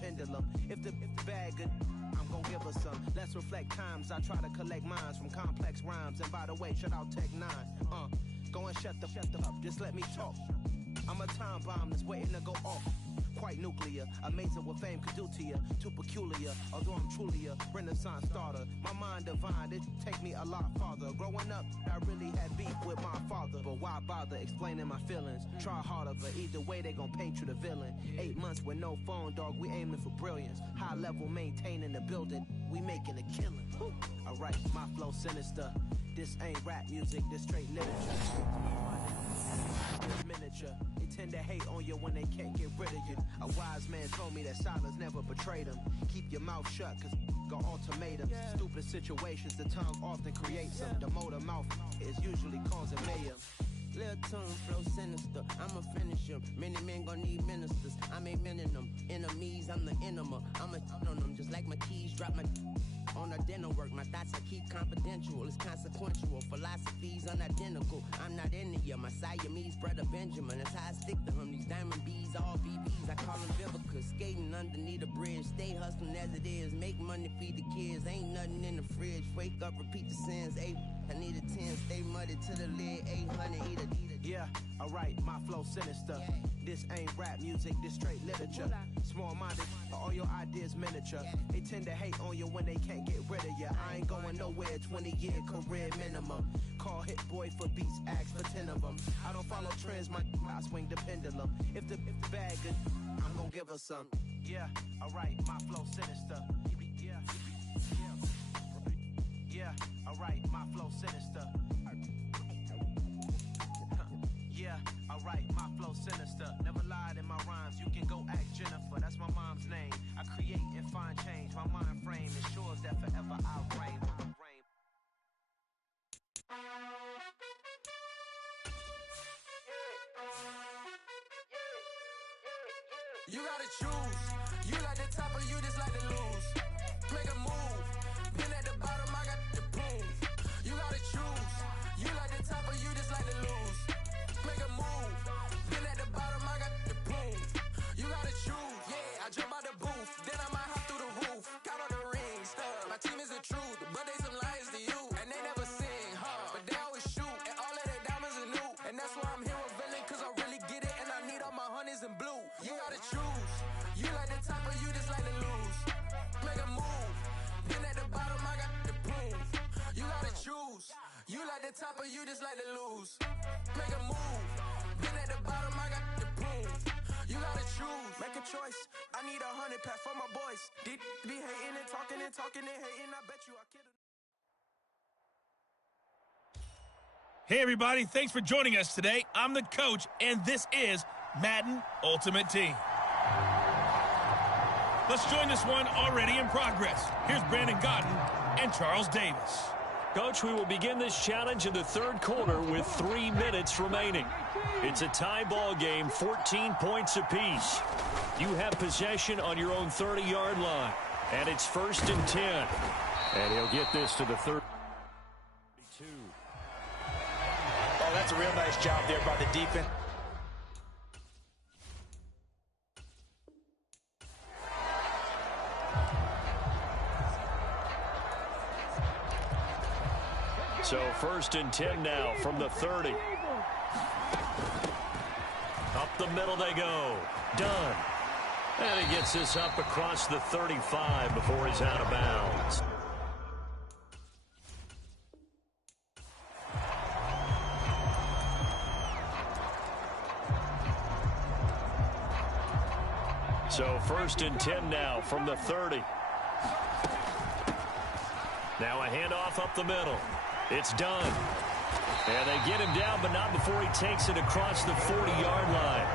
pendulum. If the bag good, I'm gon' give her some. Let's reflect times. I try to collect minds from complex rhymes. And by the way, shout out Tech 9. Go and shut the up. Just let me talk. I'm a time bomb that's waiting to go off. Quite nuclear, amazing what fame could do to you. Too peculiar, although I'm truly a renaissance starter. My mind divine, it take me a lot farther. Growing up, I really had beef with my father. But why bother explaining my feelings? Try harder, but either way they gon' paint you the villain. 8 months with no phone, dog, we aiming for brilliance. High level maintaining the building, we making a killing. Alright, my flow sinister. This ain't rap music, this straight literature. It's miniature. They tend to hate on you when they can't get rid of you. A wise man told me that silence never betrayed him. Keep your mouth shut, cause got ultimatums. Stupid situations, the tongue often creates them. The motor mouth is usually causing mayhem. Lil' tune, flow sinister, I'ma finish him. Many men gon' need ministers, I'm aiming them. Enemies, I'm the enema. I'ma on them, just like my keys, drop my on our dinner work. My thoughts I keep confidential, it's consequential. Philosophies unidentical, I'm not into ya. My Siamese brother Benjamin, that's how I stick to him. These diamond bees, all BBs, I call them Vivica. Skating underneath a bridge, stay hustling as it is. Make money, feed the kids, ain't nothing in the fridge. Wake up, repeat the sins, I need a 10, stay muddy to the lid, 800, eat a. Yeah, alright, my flow sinister. This ain't rap music, this straight literature. Small-minded, all your ideas miniature. They tend to hate on you when they can't get rid of you. I ain't going nowhere, 20-year career minimum. Call Hit Boy for beats, ask for 10 of them. I don't follow trends, I swing the pendulum. If the bag good, I'm gonna give her some. Yeah, alright, my flow sinister. Yeah, alright, my flow sinister. Yeah, alright, my flow sinister. Never lied in my rhymes, you can go ask Jennifer, that's my mom's name. I create and find change, my mind frame ensures that forever I'll reign. You gotta choose, you like the top or you just like to lose. Make a move, been at the bottom, I got the proof. You gotta choose, you like the top or you just like to lose. Make a move, been at the bottom, I got the proof. You gotta choose, yeah, I jump out the booth, then I might hop through the roof. Count on the rings, my team is the truth, but they some liars to you. And they never sing, but they always shoot, and all of their diamonds are new. And that's why I'm here with Villain, cause I really get it, and I need all my honeys in blue. You gotta choose, you like the top or you just like to lose. Make a move, been at the bottom, I got the proof. You gotta choose, you like the top or you just like to lose. Make a move, been at the bottom, I got the proof. You gotta choose, make a choice. I need 100 pack for my boys. Did be hating and talking and talking and hating, I bet you I kid. Hey everybody, thanks for joining us today. I'm the coach, and this is Madden Ultimate Team. Let's join this one already in progress. Here's Brandon Godden and Charles Davis. Coach, we will begin this challenge in the third quarter with 3 minutes remaining. It's a tie ball game, 14 points apiece. You have possession on your own 30-yard line, and it's 1st and 10. And he'll get this to the 32. Oh, that's a real nice job there by the defense. So 1st and 10 now from the 30. Up the middle they go. Done. And he gets this up across the 35 before he's out of bounds. So 1st and 10 now from the 30. Now a handoff up the middle. It's done. And they get him down, but not before he takes it across the 40-yard line.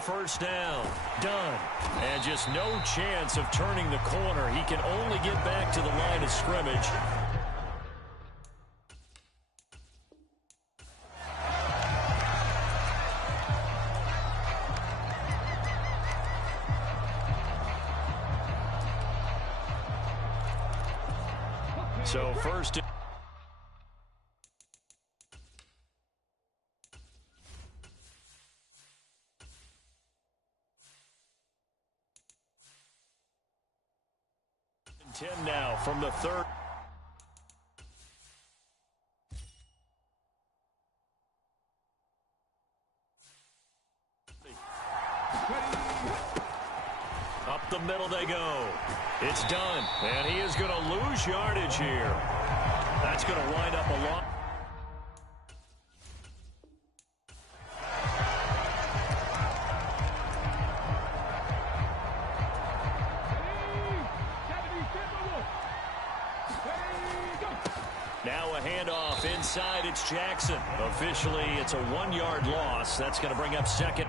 First down, done. And just no chance of turning the corner. He can only get back to the line of scrimmage. So first. And 10 now from the third. Up the middle they go. It's done. And he is going to lose yardage here. That's going to wind up a lot. Now a handoff inside. It's Jackson. Officially, it's a 1-yard loss. That's going to bring up second.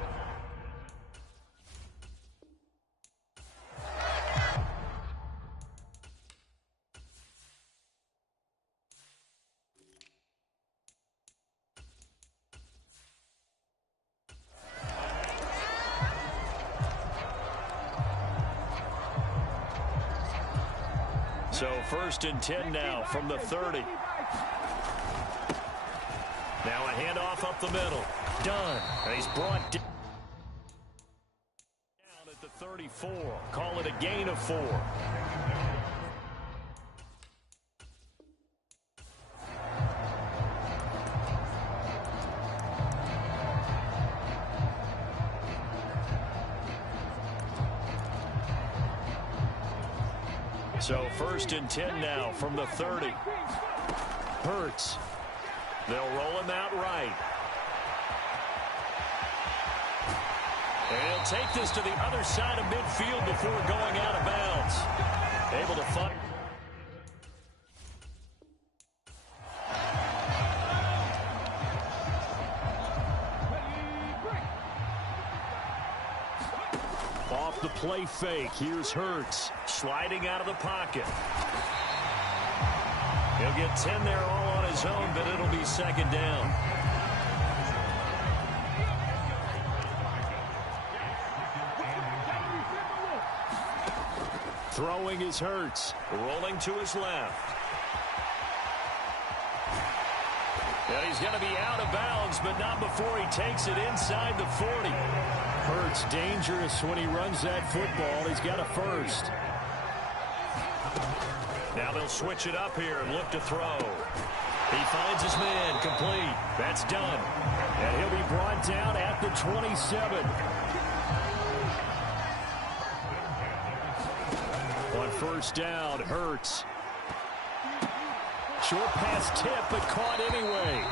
So first and 10 now from the 30. Now a handoff up the middle. Done. And he's brought down at the 34. Call it a gain of 4. So first and 10 now from the 30. Hurts. They'll roll him out right. And he'll take this to the other side of midfield before going out of bounds. Able to find. Off the play fake. Here's Hurts. Sliding out of the pocket. He'll get 10 there all on his own, but it'll be second down. Throwing is Hurts. Rolling to his left. And he's going to be out of bounds, but not before he takes it inside the 40. Hurts dangerous when he runs that football. He's got a first. Now they'll switch it up here and look to throw. He finds his man complete. That's done. And he'll be brought down at the 27. On first down, Hurts. Short pass tip, but caught anyway.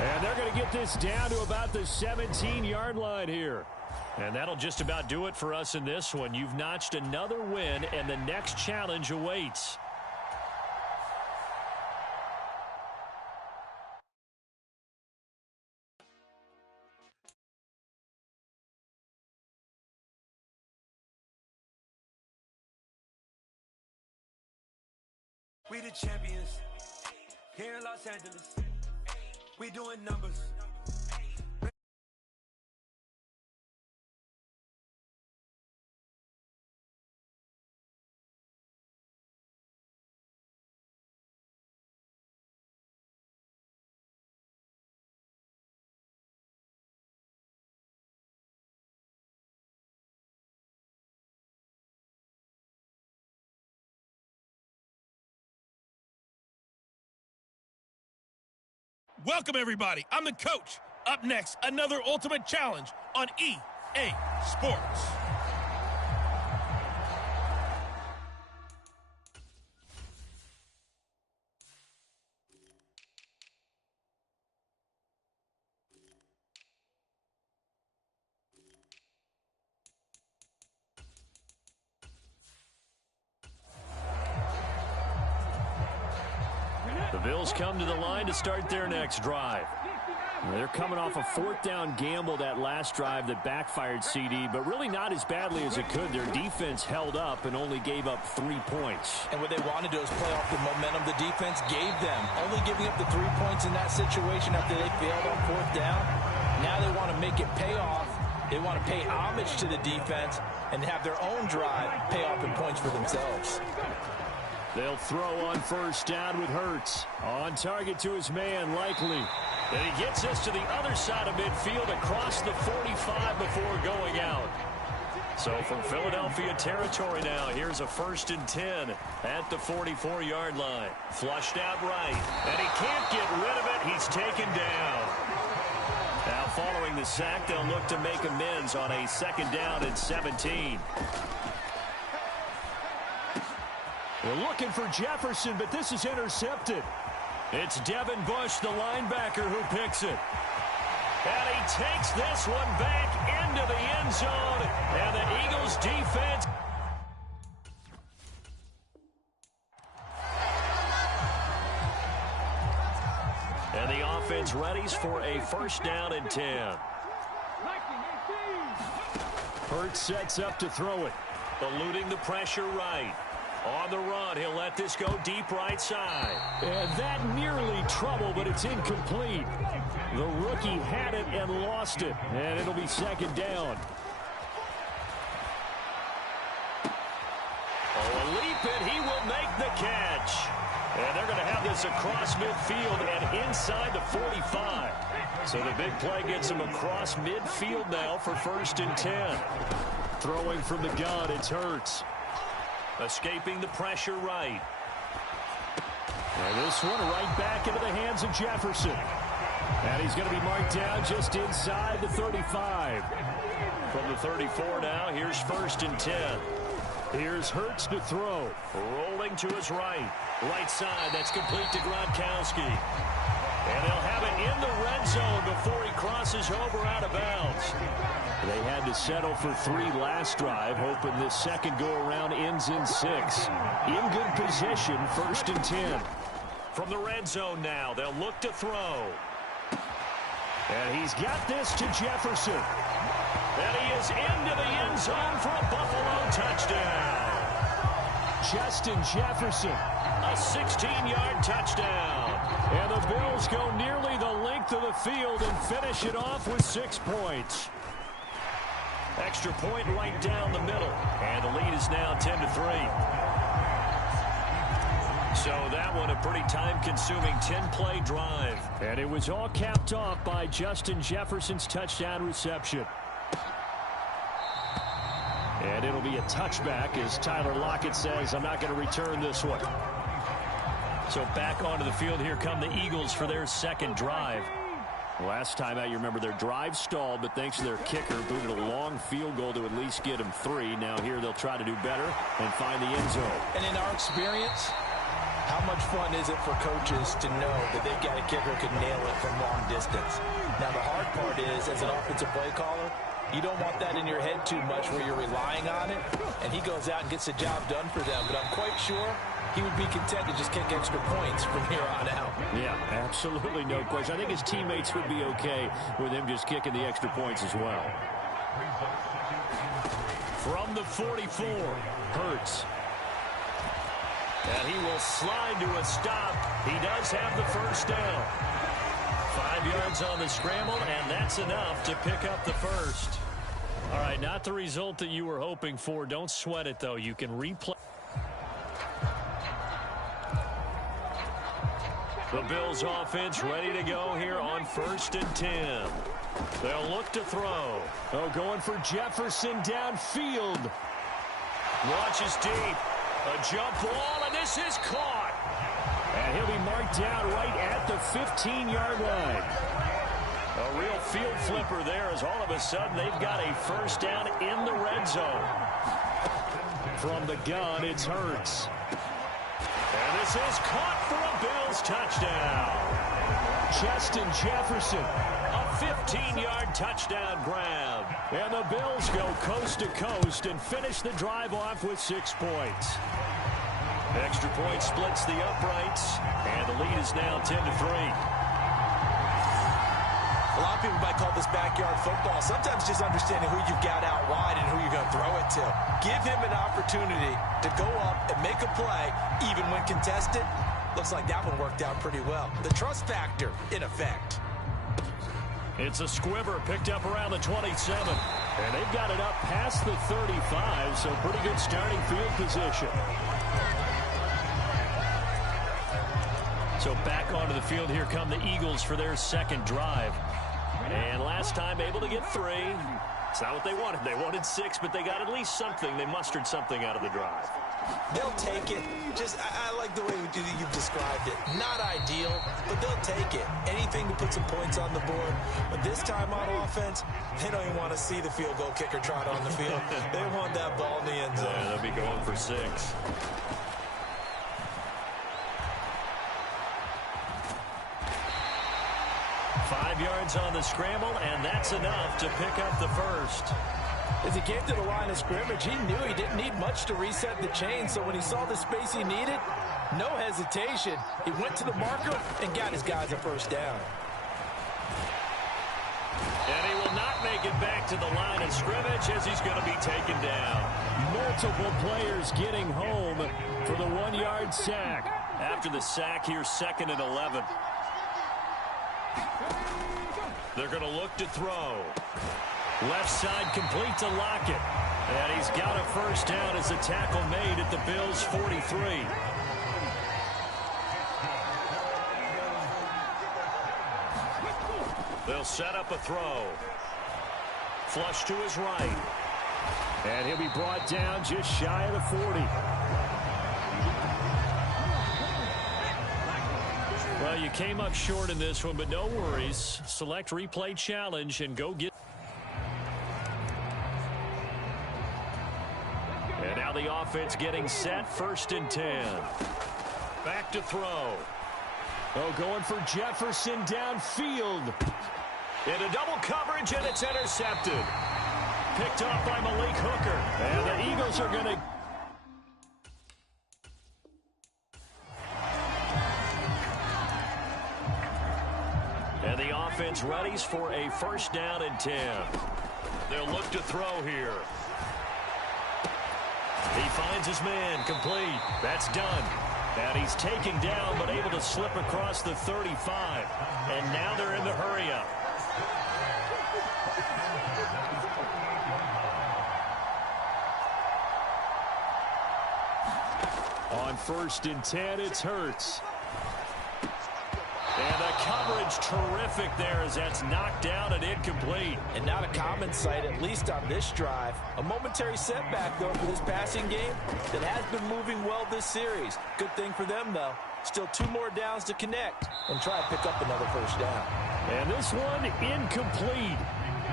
And they're going to get this down to about the 17-yard line here. And that'll just about do it for us in this one. You've notched another win, and the next challenge awaits. We the champions here in Los Angeles. We doing numbers. Welcome, everybody. I'm the coach. Up next, another ultimate challenge on EA Sports. The Bills come to the line to start their next drive. They're coming off a 4th down gamble that last drive that backfired, CD, but really not as badly as it could. Their defense held up and only gave up 3 points. And what they want to do is play off the momentum the defense gave them. Only giving up the 3 points in that situation after they failed on 4th down. Now they want to make it pay off. They want to pay homage to the defense and have their own drive pay off in points for themselves. They'll throw on first down with Hurts. On target to his man, Likely. And he gets us to the other side of midfield across the 45 before going out. So from Philadelphia territory now, here's a 1st and 10 at the 44-yard line. Flushed out right, and he can't get rid of it. He's taken down. Now following the sack, they'll look to make amends on a 2nd down and 17. We're looking for Jefferson, but this is intercepted. It's Devin Bush, the linebacker, who picks it. And he takes this one back into the end zone. And the Eagles defense. And the offense readies for a 1st down and 10. Hurts sets up to throw it. Eluding the pressure right. On the run, he'll let this go deep right side. And that nearly trouble, but it's incomplete. The rookie had it and lost it, and it'll be 2nd down. Oh, a leap, and he will make the catch. And they're going to have this across midfield and inside the 45. So the big play gets him across midfield now for 1st and 10. Throwing from the gun, it's Hurts. Escaping the pressure right. And this one right back into the hands of Jefferson. And he's going to be marked down just inside the 35. From the 34 now, here's 1st and 10. Here's Hurts to throw. Rolling to his right. Right side, that's complete to Gronkowski. And they'll have it in the red zone before he crosses over out of bounds. They had to settle for 3 last drive, hoping this second go-around ends in 6. In good position, 1st and 10. From the red zone now, they'll look to throw. And he's got this to Jefferson. And he is into the end zone for a Buffalo touchdown. Justin Jefferson, a 16-yard touchdown. And the Bills go nearly the length of the field and finish it off with 6 points. Extra point right down the middle. And the lead is now 10-3. So that one a pretty time-consuming 10-play drive. And it was all capped off by Justin Jefferson's touchdown reception. And it'll be a touchback as Tyler Lockett says, I'm not going to return this one. So back onto the field, here come the Eagles for their 2nd drive. Last time out, you remember their drive stalled, but thanks to their kicker, booted a long field goal to at least get them 3. Now here they'll try to do better and find the end zone. And in our experience, how much fun is it for coaches to know that they've got a kicker who can nail it from long distance? Now the hard part is, as an offensive play caller, you don't want that in your head too much where you're relying on it, and he goes out and gets the job done for them. But I'm quite sure he would be content to just kick extra points from here on out. Yeah, absolutely no question. I think his teammates would be okay with him just kicking the extra points as well. From the 44, Hurts. And he will slide to a stop. He does have the 1st down. 5 yards on the scramble, and that's enough to pick up the 1st. All right, not the result that you were hoping for. Don't sweat it, though. You can replay. The Bills offense ready to go here on 1st and 10. They'll look to throw. Oh, going for Jefferson downfield. Launches deep. A jump ball, and this is caught. And he'll be marked down right at the 15-yard line. A real field flipper there as all of a sudden they've got a 1st down in the red zone. From the gun, it's Hurts. And this is caught for a Bills touchdown. Justin Jefferson, a 15-yard touchdown grab. And the Bills go coast to coast and finish the drive off with 6 points. Extra point splits the uprights, and the lead is now 10-3. A lot of people might call this backyard football. Sometimes just understanding who you've got out wide and who you're going to throw it to. Give him an opportunity to go up and make a play, even when contested. Looks like that one worked out pretty well. The trust factor, in effect. It's a squibber picked up around the 27. And they've got it up past the 35, so pretty good starting field position. So back onto the field, here come the Eagles for their second drive. And last time able to get 3. It's not what they wanted. They wanted 6, but they got at least something. They mustered something out of the drive. They'll take it. I like the way you've described it. Not ideal, but they'll take it. Anything to put some points on the board. But this time on offense, they don't even want to see the field goal kicker trot on the field. They want that ball in the end zone. Yeah, they'll be going for 6. 5 yards on the scramble, and that's enough to pick up the first. As he came to the line of scrimmage, he knew he didn't need much to reset the chain, so when he saw the space he needed, no hesitation. He went to the marker and got his guys a first down. And he will not make it back to the line of scrimmage as he's going to be taken down. Multiple players getting home for the 1-yard sack. After the sack, here's 2nd and 11. They're going to look to throw. Left side complete to Lockett. And he's got a first down as a tackle made at the Bills' 43. They'll set up a throw. Flush to his right. And he'll be brought down just shy of the 40. Well, you came up short in this one, but no worries. Select replay challenge and go get. And now the offense getting set. 1st and 10. Back to throw. Oh, going for Jefferson downfield. Into double coverage, and it's intercepted. Picked off by Malik Hooker. And the Eagles are going to... And the offense readies for a 1st down and 10. They'll look to throw here. He finds his man, complete. That's done. And he's taken down, but able to slip across the 35. And now they're in the hurry-up. On 1st and 10, it's Hurts. And the coverage terrific there as that's knocked down and incomplete. And not a common sight, at least on this drive. A momentary setback, though, for this passing game that has been moving well this series. Good thing for them, though. Still 2 more downs to connect and try to pick up another first down. And this one incomplete.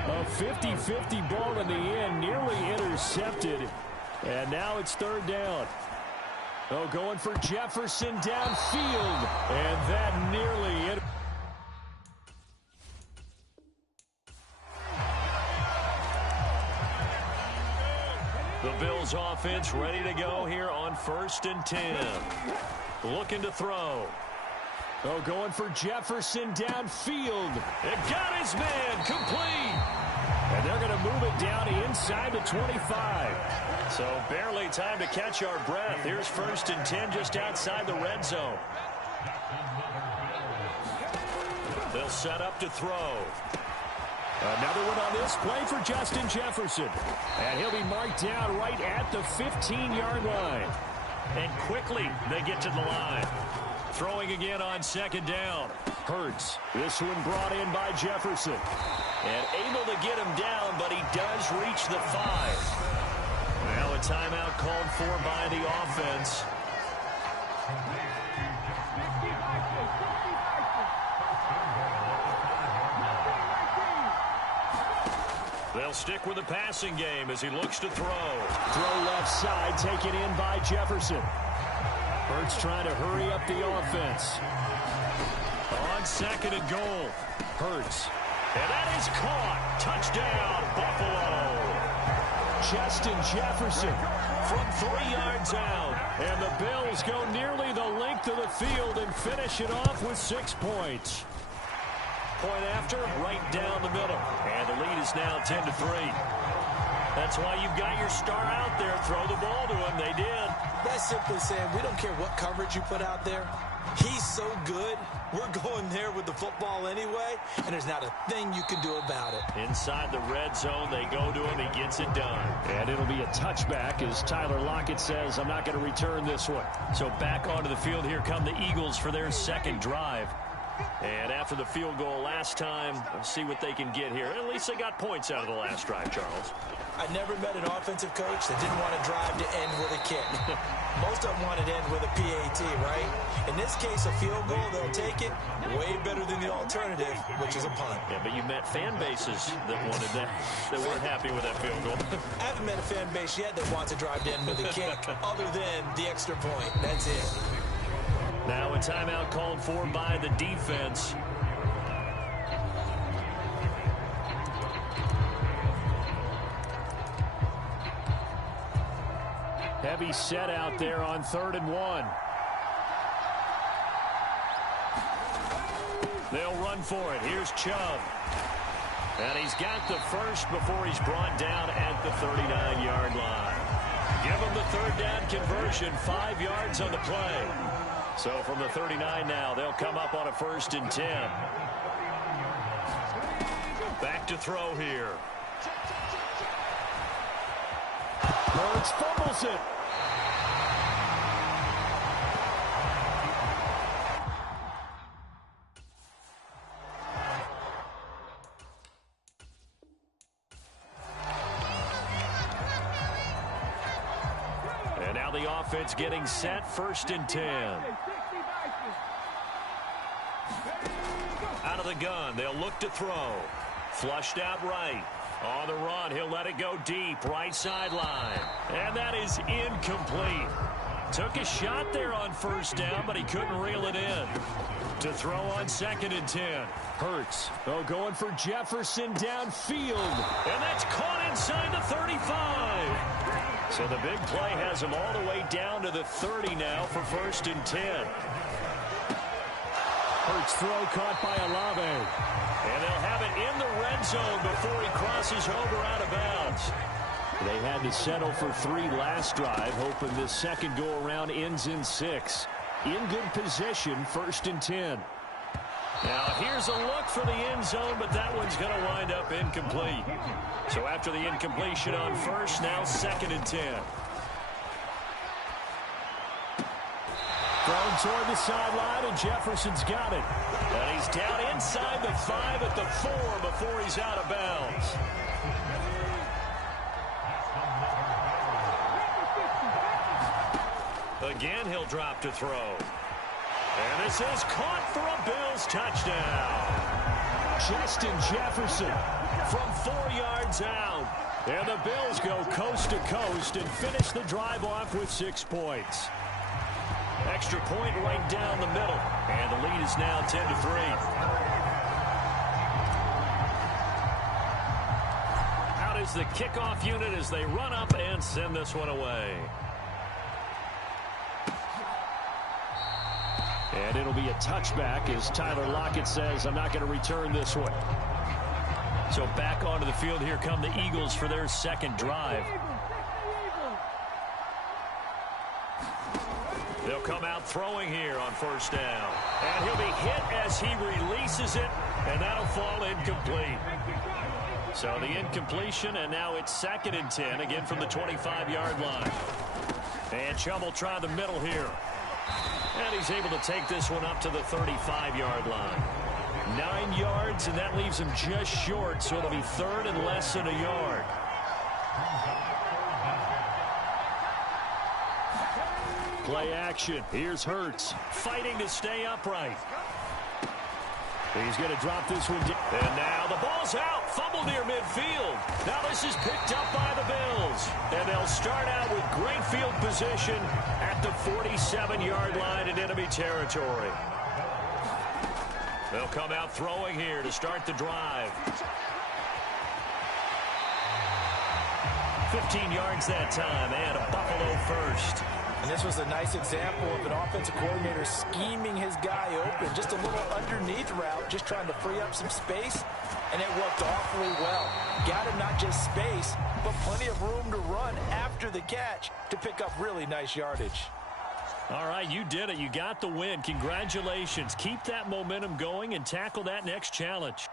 A 50-50 ball in the end, nearly intercepted. And now it's 3rd down. Oh, going for Jefferson downfield. And that nearly... The Bills offense ready to go here on 1st and 10. Looking to throw. Oh, going for Jefferson downfield. It got his man, complete. And they're going to move it down inside the 25. So barely time to catch our breath. Here's 1st and 10 just outside the red zone. They'll set up to throw. Another one on this play for Justin Jefferson. And he'll be marked down right at the 15-yard line. And quickly they get to the line. Throwing again on 2nd down. Hurts. This one brought in by Jefferson. And able to get him down, but he does reach the 5. Now a timeout called for by the offense. They'll stick with the passing game as he looks to throw. Throw left side, taken in by Jefferson. Hurts trying to hurry up the offense. On 2nd and goal. Hurts. And that is caught. Touchdown, Buffalo. Justin Jefferson from 3 yards out. And the Bills go nearly the length of the field and finish it off with 6 points. Point after, right down the middle. And the lead is now 10-3. That's why you've got your star out there. Throw the ball to him. They did. That's simply saying we don't care what coverage you put out there. He's so good. We're going there with the football anyway, and there's not a thing you can do about it. Inside the red zone, they go to him. He gets it done. And it'll be a touchback as Tyler Lockett says, I'm not going to return this one. So back onto the field, here come the Eagles for their second drive. And after the field goal last time, let's see what they can get here. At least they got points out of the last drive, Charles. I never met an offensive coach that didn't want to drive to end with a kick. Most of them wanted to end with a PAT, right? In this case, a field goal, they'll take it. Way better than the alternative, which is a punt. Yeah, but you met fan bases that wanted that, that weren't happy with that field goal. I haven't met a fan base yet that wants to drive to end with a kick, other than the extra point. That's it. Now a timeout called for by the defense. Heavy set out there on 3rd and 1. They'll run for it. Here's Chubb. And he's got the first before he's brought down at the 39-yard line. Give him the third down conversion, 5 yards on the play. So from the 39 now, they'll come up on a 1st and 10. Back to throw here. Hurts fumbles it. And now the offense getting set, 1st and 10. Out of the gun, they'll look to throw. Flushed out right. On the run, he'll let it go deep, right sideline. And that is incomplete. Took a shot there on 1st down, but he couldn't reel it in. To throw on 2nd and 10. Hurts. Oh, going for Jefferson downfield. And that's caught inside the 35. So the big play has him all the way down to the 30 now for 1st and 10. Hurts throw caught by Olave. And they'll have it in the red zone before he crosses over out of bounds. They had to settle for 3 last drive, hoping this second go-around ends in 6. In good position, 1st and 10. Now here's a look for the end zone, but that one's going to wind up incomplete. So after the incompletion on 1st, now 2nd and 10. Thrown toward the sideline, and Jefferson's got it. And he's down inside the 5 at the 4 before he's out of bounds. Again, he'll drop to throw. And this is caught for a Bills touchdown. Justin Jefferson From 4 yards out. And the Bills go coast to coast and finish the drive off with 6 points. Extra point right down the middle. And the lead is now 10-3. Out is the kickoff unit as they run up and send this one away. And it'll be a touchback as Tyler Lockett says, I'm not going to return this one. So back onto the field, here come the Eagles for their second drive. They'll come out throwing here on 1st down. And he'll be hit as he releases it, and that'll fall incomplete. So the incompletion, and now it's 2nd and 10, again from the 25-yard line. And Chubb will try the middle here. And he's able to take this one up to the 35-yard line. 9 yards, and that leaves him just short, so it'll be 3rd and less than a yard. Play action. Here's Hurts. Fighting to stay upright. He's going to drop this one. And now the ball's out. Fumble near midfield. Now this is picked up by the Bills. And they'll start out with great field position at the 47-yard line in enemy territory. They'll come out throwing here to start the drive. 15 yards that time, and a Buffalo first. And this was a nice example of an offensive coordinator scheming his guy open. Just a little underneath route, just trying to free up some space, and it worked awfully well. Got him not just space, but plenty of room to run after the catch to pick up really nice yardage. All right, you did it. You got the win. Congratulations. Keep that momentum going and tackle that next challenge.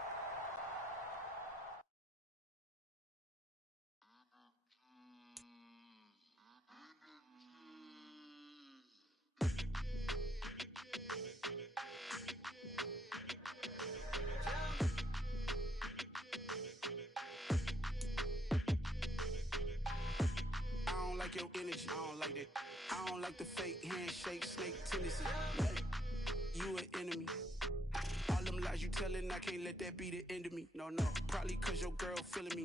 Like your energy, I don't like that. I don't like the fake handshake, snake tendency. You an enemy. All them lies you telling, I can't let that be the end of me. No, probably cause your girl feeling me.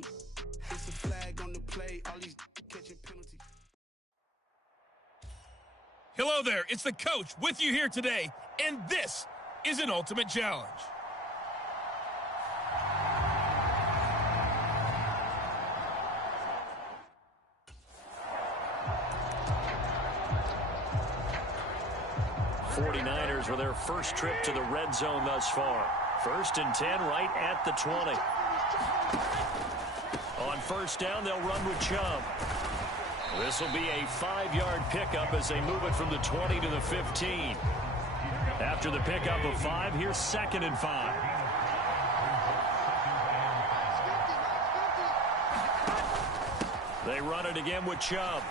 It's a flag on the play, all these catching penalties. Hello there, it's the coach with you here today, and this is an ultimate challenge. '49ers with their first trip to the red zone thus far. 1st and 10 right at the 20. On first down, they'll run with Chubb. This will be a 5-yard pickup as they move it from the 20 to the 15. After the pickup of 5, here's 2nd and 5. They run it again with Chubb.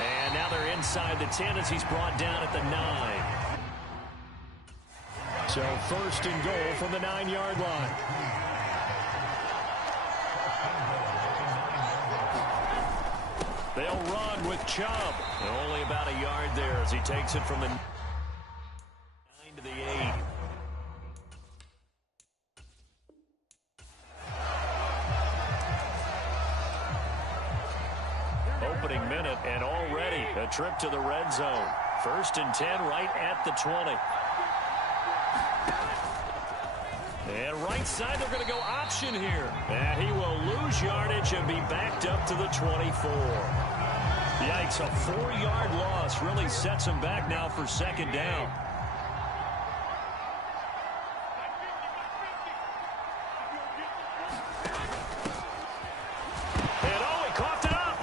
And now they're inside the 10 as he's brought down at the 9. So 1st and goal from the 9-yard line. They'll run with Chubb. Only about a yard there as he takes it from the 9 to the 8. Opening minute, and already a trip to the red zone. 1st and 10 right at the 20. And right side, they're going to go option here. And he will lose yardage and be backed up to the 24. Yikes, a 4-yard loss really sets him back now for 2nd down. And oh, he coughed it up.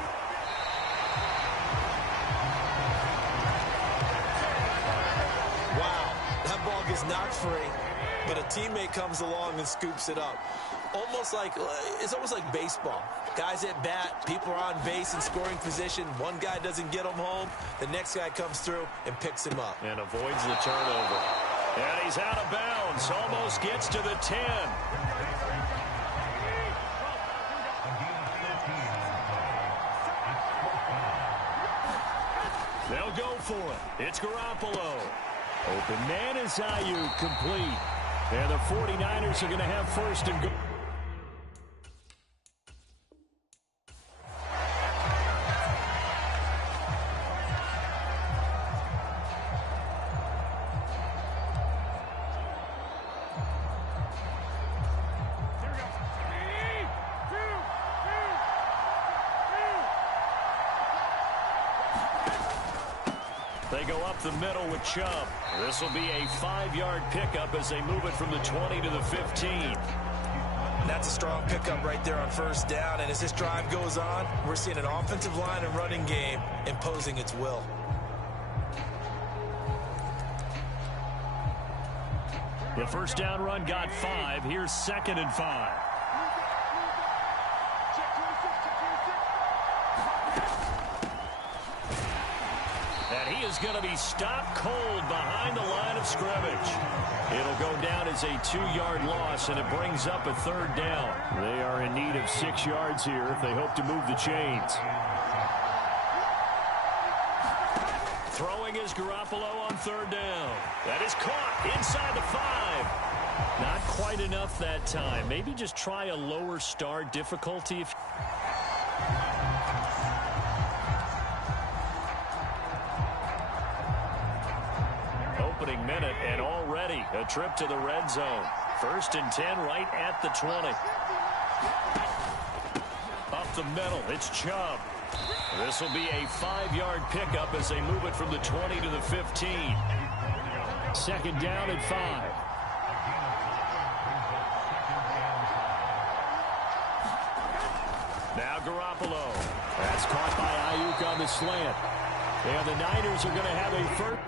Wow, that ball gets knocked free, but a teammate comes along and scoops it up. It's almost like baseball. Guys at bat, people are on base in scoring position. One guy doesn't get him home. The next guy comes through and picks him up. And avoids the turnover. And he's out of bounds. Almost gets to the 10. They'll go for it. It's Garoppolo. Open man is Ayuk, complete. And the 49ers are going to have 1st and goal. They go up the middle with Chubb. This will be a 5-yard pickup as they move it from the 20 to the 15. That's a strong pickup right there on 1st down. And as this drive goes on, we're seeing an offensive line and running game imposing its will. The 1st down run got 5. Here's 2nd and 5. And he is going to be stopped cold behind the line of scrimmage. It'll go down as a 2-yard loss, and it brings up a 3rd down. They are in need of 6 yards here if they hope to move the chains. Throwing is Garoppolo on 3rd down. That is caught inside the 5. Not quite enough that time. Maybe just try a lower start difficulty. Opening minute, and already a trip to the red zone. 1st and 10 right at the 20. Up the middle, it's Chubb. This will be a 5-yard pickup as they move it from the 20 to the 15. 2nd down and 5. Now Garoppolo. That's caught by Ayuk on the slant. And the Niners are going to have a first.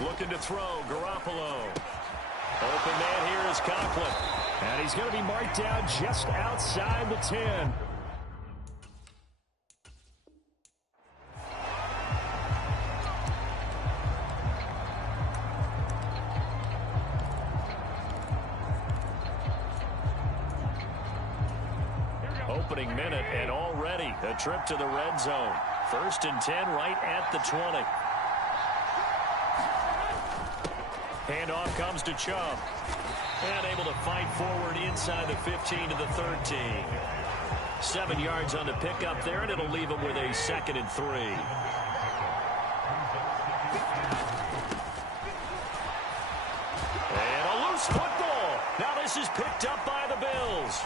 Looking to throw, Garoppolo. Open man here is Conklin. And he's going to be marked down just outside the 10. Opening minute, and already a trip to the red zone. 1st and 10 right at the 20. Handoff comes to Chubb. And able to fight forward inside the 15 to the 13. 7 yards on the pickup there, and it'll leave him with a 2nd and 3. And a loose football. Now this is picked up by the Bills.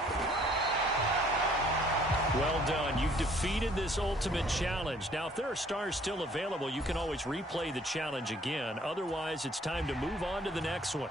Well done. You've defeated this ultimate challenge. Now, if there are stars still available, you can always replay the challenge again. Otherwise, it's time to move on to the next one.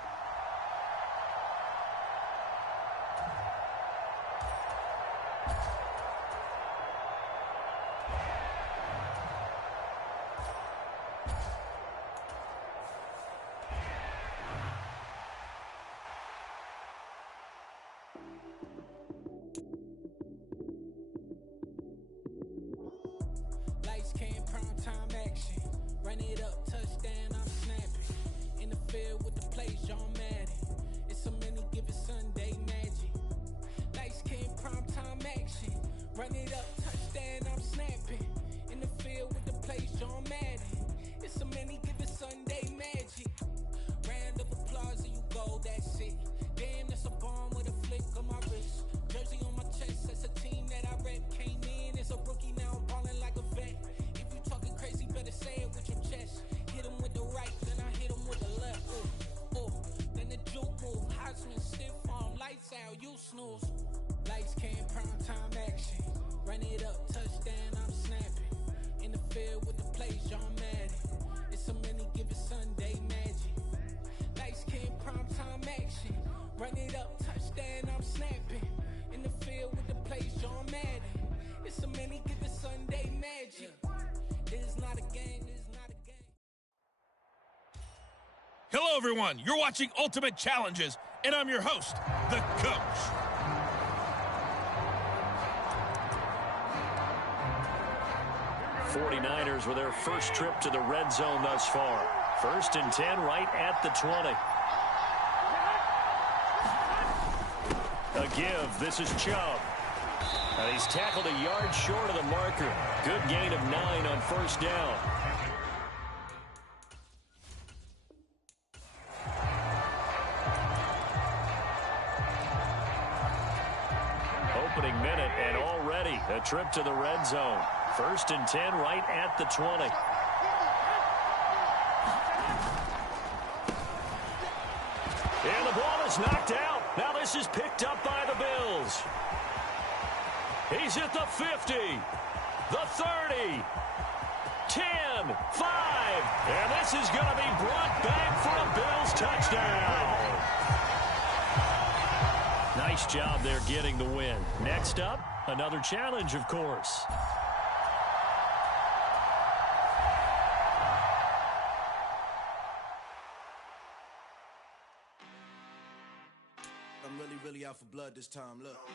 Hello, everyone. You're watching Ultimate Challenges, and I'm your host, the Coach. '49ers with their first trip to the red zone thus far. 1st and 10 right at the 20. A give. This is Chubb. And he's tackled a yard short of the marker. Good gain of 9 on 1st down. Opening minute, and already a trip to the red zone. 1st and 10 right at the 20. And the ball is knocked out. Now this is picked up by the Bills. He's at the 50, the 30, 10, 5. And this is going to be brought back for a Bills touchdown. Nice job there getting the win. Next up, another challenge, of course. I'm really out for blood this time. Look.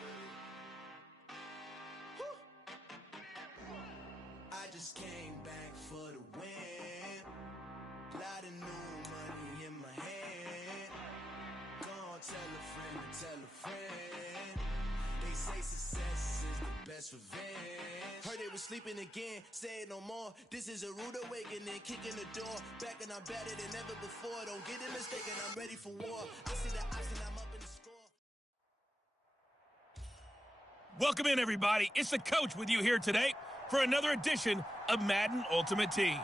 I just came back for the win. Lot of new money in my hand. Gonna tell a friend to tell a friend. They say success is the best revenge. Heard they was sleeping again, say it no more. This is a rude awakening, kicking the door. Back and I'm better than ever before. Don't get it mistaken, I'm ready for war. I see the option, I'm up in the score. Welcome in, everybody. It's the Coach with you here today for another edition of Madden Ultimate Team.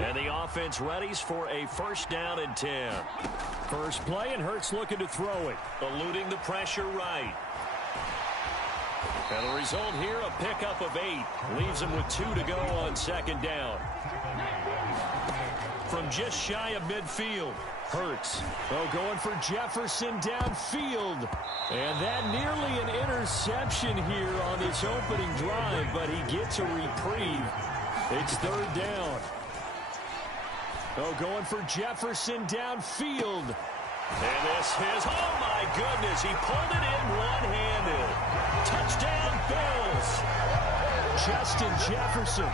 And the offense readies for a first down and 10. First play, and Hurts looking to throw it. Eluding the pressure right. And the result here, a pickup of 8. Leaves him with 2 to go on second down. From just shy of midfield, Hurts. Going for Jefferson downfield. And that nearly an interception here on this opening drive, but he gets a reprieve. It's third down. Going for Jefferson downfield. And this is, oh my goodness, he pulled it in one-handed. Touchdown, Bills. Justin Jefferson.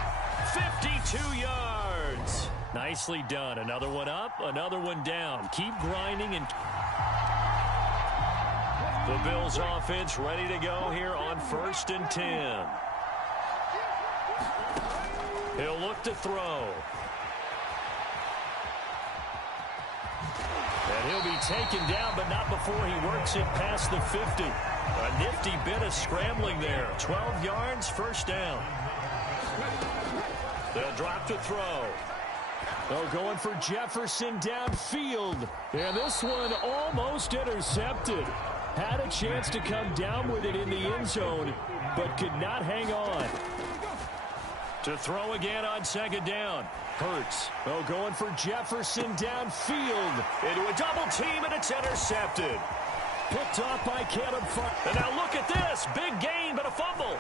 52 yards. Nicely done. Another one up, another one down. Keep grinding. And the Bills offense ready to go here on 1st and 10. He'll look to throw. And he'll be taken down, but not before he works it past the 50. A nifty bit of scrambling there. 12 yards, first down. They'll drop to throw. Going for Jefferson downfield. And this one almost intercepted. Had a chance to come down with it in the end zone, but could not hang on. To throw again on second down. Hurts. Going for Jefferson downfield. Into a double team, and it's intercepted. Picked off by Caleb Farley. And now look at this. Big gain, but a fumble.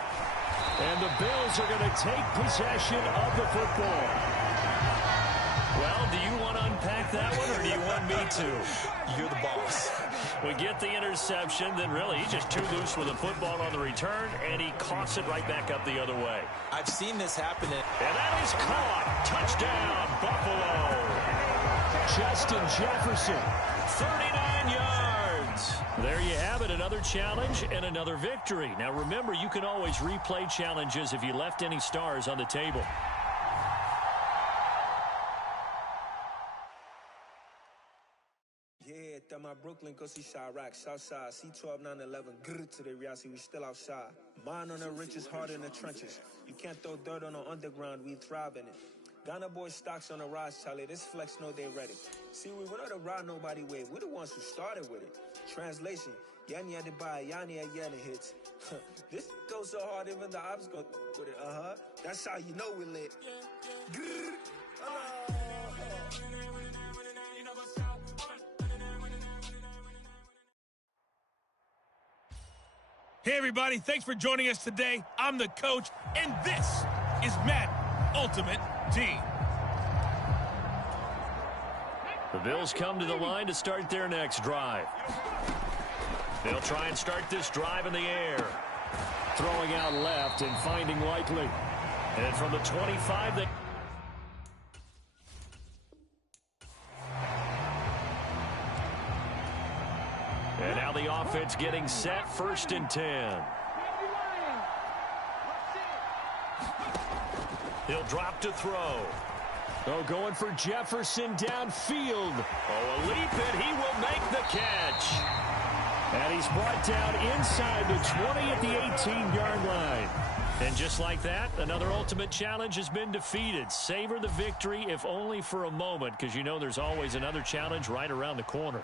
And the Bills are going to take possession of the football. Well, do you want to unpack that one, or do you want me to? You're the boss. We get the interception, then really he's just too loose with the football on the return, and he coughs it right back up the other way. I've seen this happen. And that is caught. Touchdown, Buffalo. Justin Jefferson. 39 yards. There you have it, another challenge and another victory. Now remember, you can always replay challenges if you left any stars on the table. My Brooklyn, go see Chirac, Southside, C12, 911, grrr to the reality, we still outside. Mine on the richest, heart in the trenches. You can't throw dirt on the underground, we thrive in it. Ghana boys stocks on the rise, Charlie, this flex know they ready. See, we were not a ride nobody wave, we're the ones who started with it. Translation, Yanni had to buy, Yanni had Yanni hits. This goes so hard, even the ops go with it, That's how you know we lit. Grrr. Hey, everybody. Thanks for joining us today. I'm the coach, and this is Madden Ultimate Team. The Bills come to the line to start their next drive. They'll try and start this drive in the air. Throwing out left and finding Likely. And from the 25, they... And now the offense getting set, 1st and 10. He'll drop to throw. Going for Jefferson downfield. A leap, and he will make the catch. And he's brought down inside the 20 at the 18-yard line. And just like that, another ultimate challenge has been defeated. Savor the victory, if only for a moment, because you know there's always another challenge right around the corner.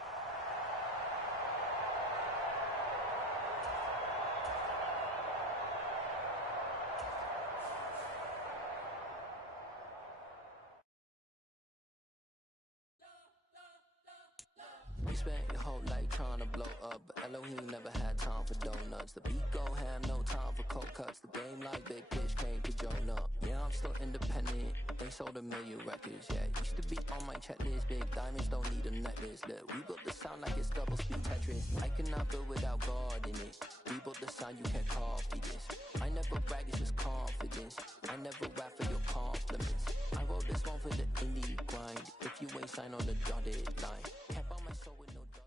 We spent your whole life trying to blow up, but Elohim never had time for donuts. The beat go ham, no time for cold cuts. The game like big pitch came to join up. Yeah, I'm still independent. They sold 1 million records, yeah. Used to be on my checklist. Big diamonds don't need a necklace. Look, we built the sound like it's double speed Tetris. I cannot build without God in it. We built the sound, you can't copy this. I never brag, it's just confidence. I never rap for your compliments. I wrote this one for the indie grind. If you ain't signed on the dotted line, can't buy my soul with no dollar.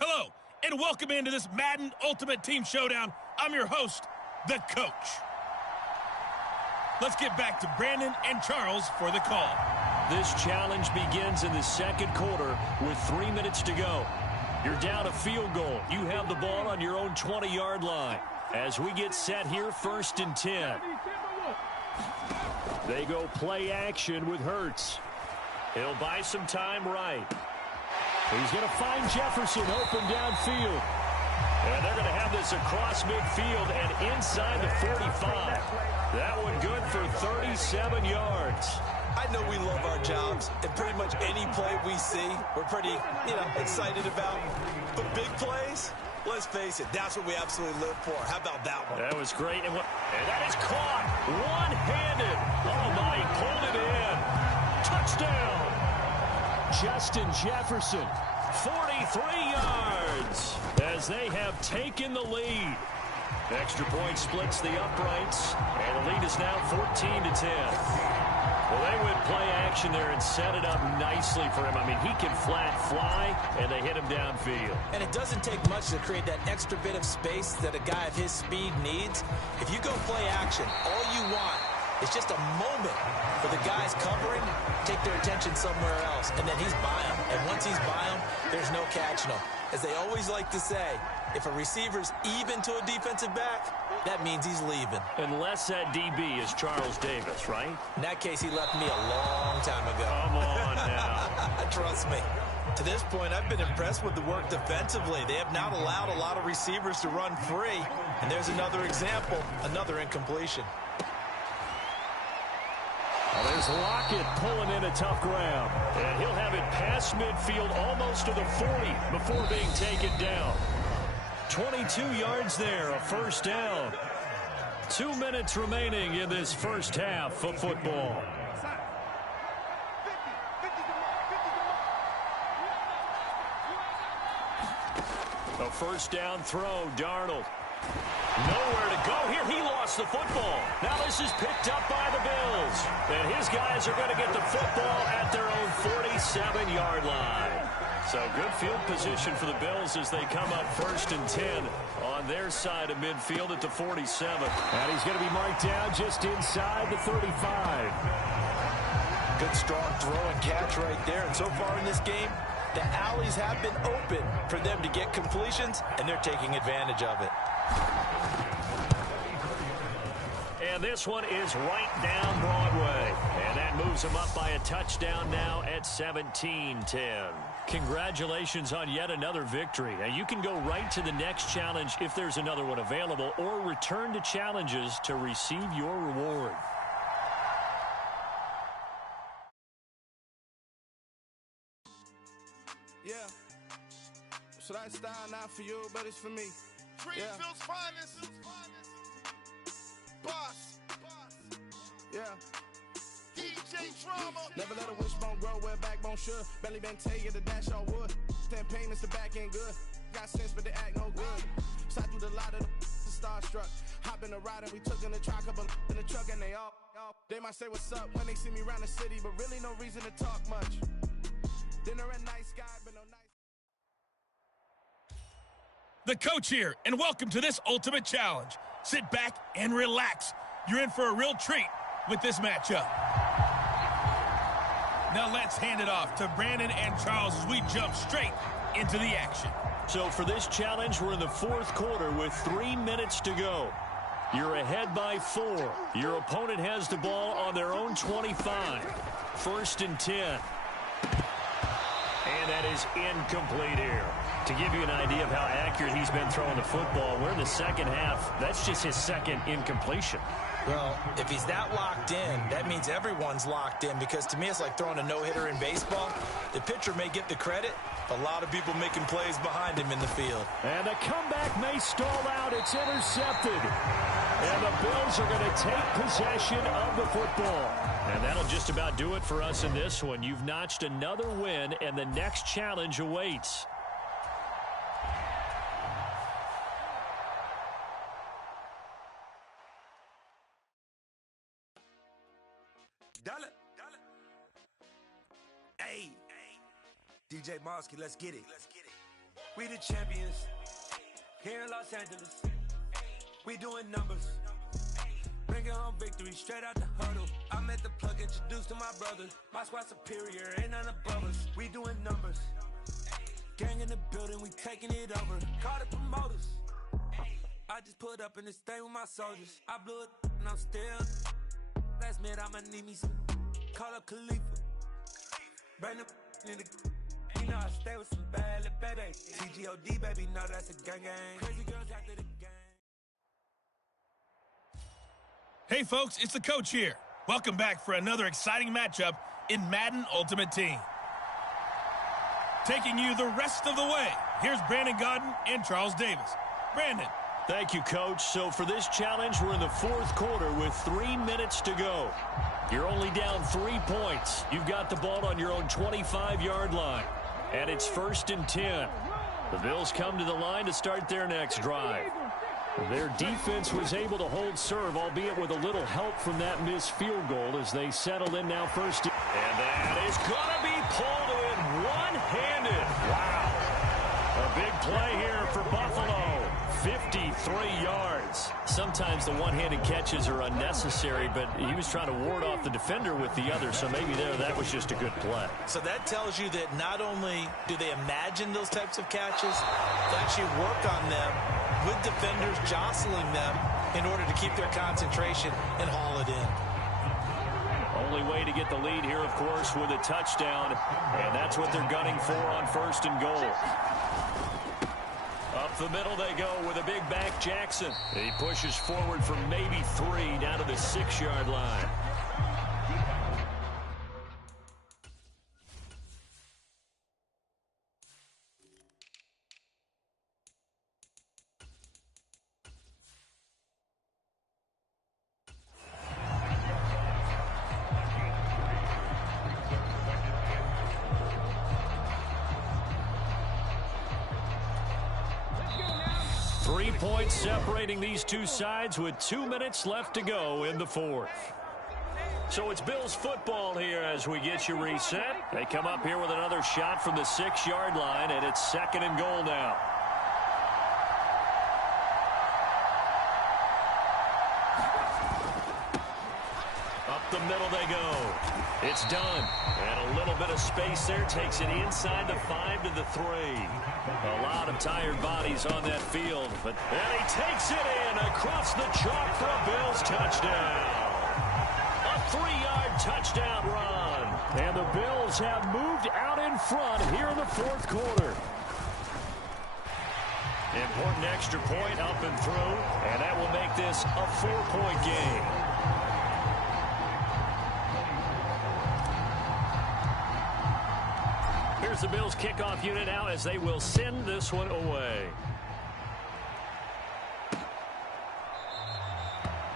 Hello, and welcome into this Madden Ultimate Team Showdown. I'm your host, the coach. Let's get back to Brandon and Charles for the call. This challenge begins in the second quarter with 3 minutes to go. You're down a field goal. You have the ball on your own 20-yard line. As we get set here, 1st and 10. They go play action with Hurts. He'll buy some time right. He's going to find Jefferson open downfield. And they're going to have this across midfield and inside the 45. That one good for 37 yards. I know we love our jobs, and pretty much any play we see, we're pretty, excited about. But big plays, let's face it, that's what we absolutely live for. How about that one? That was great. And that is caught one-handed. Oh, my, he pulled it in. Touchdown. Justin Jefferson. 43 yards as they have taken the lead. Extra point splits the uprights, and the lead is now 14-10. Well, they went play action there and set it up nicely for him. I mean, he can flat fly, and they hit him downfield. And it doesn't take much to create that extra bit of space that a guy of his speed needs. If you go play action, all you want is just a moment for the guys covering, take their attention somewhere else, and then he's by him. And once he's by him, there's no catching him. As they always like to say, if a receiver's even to a defensive back, that means he's leaving. Unless that DB is Charles Davis, right? In that case, he left me a long time ago. Come on now. Trust me. To this point, I've been impressed with the work defensively. They have not allowed a lot of receivers to run free. And there's another example, another incompletion. Well, there's Lockett pulling in a tough ground. And he'll have it past midfield almost to the 40 before being taken down. 22 yards there, a first down. 2 minutes remaining in this first half of football. A first down throw, Darnold. Nowhere to go here. He lost the football. Now this is picked up by the Bills. And his guys are going to get the football at their own 47-yard line. So good field position for the Bills as they come up 1st and 10 on their side of midfield at the 47. And he's going to be marked down just inside the 35. Good strong throw and catch right there. And so far in this game, the alleys have been open for them to get completions, and they're taking advantage of it. And this one is right down Broadway. And that moves them up by a touchdown now at 17-10. Congratulations on yet another victory. Now you can go right to the next challenge if there's another one available, or return to challenges to receive your reward. Yeah. So that style not for you, but it's for me. Greenfield's finest. Boss. Yeah. DJ Drama. Never let a wishbone grow where a backbone should. Belly been tell you the dash all wood. Then payments the back end good. Got sense but they act no good. Shot through the lot of the starstruck. Hop in the ride and we took in the truck, couple in the truck and they all. They might say what's up when they see me around the city, but really no reason to talk much. Dinner at night sky, but no night. The coach here, and welcome to this ultimate challenge. Sit back and relax. You're in for a real treat with this matchup. Now let's hand it off to Brandon and Charles as we jump straight into the action. So for this challenge, we're in the 4th quarter with 3 minutes to go. You're ahead by 4. Your opponent has the ball on their own 25. 1st and 10. And that is incomplete here. To give you an idea of how accurate he's been throwing the football, we're in the second half. That's just his second incompletion. Well, if he's that locked in, that means everyone's locked in, because to me it's like throwing a no-hitter in baseball. The pitcher may get the credit, a lot of people making plays behind him in the field. And the comeback may stall out. It's intercepted. And the Bills are going to take possession of the football. And that'll just about do it for us in this one. You've notched another win, and the next challenge awaits. Dollar. Hey. DJ Mosky, let's get it. We the champions here in Los Angeles. We doing numbers. Bringing home victory straight out the huddle. I'm at the plug, introduced to my brothers. My squad superior, ain't none above us. We doing numbers. Gang in the building, we taking it over. Call the promoters. I just put up in this thing with my soldiers. I blew it and I'm still. Last minute, I'ma need me some. Call up Khalifa. Bring the in the. You know I stay with some bad little baby. TGOD, baby, know that's a gang gang. Crazy girls after the game. Hey, folks, it's the coach here. Welcome back for another exciting matchup in Madden Ultimate Team. Taking you the rest of the way, here's Brandon Godden and Charles Davis. Brandon. Thank you, Coach. So for this challenge, we're in the fourth quarter with 3 minutes to go. You're only down 3 points. You've got the ball on your own 25-yard line. And it's 1st and 10. The Bills come to the line to start their next drive. Their defense was able to hold serve, albeit with a little help from that missed field goal as they settle in now first. And that is going to be pulled in one-handed. Wow. A big play here for Buffalo. 53 yards. Sometimes the one-handed catches are unnecessary, but he was trying to ward off the defender with the other, so maybe that was just a good play. So that tells you that not only do they imagine those types of catches, they actually work on them with defenders jostling them in order to keep their concentration and haul it in. Only way to get the lead here, of course, with a touchdown, and that's what they're gunning for on 1st and goal. Up the middle they go with a big back Jackson. He pushes forward for maybe 3 down to the 6-yard line. Points separating these two sides with 2 minutes left to go in the fourth. So it's Bills football here as we get you reset. They come up here with another shot from the 6-yard line, and it's 2nd and goal now. Up the middle they go. It's done. And a little bit of space there takes it inside the 5 to the 3. A lot of tired bodies on that field. And he takes it in across the chalk for a Bills touchdown. A 3-yard touchdown run. And the Bills have moved out in front here in the fourth quarter. Important extra point up and through. And that will make this a 4-point game. Here's the Bills kickoff unit now as they will send this one away.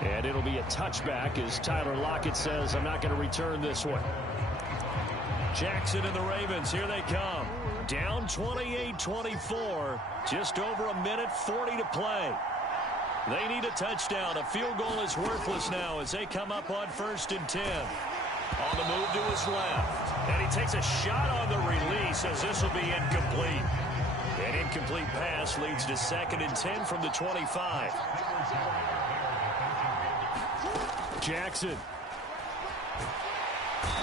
And it'll be a touchback as Tyler Lockett says, I'm not going to return this one. Jackson and the Ravens, here they come. Down 28-24, just over a minute 40 to play. They need a touchdown. A field goal is worthless now as they come up on 1st and 10. On the move to his left. And he takes a shot on the release as this will be incomplete. An incomplete pass leads to 2nd and 10 from the 25. Jackson.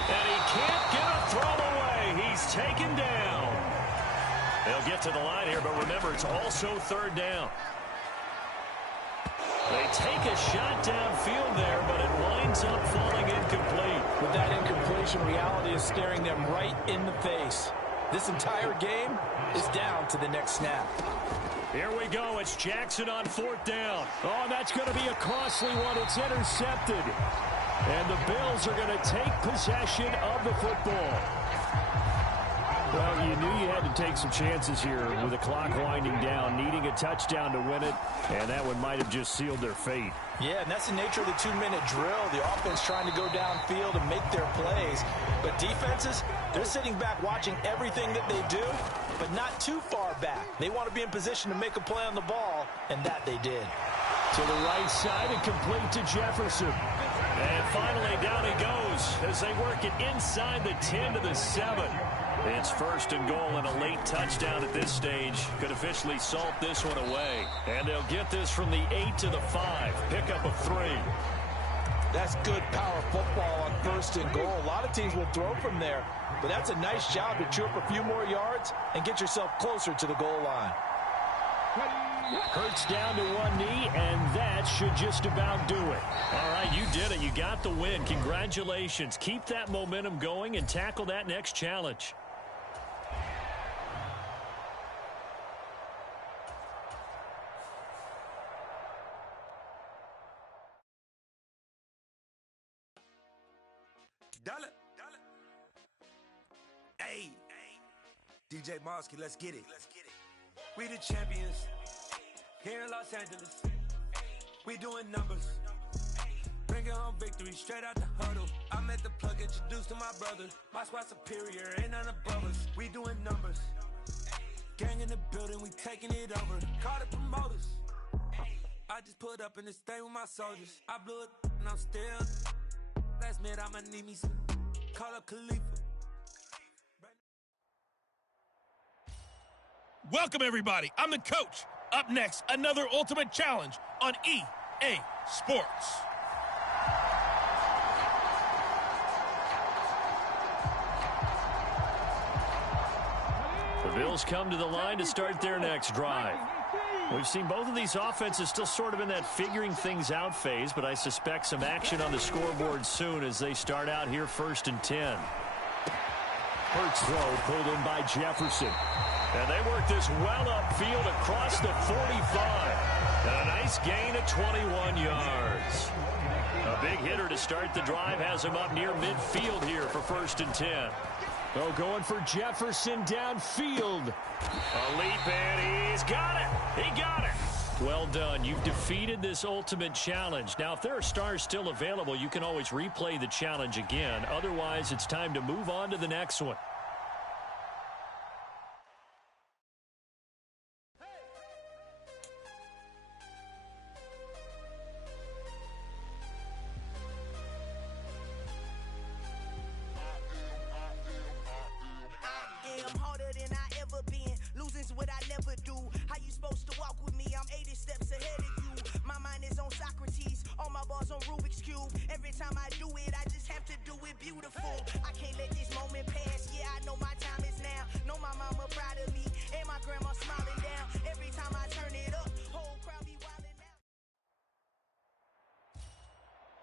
And he can't get a throw away. He's taken down. They'll get to the line here, but remember, it's also 3rd down. They take a shot downfield there, but it winds up falling incomplete. With that incompletion, reality is staring them right in the face. This entire game is down to the next snap. Here we go. It's Jackson on 4th down. Oh, that's going to be a costly one. It's intercepted. And the Bills are going to take possession of the football. Well, you knew you had to take some chances here with the clock winding down, needing a touchdown to win it, and that one might have just sealed their fate. Yeah, and that's the nature of the 2-minute drill. The offense trying to go downfield and make their plays. But defenses, they're sitting back watching everything that they do, but not too far back. They want to be in position to make a play on the ball, and that they did. To the right side and complete to Jefferson. And finally down he goes as they work it inside the 10 to the 7. It's 1st and goal, and a late touchdown at this stage could officially salt this one away. And they'll get this from the 8 to the 5. Pickup of 3. That's good power football on 1st and goal. A lot of teams will throw from there, but that's a nice job to chew up a few more yards and get yourself closer to the goal line. Hurts down to one knee, and that should just about do it. All right, you did it. You got the win. Congratulations. Keep that momentum going and tackle that next challenge. Dollar. Hey, DJ Mosky, let's get it. We the champions here in Los Angeles. We doing numbers. Bringing home victory straight out the huddle. I met the plug, introduced to my brother. My squad superior, ain't none above us. We doing numbers. Gang in the building, we taking it over. Call the promoters. I just put up in this thing with my soldiers. I blew it and I'm still. Last minute, I'ma need me some. Call up Khalifa. Welcome, everybody. I'm the coach. Up next, another Ultimate Challenge on EA Sports. The Bills come to the line to start their next drive. We've seen both of these offenses still sort of in that figuring things out phase, but I suspect some action on the scoreboard soon as they start out here 1st and 10. Hurts throw pulled in by Jefferson. And they work this well upfield across the 45. And a nice gain of 21 yards. A big hitter to start the drive has him up near midfield here for 1st and 10. Oh, going for Jefferson downfield. A leap, and he's got it. He got it. Well done. You've defeated this ultimate challenge. Now, if there are stars still available, you can always replay the challenge again. Otherwise, it's time to move on to the next one.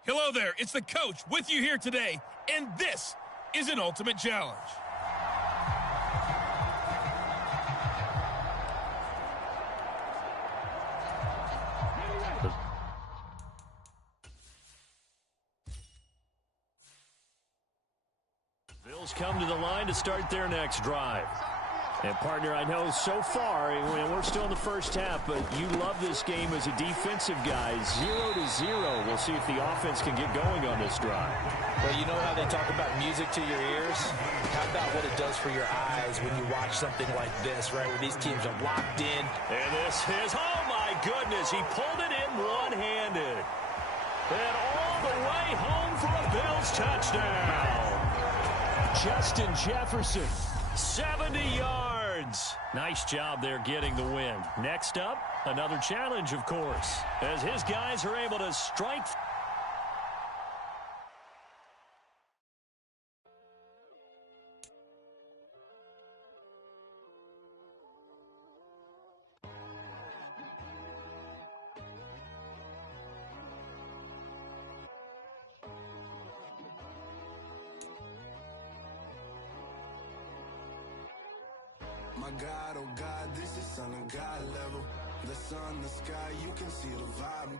Hello there, it's the coach with you here today, and this is an Ultimate Challenge. Bills come to the line to start their next drive. And, partner, I know so far, we're still in the first half, but you love this game as a defensive guy. 0-0. We'll see if the offense can get going on this drive. Well, you know how they talk about music to your ears? How about what it does for your eyes when you watch something like this, right, where these teams are locked in? And this is, oh, my goodness, he pulled it in one-handed. And all the way home for a Bills touchdown. Justin Jefferson. 70 yards. Nice job there getting the win. Next up, another challenge, of course, as his guys are able to strike. My God, oh God, this is Son of God level. The sun, the sky, you can see the vibe.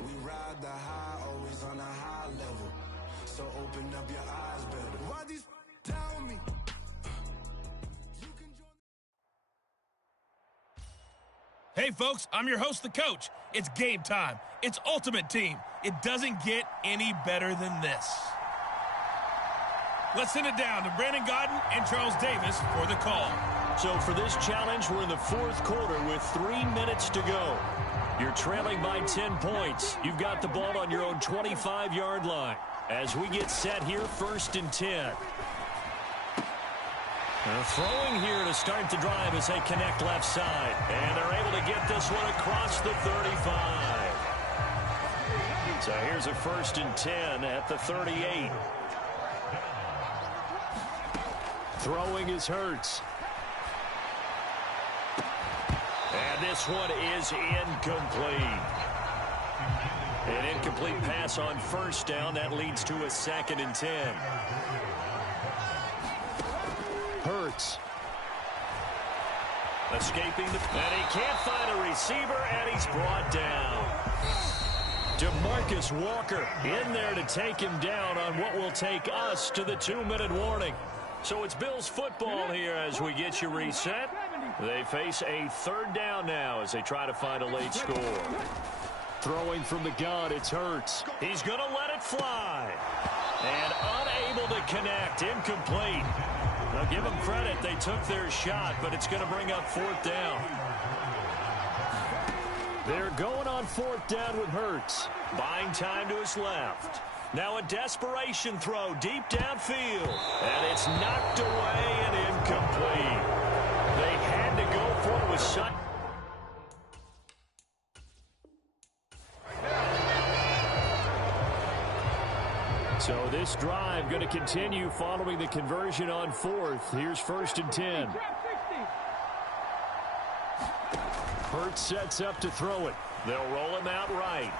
We ride the high, always on a high level. So open up your eyes better. Why these down me? Hey folks, I'm your host, the coach. It's game time. It's Ultimate Team. It doesn't get any better than this. Let's send it down to Brandon Gaudin and Charles Davis for the call. So for this challenge, we're in the 4th quarter with 3 minutes to go. You're trailing by 10 points. You've got the ball on your own 25-yard line. As we get set here, 1st and 10. Throwing here to start the drive as they connect left side. And they're able to get this one across the 35. So here's a 1st and 10 at the 38. Throwing is Hurts. And And this one is incomplete. An incomplete pass on first down. That leads to a 2nd and 10. Hurts. Escaping and he can't find a receiver, and he's brought down. DeMarcus Walker in there to take him down on what will take us to the 2-minute warning. So it's Bills football here as we get you reset. They face a 3rd down now as they try to find a late score. Throwing from the gun, it's Hurts. He's going to let it fly. And unable to connect, incomplete. Now give them credit, they took their shot, but it's going to bring up 4th down. They're going on 4th down with Hurts. Buying time to his left. Now a desperation throw deep downfield. And it's knocked away and incomplete. They had to go for it with Sutton. So this drive going to continue following the conversion on 4th. Here's 1st and 10. Hurts sets up to throw it. They'll roll him out right.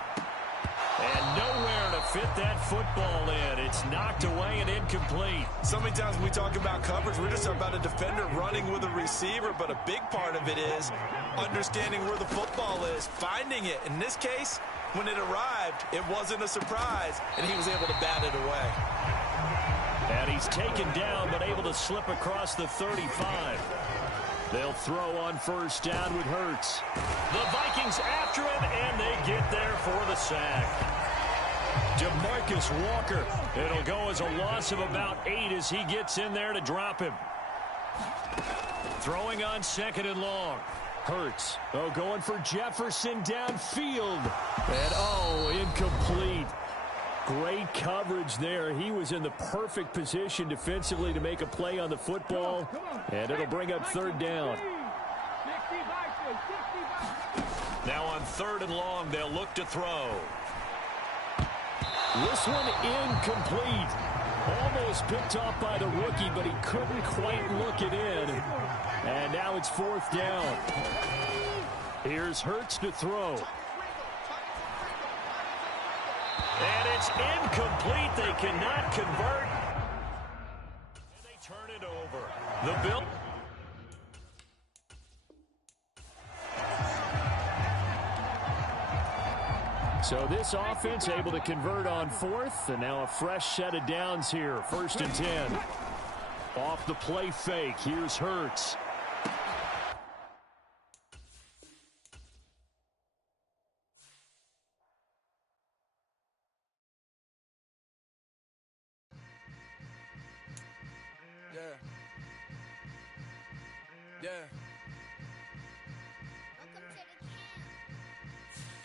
And nowhere to fit that football in. It's knocked away and incomplete. So many times when we talk about coverage, we're just about a defender running with a receiver, but a big part of it is understanding where the football is, finding it. In this case, when it arrived, it wasn't a surprise, and he was able to bat it away. And he's taken down, but able to slip across the 35. They'll throw on 1st down with Hurts. The Vikings after him, and they get there for the sack. DeMarcus Walker. It'll go as a loss of about 8 as he gets in there to drop him. Throwing on 2nd and long. Hurts. Oh, going for Jefferson downfield. And, incomplete. Great coverage there. He was in the perfect position defensively to make a play on the football. And it'll bring up 3rd down. Now on 3rd and long, they'll look to throw. This one incomplete. Almost picked off by the rookie, but he couldn't quite look it in. And now it's 4th down. Here's Hurts to throw. And it's incomplete. They cannot convert. And they turn it over. The Bills. So this offense able to convert on 4th, and now a fresh set of downs here. 1st and 10. Off the play fake. Here's Hurts. Yeah.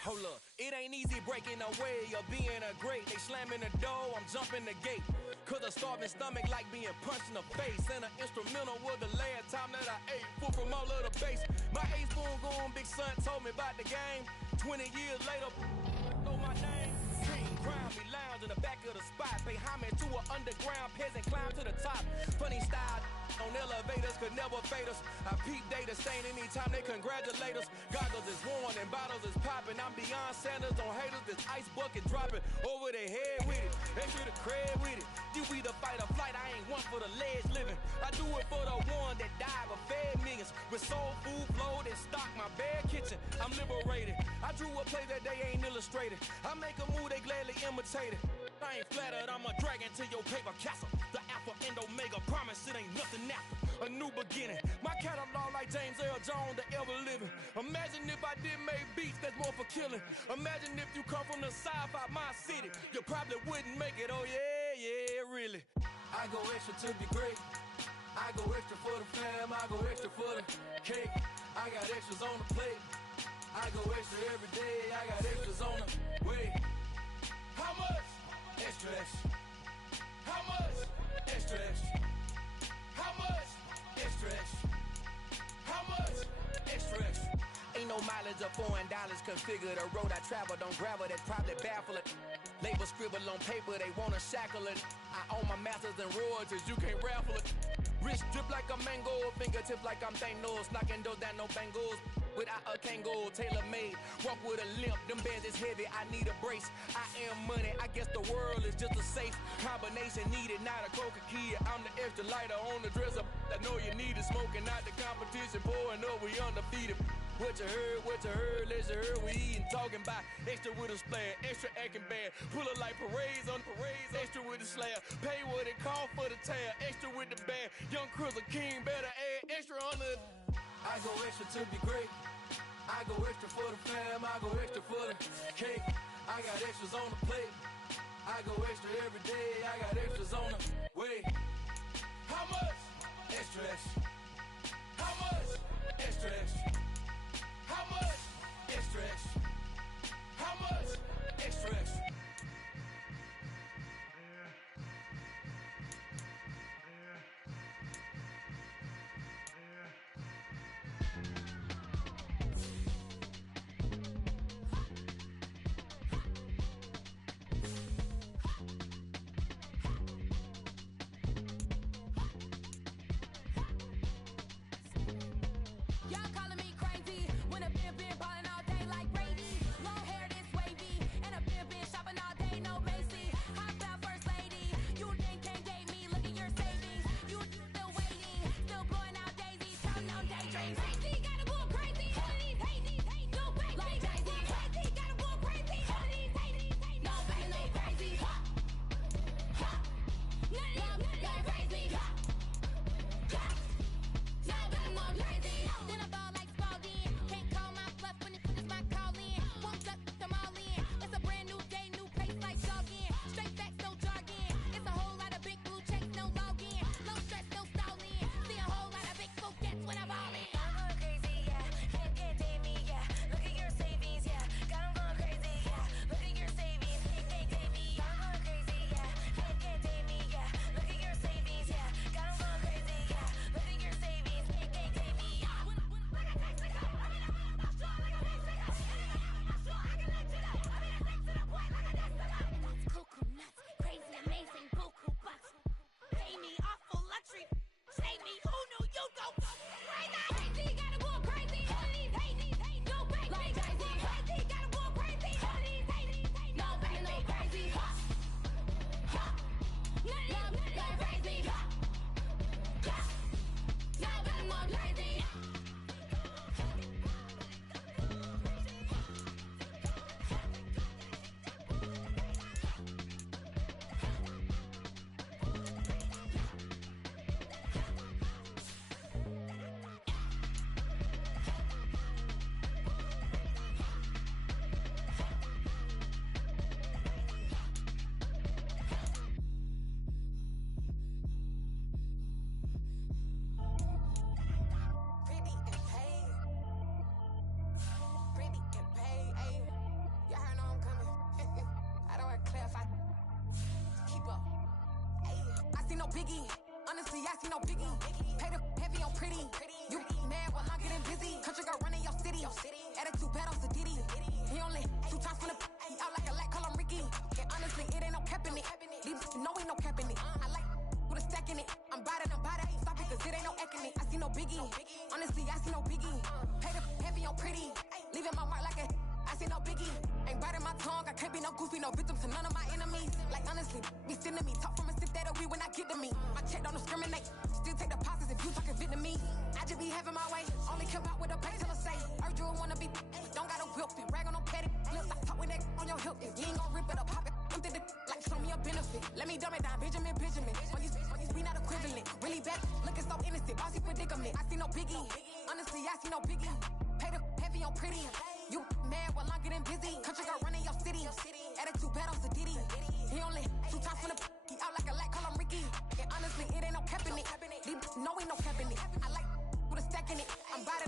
Hold up, it ain't easy breaking away or being a great. They slamming the door, I'm jumping the gate. Cause a starving stomach like being punched in the face. And an instrumental was the last time that I ate food from all of the base. My 8-spoon goon, big son told me about the game. 20 years later, know my name. King Crown, me lounge in the back of the spot. Pay homage to an underground peasant, climb to the top. Funny style on elevators could never fade us. I peep data stain anytime they congratulate us. Goggles is worn and bottles is popping. I'm beyond Sanders on haters. This ice bucket dropping over their head with it. Extra the cred with it. You either fight or flight. I ain't one for the ledge living. I do it for the one that died but fed millions. With soul food flowed and stock my bare kitchen. I'm liberated. I drew a play that they ain't illustrated. I make a move they gladly imitate it. I ain't flattered, I'm a dragon to your paper castle. The Alpha and Omega, promise it ain't nothing after. A new beginning, my catalog like James Earl Jones, the ever living. Imagine if I did make beats that's more for killing. Imagine if you come from the south out my city. You probably wouldn't make it, oh yeah, really. I go extra to be great. I go extra for the fam, I go extra for the cake. I got extras on the plate. I go extra every day, I got extras on the way. How much? Extra, extra. How much? Extra, extra. How much? Extra, extra. How much? Extra, extra. Ain't no mileage or $4 configure the road I travel. Don't gravel, that's probably baffling. Label scribble on paper, they wanna shackle it. I own my masters and royalties, you can't raffle it. Wrist drip like a mango, fingertips like I'm Thanos, knocking those down, no bangles. without a Kangol, tailor-made. Walk with a limp, them bands is heavy, I need a brace. I am money, I guess the world is just a safe combination needed, not a coca-key. I'm the extra lighter on the dresser. I know you need it, smoking out the competition, pouring up, we undefeated. What you heard, let's heard, we eating, talking about extra with a splash, extra acting bad, pull it like parades on parades, extra with the slab, pay what it cost for the tab, extra with the bag, young Crizzle King, better add extra on the. I go extra to be great, I go extra for the fam, I go extra for the cake, I got extras on the plate, I go extra every day, I got extras on the way. How much? Extra, extra. How much? Extra, extra. How much? Extra, extra. How much? Extra, extra. Biggie, honestly, I see no biggie. Pay the heavy on pretty. You mad while I'm getting busy. Country girl running your city. Attitude bad on the Diddy. He only 2 times from the he out like a lack, call him Ricky. And honestly, it ain't no cap in it. These know ain't no cap in it. I like with a stack in it. I'm bad. Stop it, cause it ain't no eck in it. I see no biggie. Honestly, I see no biggie. Pay the heavy on pretty. Leaving my mark like a I see no biggie. Ain't biting my tongue. I can't be no goofy, no victim to none of my enemies. Like honestly, be sending me talk from a sip that we when I get to me. My check don't discriminate. Still take deposits if you talking Vietnamese. I just be having my way. Only care about what the pay till I say. Urge you wanna be. Don't gotta whip it. Rag on no petty. Lips I talk with that on your hip. If you ain't gon' rip it up, pop it. Empty the like show me a benefit. Let me dumb it down, Benjamin. We not equivalent. Really bad, looking so innocent. Bossy predicament. I see no biggie. Honestly, I see no biggie. Pay the heavy on pretty. You mad while I'm getting busy. Country girl running your city. Attitude bad on the Diddy. He only 2 times from the he out like a lack, call him Ricky. And honestly, it ain't no cap in it. These know ain't no cap in it. I like with a stack in it. I'm bad.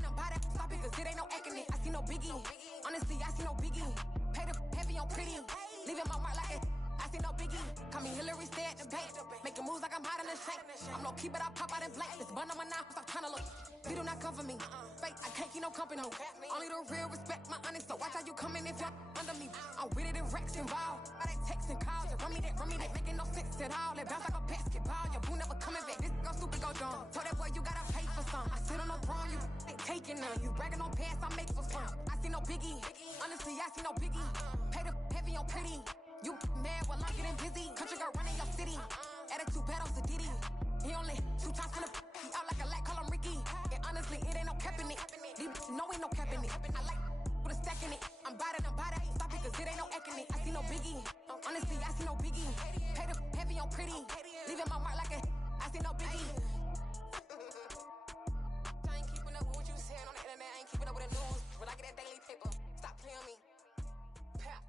Stop it, cause it ain't no eck in it. I see no biggie. Honestly, I see no biggie. Pay the heavy on pretty. Leaving my mark like a I see no biggie. Call me Hillary, stay at the bank. Making moves like I'm hot in the shank. I'm low key, but I pop out in blank. This bun on my knife, stop trying to look. They do not cover me. Fake, I can't keep no company. Only the real respect my honest. So watch how you coming if you're under me. I'm with it in Rex involved. I they texting calls. Run me that. Making no sense at all. It bounce like a basketball. Your boo never coming back. This go stupid, go dumb. Told that boy you gotta pay for some. I sit on no throne, you ain't take speaking none. You bragging on pants, I make for fun. I see no biggie. Honestly, I see no biggie. Pay the heavy on pretty. You mad while I'm getting busy. Country girl running your city. Attitude bad on Sadidi. He only 2 times from the he out like a lack, call him Ricky. And honestly, it ain't no cap in it. These know ain't no cap in it. I like with a stack in it. I'm bout it. Stop it, cause it ain't no acting it. I see no biggie. Honestly, I see no biggie. Pay the heavy on pretty. Leaving my mark like a I see no biggie. I ain't keeping up with what you saying on the internet. I ain't keeping up with the news. When I get that daily paper, stop playing on me. Pap.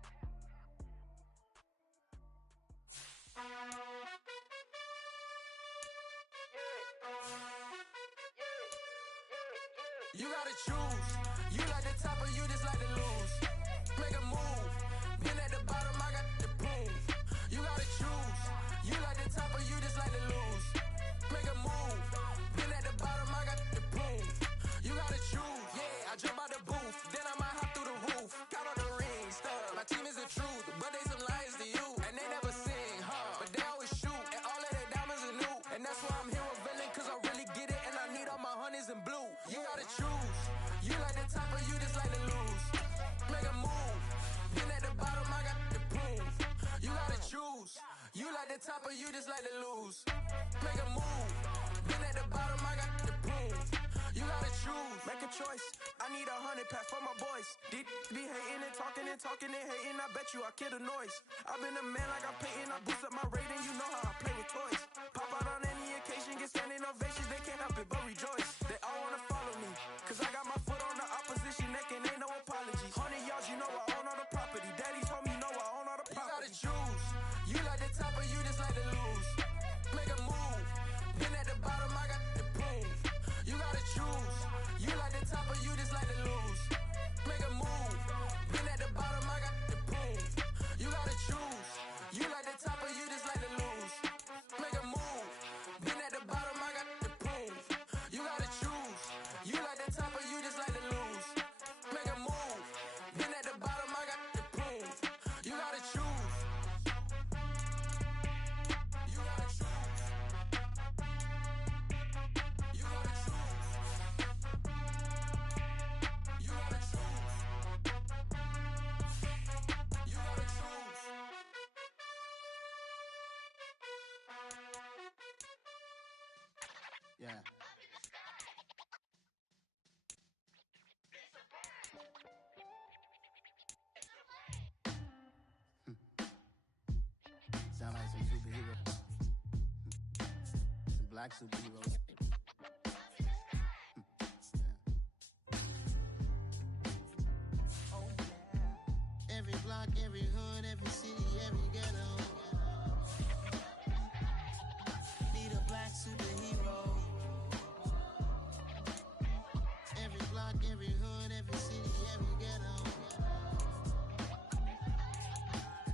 You gotta choose. You like the top or you just like to lose. Make a move. Been at the bottom, I got the proof. You gotta choose. You like the top or you just like to lose. Make a move. Been at the bottom, I got the proof. You gotta choose. Yeah, I jump out the booth. Then I might hop through the roof. Count on the rings. My team is the truth, but they some liars to you. And they never sing, but they always shoot. And all of their diamonds are new. And that's why I'm here revealing, cause I really get it. And I need all my honeys in blue. You gotta choose. You like the top or you just like to lose. Make a move. Been at the bottom, I got the proof. You gotta choose. You like the top or you just like to lose. Make a move. Been at the bottom, I got the proof. You gotta choose. Make a choice. I need 100 pack for my boys. Be hating and talking and hating. I bet you I kill the noise. I've been a man like I'm Peyton. I boost up my rating. You know how I play with toys. Pop out on any occasion, get standing ovations. They can't help it but rejoice. They all wanna follow me, cause I got my foot on the opposition neck and ain't no apologies. 100 yards, you know I own all the property. Daddy told me, you know I own all the property. You gotta choose. You like the top or you just like to lose. Make a move. Been at the bottom, I got the proof. You gotta choose. You like the top or you just like to lose. Make a move. Been at the bottom, I got the proof. You gotta choose. You like the top or you just like to lose. Make a move. Been at the bottom, I got the proof. You gotta choose. You like the top or you just like to lose. Make a move. Been at the bottom, I got the proof. You gotta choose. You gotta choose. You gotta choose. You gotta choose. You gotta choose. Yeah. Sound like some superheroes. Some black superheroes. Every block, every hood, every city, every ghetto. Need a black superhero. Every block, every hood, every city, every ghetto.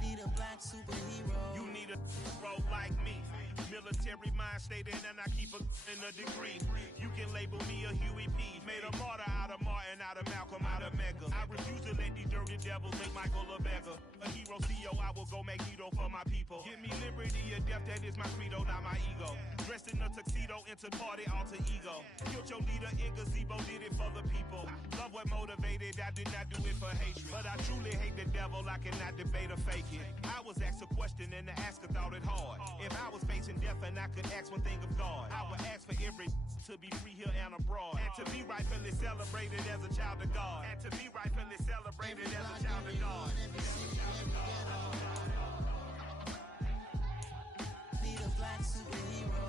Need a black superhero. You need a hero like me. Military mind stated, and I keep in a degree. You can label me a Huey P. Made a martyr out of Martin, out of Malcolm, out of Mega. I refuse to let these dirty devils make Michael a beggar. A hero CEO, I will go Magneto for my people. Give me liberty or death, that is my credo, not my ego. Dressed in a tuxedo, into party, alter ego. Killed your leader in gazebo, did it for the people. Love what motivated, I did not do it for hatred. But I truly hate the devil, I cannot debate or fake it. I was asked a question and the asker thought it hard. If I was facing death and I could ask one thing of God, I would ask for every to be free here and abroad. And to be rightfully celebrated as a child of God. And to be rightfully celebrated as a child of God. Need a black superhero.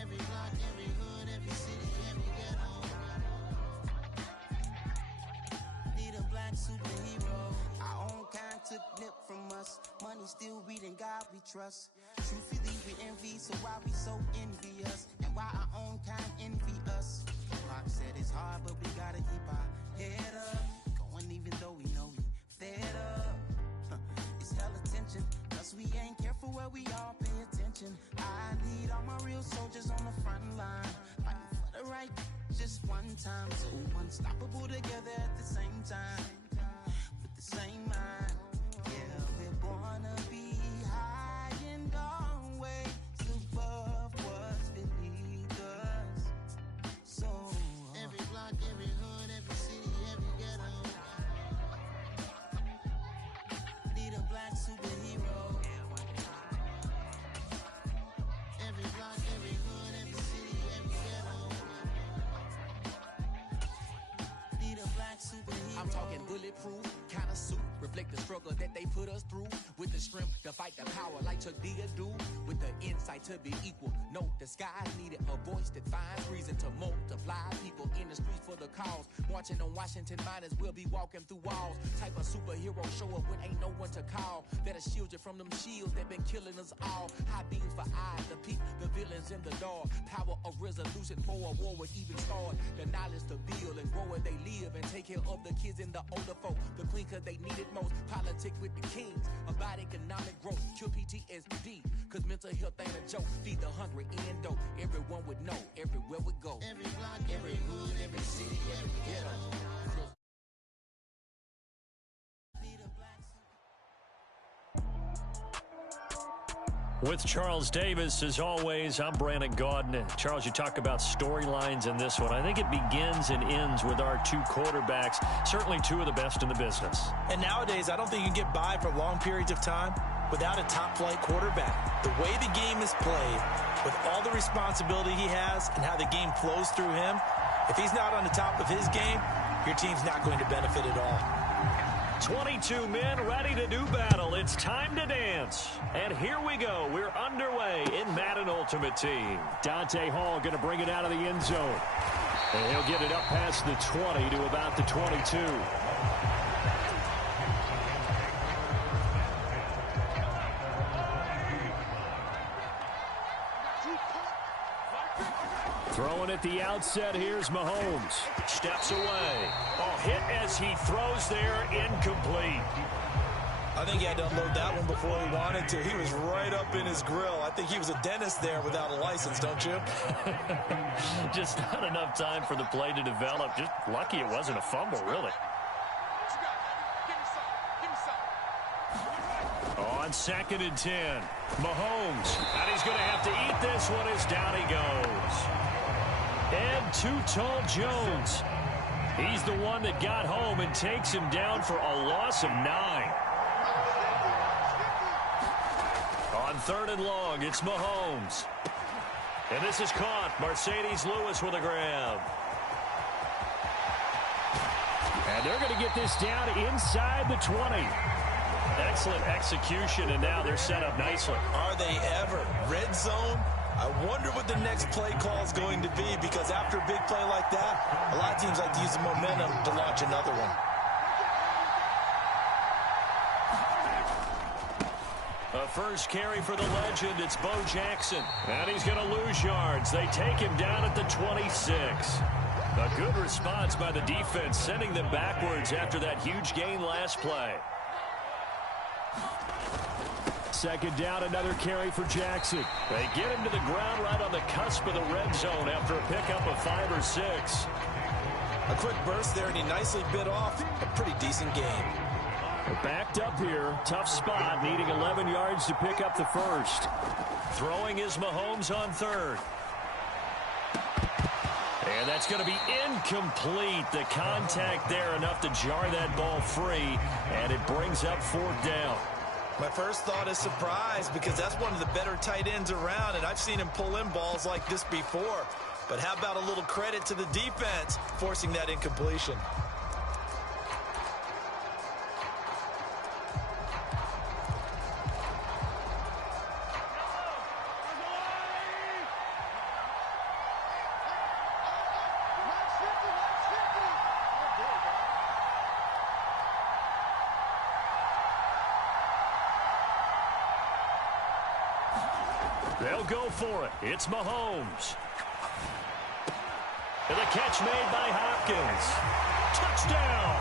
Every block, every hood, every city, every ghetto. Need a black superhero. Our own kind took nip from us. Money still reading God we trust. Truthfully we envy, so why we so envious? And why our own kind envy us? Pac said it's hard, but we gotta keep our head up. Going even though we know we fed up. It's hell attention, cause we ain't careful where we all pay attention. I need all my real soldiers on the front line, fighting for the right just one time. So unstoppable together at the same time, with the same mind. Yeah, we're born to be high and always above what's beneath us. bulletproof kind of suit. Reflect the struggle that they put us through. With the strength to fight the power like Chuck D do. With the insight to be equal. Note the skies needed a voice that finds reason to multiply. People in the streets for the cause. Marching on Washington miners will be walking through walls. Type of superhero show up when ain't no one to call. That'll shield you from them shields that been killing us all. High beams for eyes to peep the villains in the dark. Power of resolution for a war would even start. The knowledge to build and grow where they live and take care of the kids and the older folk. The queen cause they need it most. Politic with the kings. About economic growth. Cure PTSD. Cause mental health ain't a joke. Feed the hungry and dope. Everyone would know. Everywhere we go. Every block, every hood, every city, every ghetto. With Charles Davis, as always, I'm Brandon Gaudin. Charles, you talk about storylines in this one. I think it begins and ends with our two quarterbacks, certainly two of the best in the business. And nowadays, I don't think you can get by for long periods of time without a top-flight quarterback. The way the game is played, with all the responsibility he has and how the game flows through him, if he's not on the top of his game, your team's not going to benefit at all. 22 men ready to do battle. It's time to dance. And here we go. We're underway in Madden Ultimate Team. Dante Hall going to bring it out of the end zone. And he'll get it up past the 20 to about the 22. Throwing at the outset, here's Mahomes. Steps away. Oh, hit as he throws there, incomplete. I think he had to unload that one before he wanted to. He was right up in his grill. I think he was a dentist there without a license, don't you? Just not enough time for the play to develop. Just lucky it wasn't a fumble, really. On 2nd and 10, Mahomes. And he's going to have to eat this one as down he goes. And Too Tall Jones. He's the one that got home and takes him down for a loss of 9. On 3rd and long, it's Mahomes. And this is caught. Mercedes Lewis with a grab. And they're going to get this down inside the 20. Excellent execution, and now they're set up nicely. Are they ever? Red zone? I wonder what the next play call is going to be, because after a big play like that, a lot of teams like to use the momentum to launch another one. A first carry for the legend. It's Bo Jackson. And he's going to lose yards. They take him down at the 26. A good response by the defense, sending them backwards after that huge gain last play. 2nd down, another carry for Jackson. They get him to the ground right on the cusp of the red zone after a pickup of 5 or 6. A quick burst there, and he nicely bit off a pretty decent gain. We're backed up here. Tough spot, needing 11 yards to pick up the first. Throwing is Mahomes on 3rd. And that's going to be incomplete. The contact there enough to jar that ball free, and it brings up 4th down. My first thought is surprise, because that's one of the better tight ends around, and I've seen him pull in balls like this before. But how about a little credit to the defense forcing that incompletion? They'll go for it. It's Mahomes. And the catch made by Hopkins. Touchdown!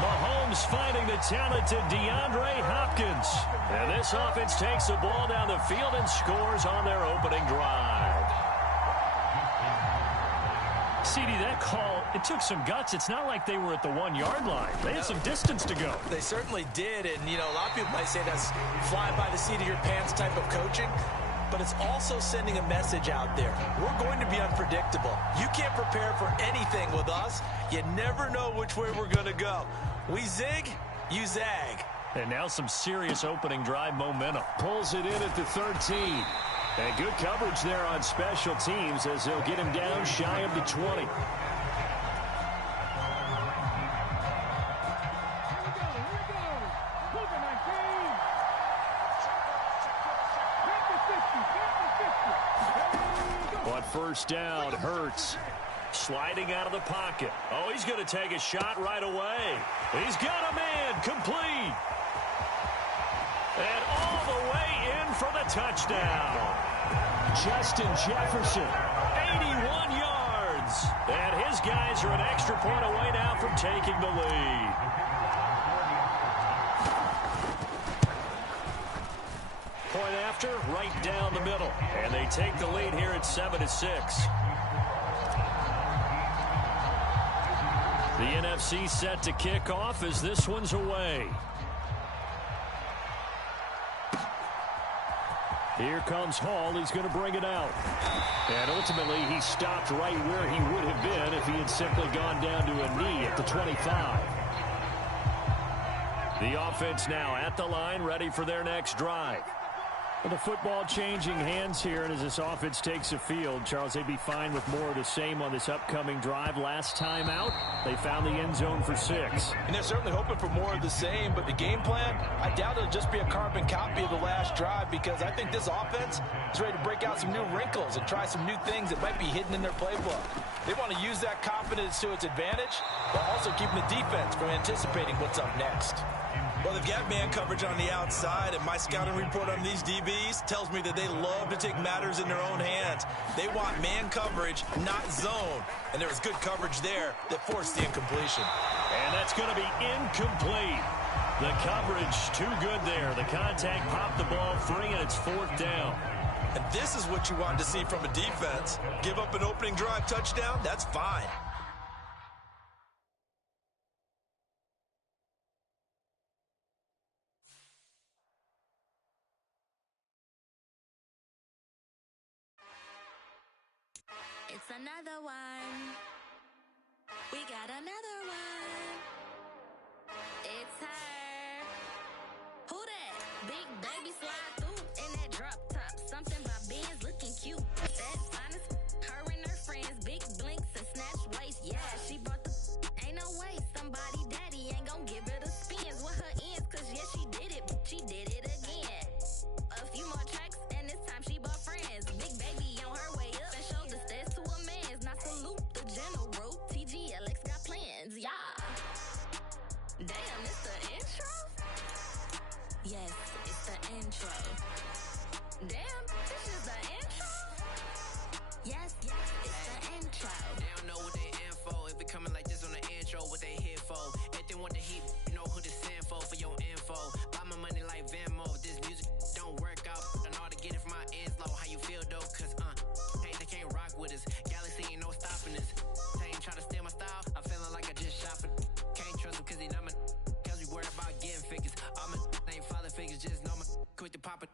Mahomes finding the talented DeAndre Hopkins. And this offense takes the ball down the field and scores on their opening drive. CD, that call, it took some guts. It's not like they were at the 1-yard line. They had some distance to go. They certainly did, and, you know, a lot of people might say that's fly by the seat of your pants type of coaching, but it's also sending a message out there. We're going to be unpredictable. You can't prepare for anything with us. You never know which way we're going to go. We zig, you zag. And now some serious opening drive momentum. Pulls it in at the 13. And good coverage there on special teams as they'll get him down shy of the 20. on first down. Hurts sliding out of the pocket. Oh, he's going to take a shot right away. He's got a man complete. And all the way in for the touchdown. Justin Jefferson, 81 yards. And his guys are an extra point away now from taking the lead. Point after, right down the middle. And they take the lead here at 7-6. The NFC set to kick off as this one's away. Here comes Hall. He's going to bring it out. And ultimately, he stopped right where he would have been if he had simply gone down to a knee at the 25. The offense now at the line, ready for their next drive. Well, the football changing hands here, and as this offense takes the field, Charles, they'd be fine with more of the same on this upcoming drive. Last time out, they found the end zone for 6. And they're certainly hoping for more of the same, but the game plan, I doubt it'll just be a carbon copy of the last drive, because I think this offense is ready to break out some new wrinkles and try some new things that might be hidden in their playbook. They want to use that confidence to its advantage, while also keeping the defense from anticipating what's up next. Well, they've got man coverage on the outside, and my scouting report on these DBs tells me that they love to take matters in their own hands. They want man coverage, not zone. And there was good coverage there that forced the incompletion. And that's going to be incomplete. The coverage too good there. The contact popped the ball free, and it's 4th down. And this is what you want to see from a defense. Give up an opening drive touchdown, that's fine. It's another one. We got another one. It's her. Who that? Big baby slide through in that drop top. Something by Benz looking cute. That's honest. Her and her friends, big blinks and snatch waist. Yeah, she brought the. Ain't no way somebody daddy ain't gonna give her the spins with her ends. Cause yeah, she did it. She did it again. A few more tracks and this time she bought friends. Big baby on her way up and showed the stairs to a man's. Now salute the general. TGLX got plans, yeah. Damn, it's the intro? Yes, it's the intro. Damn, this is the intro? Yes, it's the intro. They don't know what they in for. If it coming like this on the intro, what they here for? If they want the heat, you know who to send for your info. Buy my money like Venmo. This music don't work out. I know how to get it from my ends low. How you feel though? Cause hey, they can't rock with us. Galaxy ain't no stopping us. They ain't try to steal my style. I'm feeling like I just shot for. Can't trust him cause he not my. Cause we worried about getting figures. All my ain't falling figures. Just know my quick to pop it.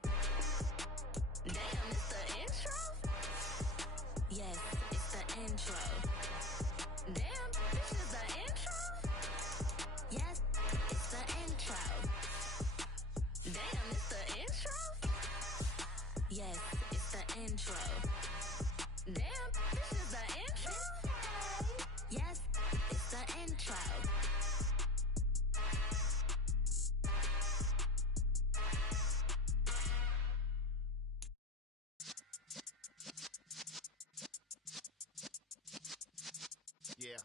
Damn, it's the intro? Yes, it's the intro. Damn, this is the intro? Yes, it's the intro. Damn, it's the intro? Yes, it's the intro. Damn, this is the intro? Yes, it's the intro. Yeah.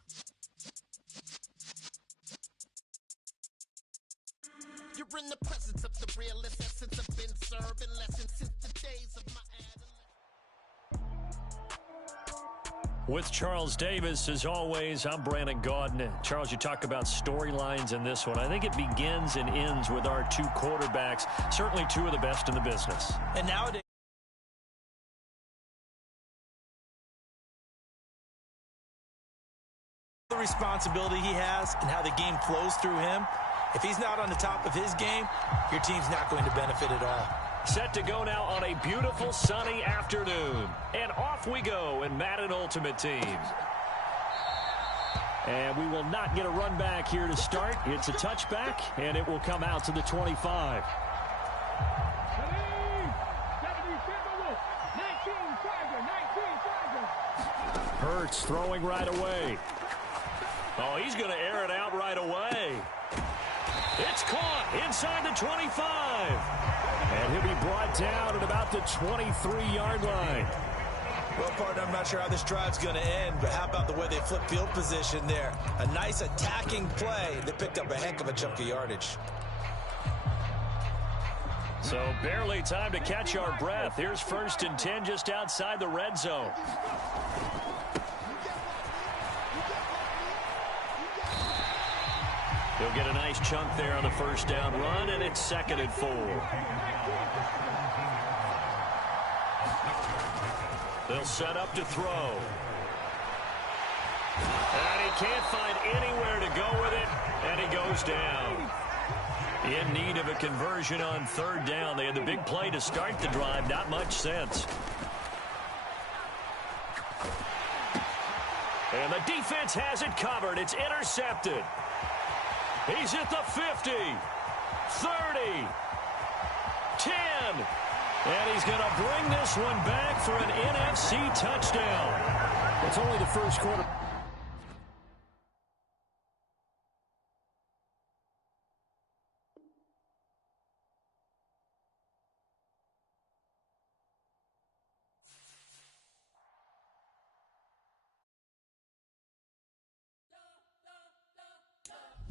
You're in the presence of the realest essence. I've been serving lessons since the days of my adolescence. With Charles Davis, as always, I'm Brandon Gaudin. Charles, you talk about storylines in this one. I think it begins and ends with our two quarterbacks, certainly two of the best in the business. And nowadays, the responsibility he has and how the game flows through him, if he's not on the top of his game, your team's not going to benefit at all. Set to go now on a beautiful sunny afternoon. And off we go in Madden Ultimate Team. And we will not get a run back here to start. It's a touchback, and it will come out to the 25. Hurts throwing right away. Oh, he's going to air it out right away. It's caught inside the 25. And he'll be brought down at about the 23-yard line. Well, partner, I'm not sure how this drive's going to end, but how about the way they flip field position there? A nice attacking play. They picked up a heck of a chunk of yardage. So barely time to catch our breath. Here's 1st and 10 just outside the red zone. He'll get a nice chunk there on the first down run, and it's 2nd and 4. They'll set up to throw. And he can't find anywhere to go with it, and he goes down. In need of a conversion on 3rd down. They had the big play to start the drive. Not much sense. And the defense has it covered. It's intercepted. He's at the 50, 30, 10. And he's going to bring this one back for an NFC touchdown. It's only the first quarter.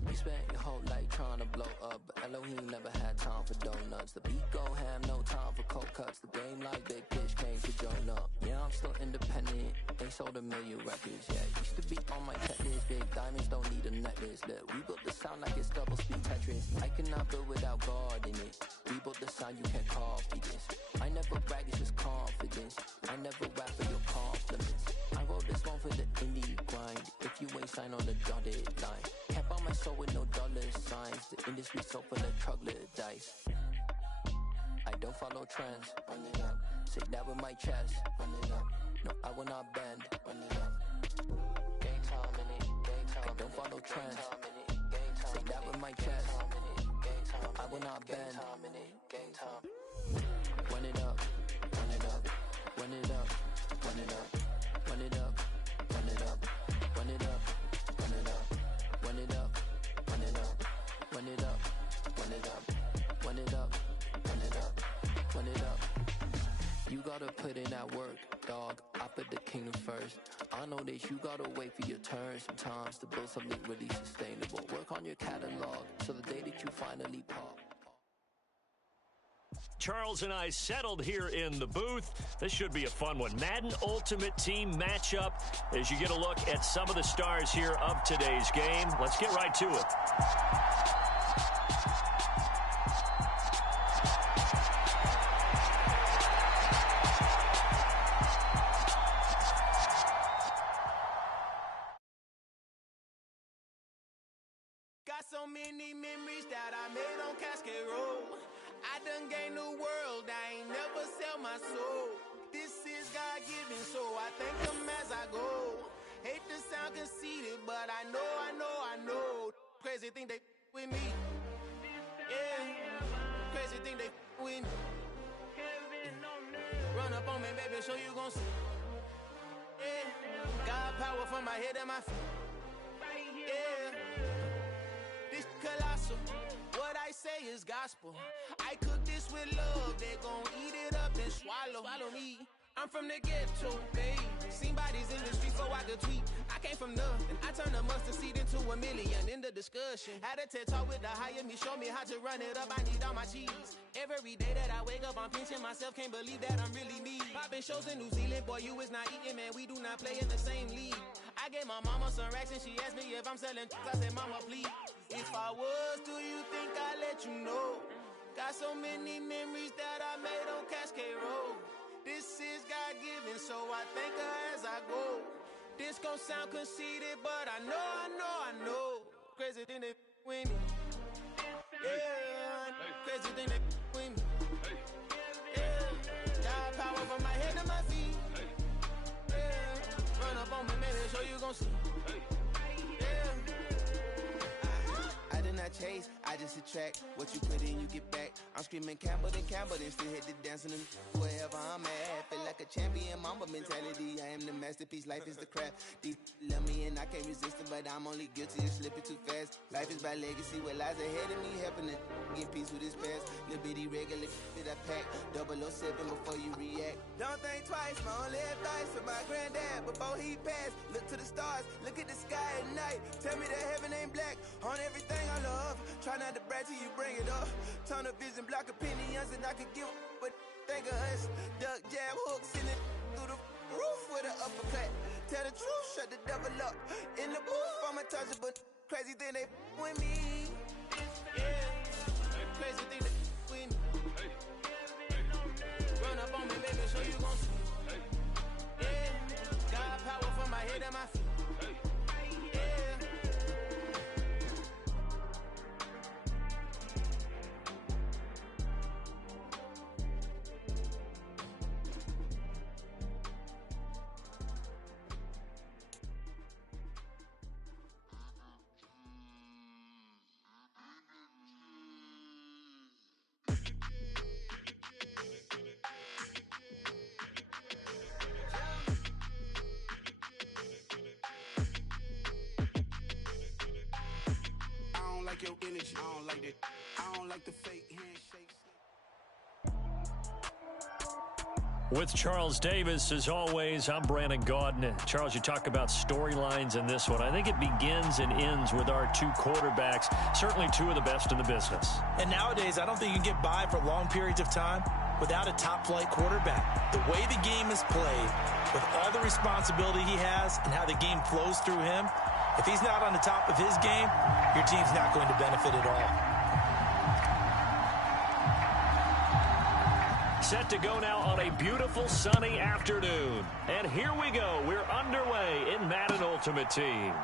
You spent your whole life trying to blow up, but Elohim never had time for donuts. The beat go ham, no time for cold cuts. The game like big bitch came to join up. Yeah, I'm still independent. They sold 1 million records, yeah. Used to be on my tech list. Big diamonds don't need a necklace. Look, we built the sound like it's double speed Tetris. I cannot build without God in it. We built the sound, you can't copy this. I never brag, it's just confidence. I never rap for your compliments. I wrote this one for the indie grind. If you ain't signed on the dotted line, can't buy my soul with no dollar signs. The industry so full of troglodytes. I don't follow trends. Run it up. Say that with my chest. Run it up. No, I will not bend. Run it up. Game time in it. Game time. I don't follow trends. Say that with my chest. I will not bend. Game time. Run it up. Run it up. Run it up. Run it up. Run it up. Run it up. Run it up. Run it up. Run it up. Run it up. Run it up. Run it up. Run it up. Run it up. Run it up. You gotta put in that work, dog. I put the kingdom first. I know that you gotta wait for your turn sometimes to build something really sustainable. Work on your catalog so the day that you finally pop. Charles and I settled here in the booth. This should be a fun one. Madden Ultimate Team matchup as you get a look at some of the stars here of today's game. Let's get right to it. Got so many memories that I made on Cascade Road. I done gained the world, I ain't never sell my soul. This is God-given, so I thank him as I go. Hate to sound conceited, but I know. Crazy think they with me. Yeah, crazy think they with me. Run up on me, baby, show you gon' see. Yeah, God power from my head and my feet. Yeah, this colossal. What I say is gospel. I cook this with love. They gon' eat it up and swallow me. I'm from the ghetto, baby. Seen bodies in the streets so I could tweet. I came from nothing. I turned a mustard seed into a million in the discussion. Had a TED talk with the higher me. Show me how to run it up. I need all my cheese. Every day that I wake up, I'm pinching myself. Can't believe that I'm really me. Popping shows in New Zealand. Boy, you is not eating, man. We do not play in the same league. I gave my mama some racks and she asked me if I'm selling. I said, mama, please. If I was, do you think I'd let you know? Got so many memories that I made on Cascade Road. This is God-given, so I thank her as I go. This gon' sound conceited, but I know. Crazy thing they with me. Yeah, crazy thing they with me. Yeah, got power from my head to my feet. Yeah, run up on me, maybe show you gon' see. I chase, I just attract what you put in, you get back. I'm screaming Campbell, then still hit the dancing and wherever I'm at. Feel like a champion, mamba mentality. I am the masterpiece, life is the crap. Deep love me and I can't resist it, but I'm only guilty of slipping too fast. Life is by legacy, what lies ahead of me, helping to get peace with this past. Little bitty regular that that pack. 007 before you react. Don't think twice, my only advice for my granddad before he passed. Look to the stars, look at the sky at night. Tell me that heaven ain't black on everything I love. Try not to brag till you bring it up. Tunnel vision, block opinions, and I could give but think of us. Duck jab hooks in it through the roof with an uppercut. Tell the truth, shut the devil up. In the booth, I'm untouchable. Crazy thing they with me. Yeah, crazy thing they with me. Run up on me, baby, so you gon' see. Yeah, got power from my head and my feet. I don't like your energy. I don't like that. I don't like the fake handshakes. With Charles Davis, as always, I'm Brandon Gaudin. Charles, you talk about storylines in this one. I think it begins and ends with our two quarterbacks, certainly two of the best in the business. And nowadays, I don't think you can get by for long periods of time without a top-flight quarterback. The way the game is played, with all the responsibility he has and how the game flows through him, if he's not on the top of his game, your team's not going to benefit at all. Set to go now on a beautiful sunny afternoon. And here we go. We're underway in Madden Ultimate Team.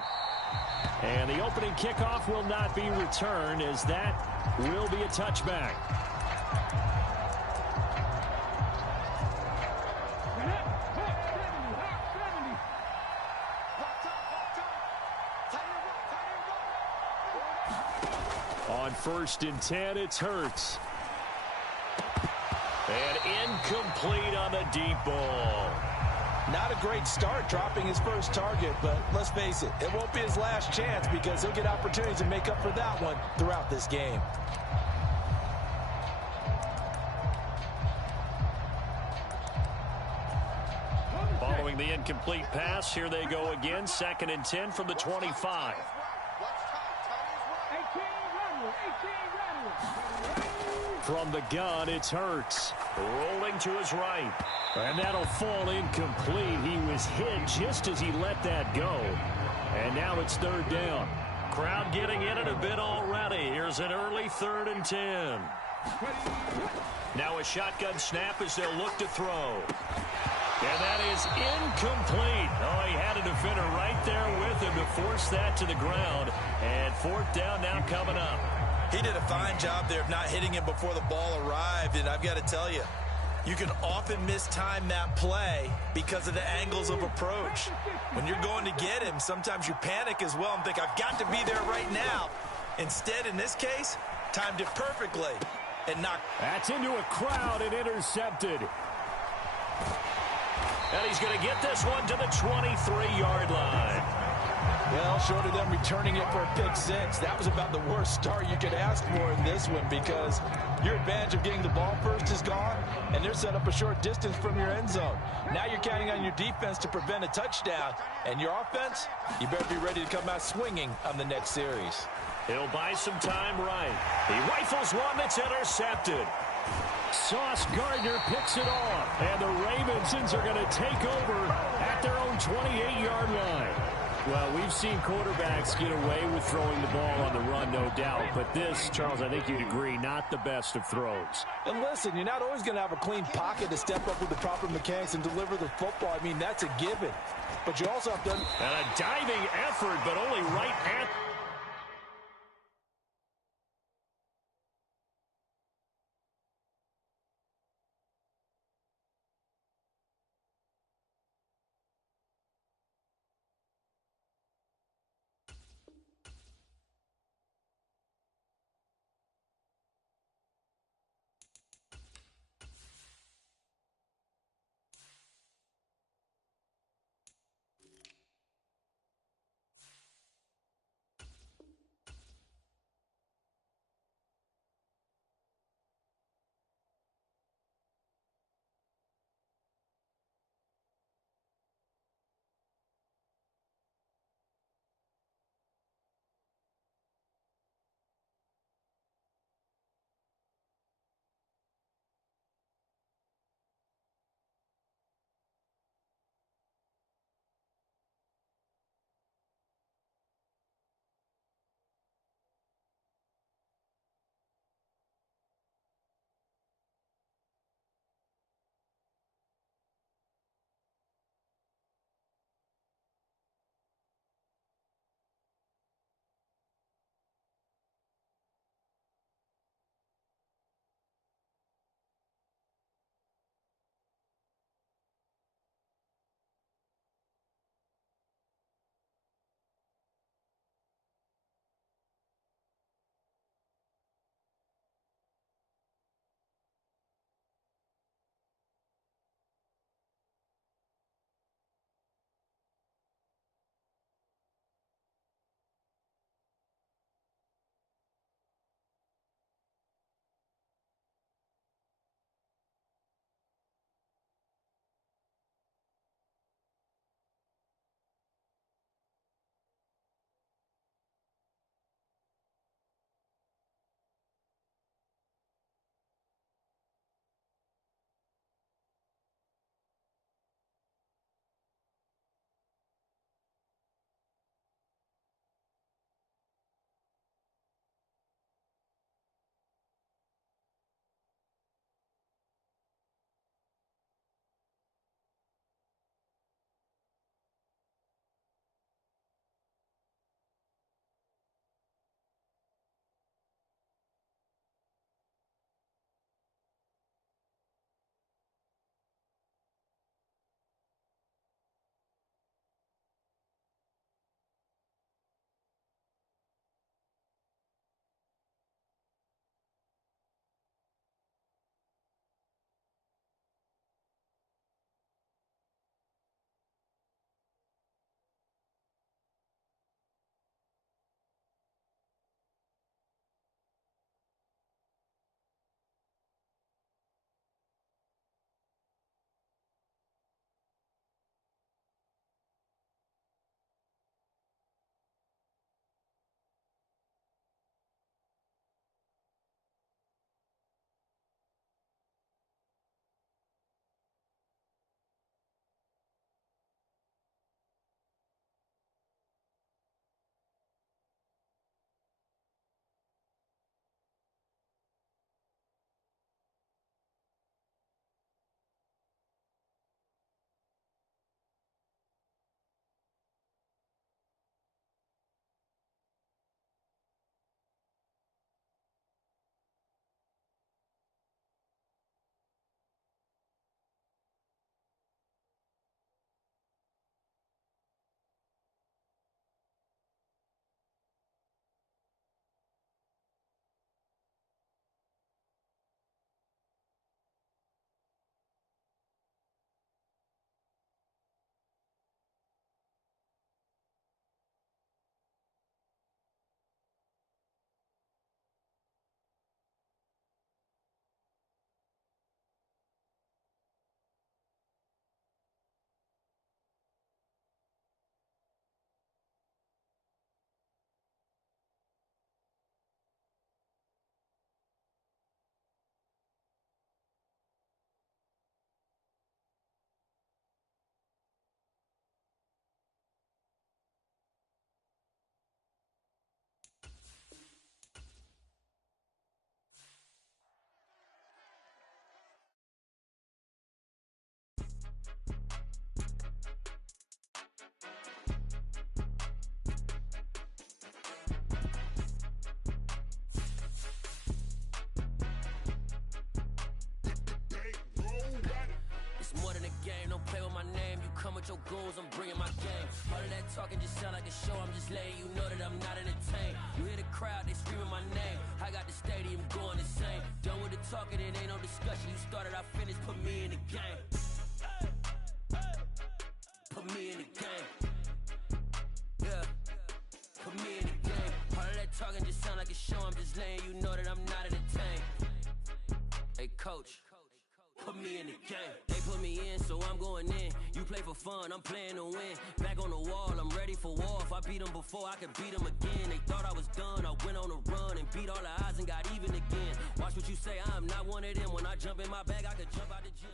And the opening kickoff will not be returned, as that will be a touchback. On 1st and 10, it's Hurts. And incomplete on the deep ball. Not a great start dropping his first target, but let's face it, it won't be his last chance because he'll get opportunities to make up for that one throughout this game. Following the incomplete pass, here they go again. 2nd and 10 from the 25. From the gun, it's Hurts. Rolling to his right. And that'll fall incomplete. He was hit just as he let that go. And now it's 3rd down. Crowd getting in it a bit already. Here's an early 3rd and 10. Now a shotgun snap as they'll look to throw. And that is incomplete. Oh, he had a defender right there with him to force that to the ground. And 4th down now coming up. He did a fine job there of not hitting him before the ball arrived, and I've got to tell you, you can often mistime that play because of the angles of approach. When you're going to get him, sometimes you panic as well and think, I've got to be there right now. Instead, in this case, timed it perfectly and knocked. That's into a crowd and intercepted. And he's going to get this one to the 23-yard line. Well, short of them returning it for a pick six, that was about the worst start you could ask for in this one because your advantage of getting the ball first is gone, and they're set up a short distance from your end zone. Now you're counting on your defense to prevent a touchdown, and your offense, you better be ready to come out swinging on the next series. He'll buy some time right. He rifles one that's intercepted. Sauce Gardner picks it off, and the Ravensons are going to take over at their own 28-yard line. Well, we've seen quarterbacks get away with throwing the ball on the run, no doubt. But this, Charles, I think you'd agree, not the best of throws. And listen, you're not always going to have a clean pocket to step up with the proper mechanics and deliver the football. I mean, that's a given. But you also have to... And a diving effort, but only right at... game. Don't play with my name. You come with your goons, I'm bringing my game. All of that talking just sound like a show. I'm just letting you know that I'm not entertained. You hear the crowd, they screaming my name. I got the stadium going insane. Done with the talking, it ain't no discussion. You started, I finished. Put me in the game. Put me in the game. Yeah. Put me in the game. All of that talking just sound like a show. I'm just letting you know that I'm not entertained. Hey, coach. Put me in the game. They put me in, so I'm going in. You play for fun, I'm playing to win. Back on the wall, I'm ready for war. If I beat them before, I could beat them again. They thought I was done, I went on a run and beat all the odds and got even again. Watch what you say, I'm not one of them. When I jump in my bag, I could jump out the gym.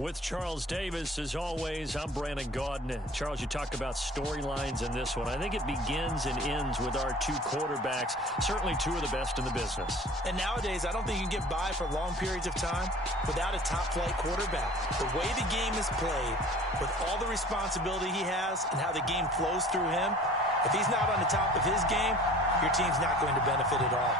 With Charles Davis, as always, I'm Brandon Gaudin. Charles, you talked about storylines in this one. I think it begins and ends with our two quarterbacks, certainly two of the best in the business. And nowadays, I don't think you can get by for long periods of time without a top-flight quarterback. The way the game is played, with all the responsibility he has and how the game flows through him, if he's not on the top of his game, your team's not going to benefit at all.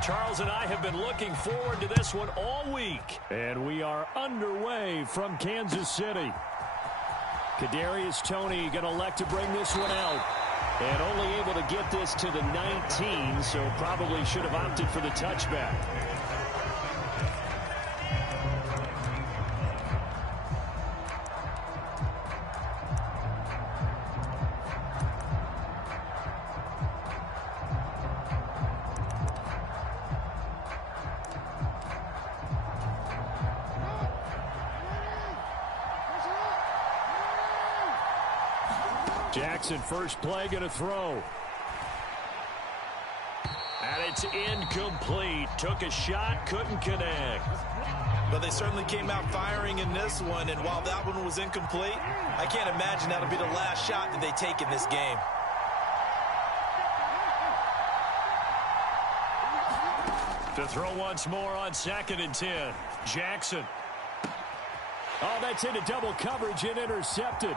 Charles and I have been looking forward to this one all week. And we are underway from Kansas City. Kadarius Toney going to elect to bring this one out. And only able to get this to the 19, so probably should have opted for the touchback. Jackson, first play, going to throw. And it's incomplete. Took a shot, couldn't connect. But they certainly came out firing in this one, and while that one was incomplete, I can't imagine that'll be the last shot that they take in this game. To throw once more on 2nd and 10. Jackson. Oh, that's into double coverage and intercepted.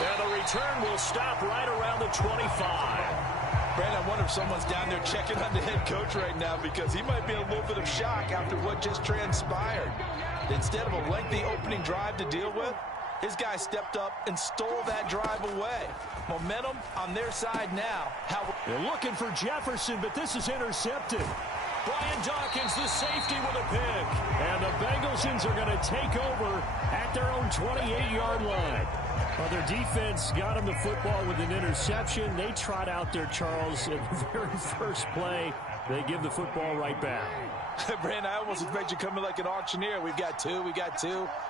And the return will stop right around the 25. Brandon, I wonder if someone's down there checking on the head coach right now, because he might be in a little bit of shock after what just transpired. Instead of a lengthy opening drive to deal with, his guy stepped up and stole that drive away. Momentum on their side now. They're looking for Jefferson, but this is intercepted. Brian Dawkins, the safety, with a pick. And the Bengalsians are going to take over at their own 28-yard line. Well, their defense got them the football with an interception. They trot out there, Charles, at the very first play. They give the football right back. Brandon, I almost expect you coming like an auctioneer. We've got two.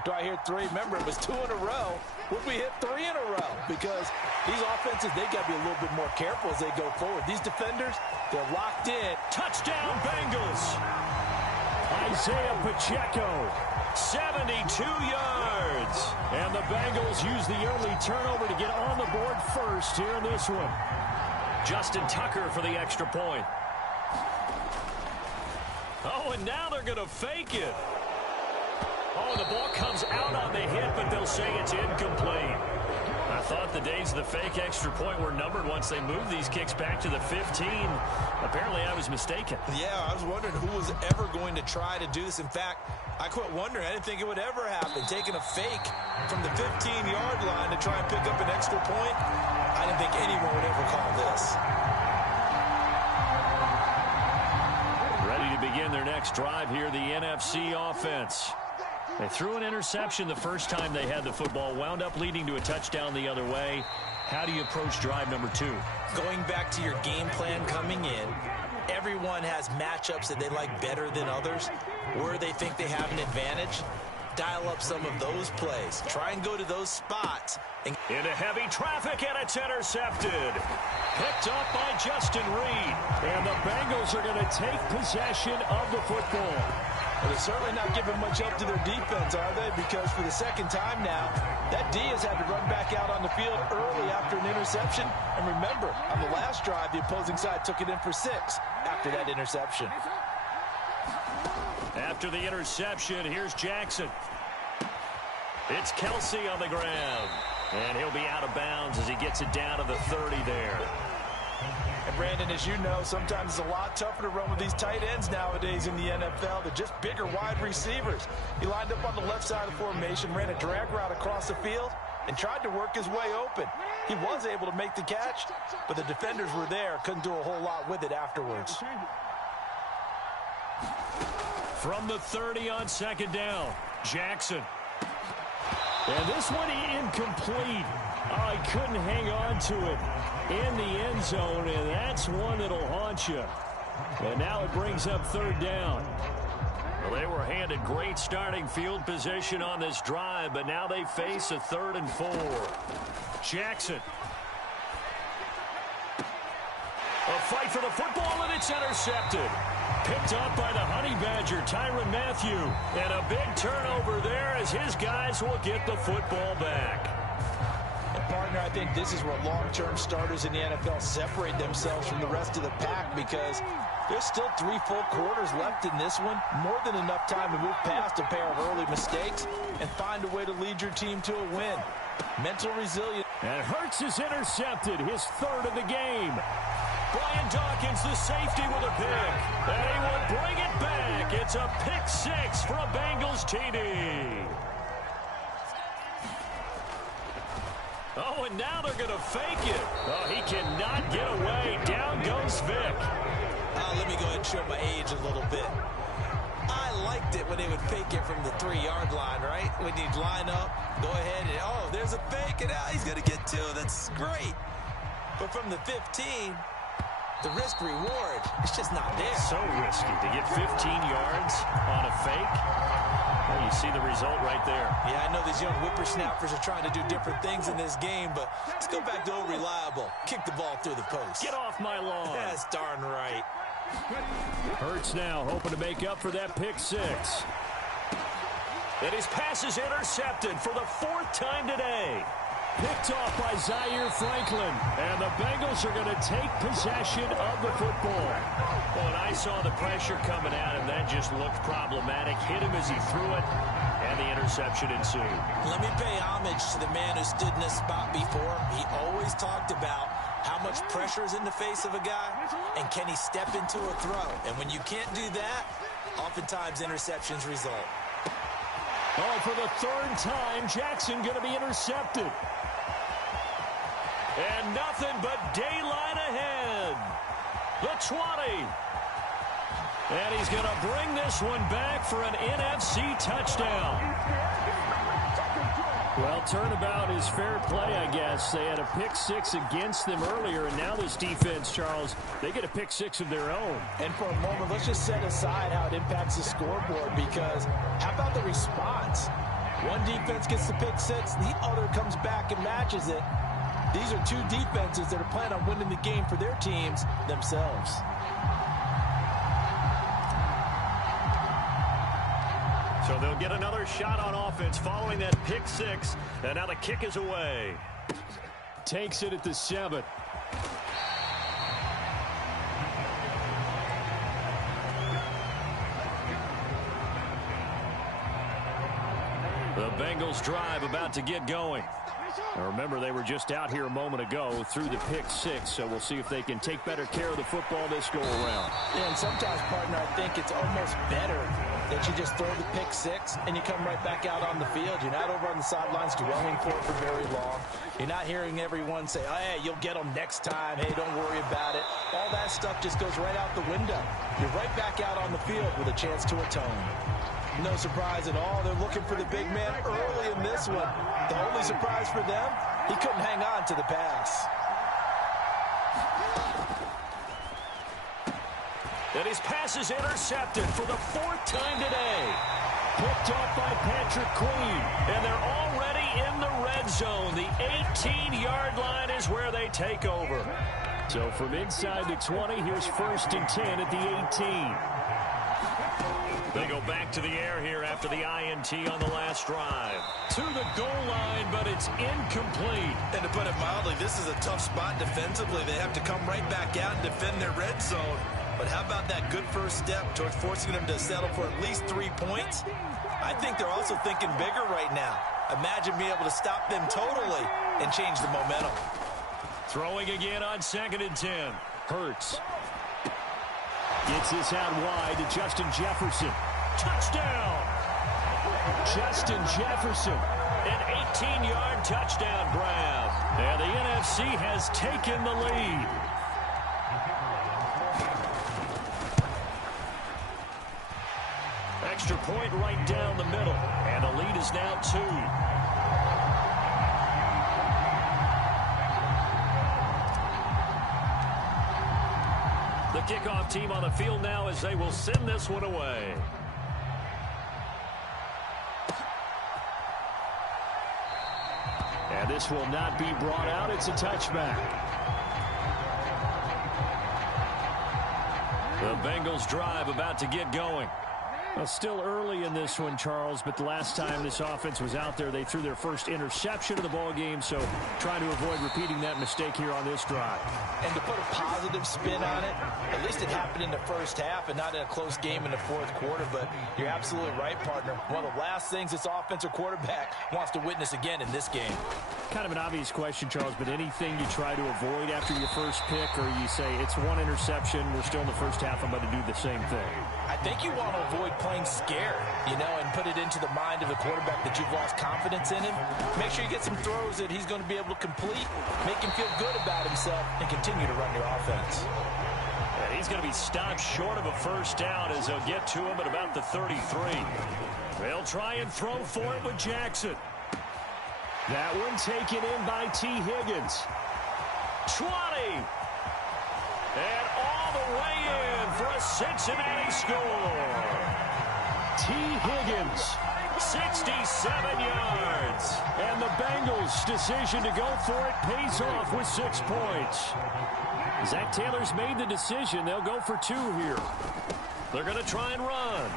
Do I hear three? Remember, it was 2 in a row. Would we hit 3 in a row? Because these offenses, they got to be a little bit more careful as they go forward. These defenders, they're locked in. Touchdown, Bengals. Isaiah Pacheco, 72 yards. And the Bengals use the early turnover to get on the board first here in this one. Justin Tucker for the extra point. Oh, and now they're going to fake it. Oh, the ball comes out on the hit, but they'll say it's incomplete. I thought the days of the fake extra point were numbered once they moved these kicks back to the 15. Apparently, I was mistaken. Yeah, I was wondering who was ever going to try to do this. In fact, I quit wondering. I didn't think it would ever happen. Taking a fake from the 15-yard line to try and pick up an extra point, I didn't think anyone would ever call this. Ready to begin their next drive here, the NFC offense. They threw an interception the first time they had the football, wound up leading to a touchdown the other way. How do you approach drive number 2? Going back to your game plan coming in, everyone has matchups that they like better than others, where they think they have an advantage. Dial up some of those plays. Try and go to those spots. Into heavy traffic, and it's intercepted. Picked up by Justin Reed. And the Bengals are going to take possession of the football. Well, they're certainly not giving much up to their defense, are they? Because for the second time now, that D has had to run back out on the field early after an interception. And remember, on the last drive, the opposing side took it in for 6 after that interception. After the interception, here's Jackson. It's Kelsey on the ground. And he'll be out of bounds as he gets it down to the 30 there. And Brandon, as you know, sometimes it's a lot tougher to run with these tight ends nowadays in the NFL. They're just bigger wide receivers. He lined up on the left side of the formation, ran a drag route across the field, and tried to work his way open. He was able to make the catch, but the defenders were there, couldn't do a whole lot with it afterwards. From the 30 on second down, Jackson. And this one incomplete. Oh, he couldn't hang on to it in the end zone, and that's one that'll haunt you. And now it brings up third down. Well, they were handed great starting field position on this drive, but now they face a 3rd and 4. Jackson. A fight for the football, and it's intercepted. Picked up by the Honey Badger, Tyrann Mathieu. And a big turnover there as his guys will get the football back. And partner, I think this is where long-term starters in the NFL separate themselves from the rest of the pack, because there's still 3 full quarters left in this one. More than enough time to move past a pair of early mistakes and find a way to lead your team to a win. Mental resilience. And Hurts is intercepted, his 3rd of the game. Brian Dawkins, the safety, with a pick. And he will bring it back. It's a pick 6 for a Bengals TD. Oh, and now they're going to fake it. Oh, he cannot get away. Down goes Vic. Let me go ahead and show my age a little bit. I liked it when they would fake it from the 3-yard line, right? When you'd line up, go ahead and, oh, there's a fake, and now he's going to get 2. That's great. But from the 15, the risk-reward, it's just not there. So risky to get 15 yards on a fake. Well, you see the result right there. Yeah, I know these young whippersnappers are trying to do different things in this game, but let's go back to old reliable. Kick the ball through the post. Get off my lawn. That's darn right. Hurts now hoping to make up for that pick 6. And his pass is intercepted for the 4th time today. Picked off by Zaire Franklin. And the Bengals are going to take possession of the football. Well, and I saw the pressure coming at him. That just looked problematic. Hit him as he threw it, and the interception ensued. Let me pay homage to the man who stood in this spot before. He always talked about how much pressure is in the face of a guy, and can he step into a throw? And when you can't do that, oftentimes interceptions result. Oh, for the 3rd time, Jackson going to be intercepted. And nothing but daylight ahead. The 20. And he's going to bring this one back for an NFC touchdown. Well, turnabout is fair play, I guess. They had a pick 6 against them earlier, and now this defense, Charles, they get a pick 6 of their own. And for a moment, let's just set aside how it impacts the scoreboard, because how about the response? One defense gets the pick 6, the other comes back and matches it. These are 2 defenses that are planning on winning the game for their teams themselves. So they'll get another shot on offense following that pick 6. And now the kick is away. Takes it at the 7. The Bengals drive about to get going. Now remember, they were just out here a moment ago through the pick 6, so we'll see if they can take better care of the football this go-around. Yeah, and sometimes, partner, I think it's almost better that you just throw the pick 6 and you come right back out on the field. You're not over on the sidelines dwelling for it for very long. You're not hearing everyone say, oh, hey, you'll get them next time. Hey, don't worry about it. All that stuff just goes right out the window. You're right back out on the field with a chance to atone. No surprise at all. They're looking for the big man early in this one. The only surprise for them, he couldn't hang on to the pass. And his pass is intercepted for the 4th time today. Picked off by Patrick Queen. And they're already in the red zone. The 18-yard line is where they take over. So from inside the 20, here's 1st and 10 at the 18. They go back to the air here after the INT on the last drive. To the goal line, but it's incomplete. And to put it mildly, this is a tough spot defensively. They have to come right back out and defend their red zone. But how about that good first step towards forcing them to settle for at least 3 points? I think they're also thinking bigger right now. Imagine being able to stop them totally and change the momentum. Throwing again on 2nd and 10. Hurts. Gets this out wide to Justin Jefferson. Touchdown! Justin Jefferson. An 18-yard touchdown grab. And the NFC has taken the lead. Extra point right down the middle. And the lead is now 2. The kickoff team on the field now as they will send this one away. And this will not be brought out. It's a touchback. The Bengals drive about to get going. Well, still early in this one, Charles, but the last time this offense was out there, they threw their first interception of the ball game, so trying to avoid repeating that mistake here on this drive. And to put a positive spin on it, at least it happened in the first half and not in a close game in the fourth quarter, but you're absolutely right, partner. One of the last things this offensive quarterback wants to witness again in this game. Kind of an obvious question, Charles, but anything you try to avoid after your first pick, or you say it's one interception, we're still in the first half, I'm going to do the same thing? I think you want to avoid playing scared, and put it into the mind of the quarterback that you've lost confidence in him. Make sure you get some throws that he's going to be able to complete, make him feel good about himself, and continue to run your offense. Yeah, he's going to be stopped short of a first down as they'll get to him at about the 33. They'll try and throw for it with Jackson. That one taken in by T. Higgins. 20. And all the way in for a Cincinnati score. T. Higgins, 67 yards. And the Bengals' decision to go for it pays off with 6 points. Zach Taylor's made the decision. They'll go for 2 here. They're going to try and run.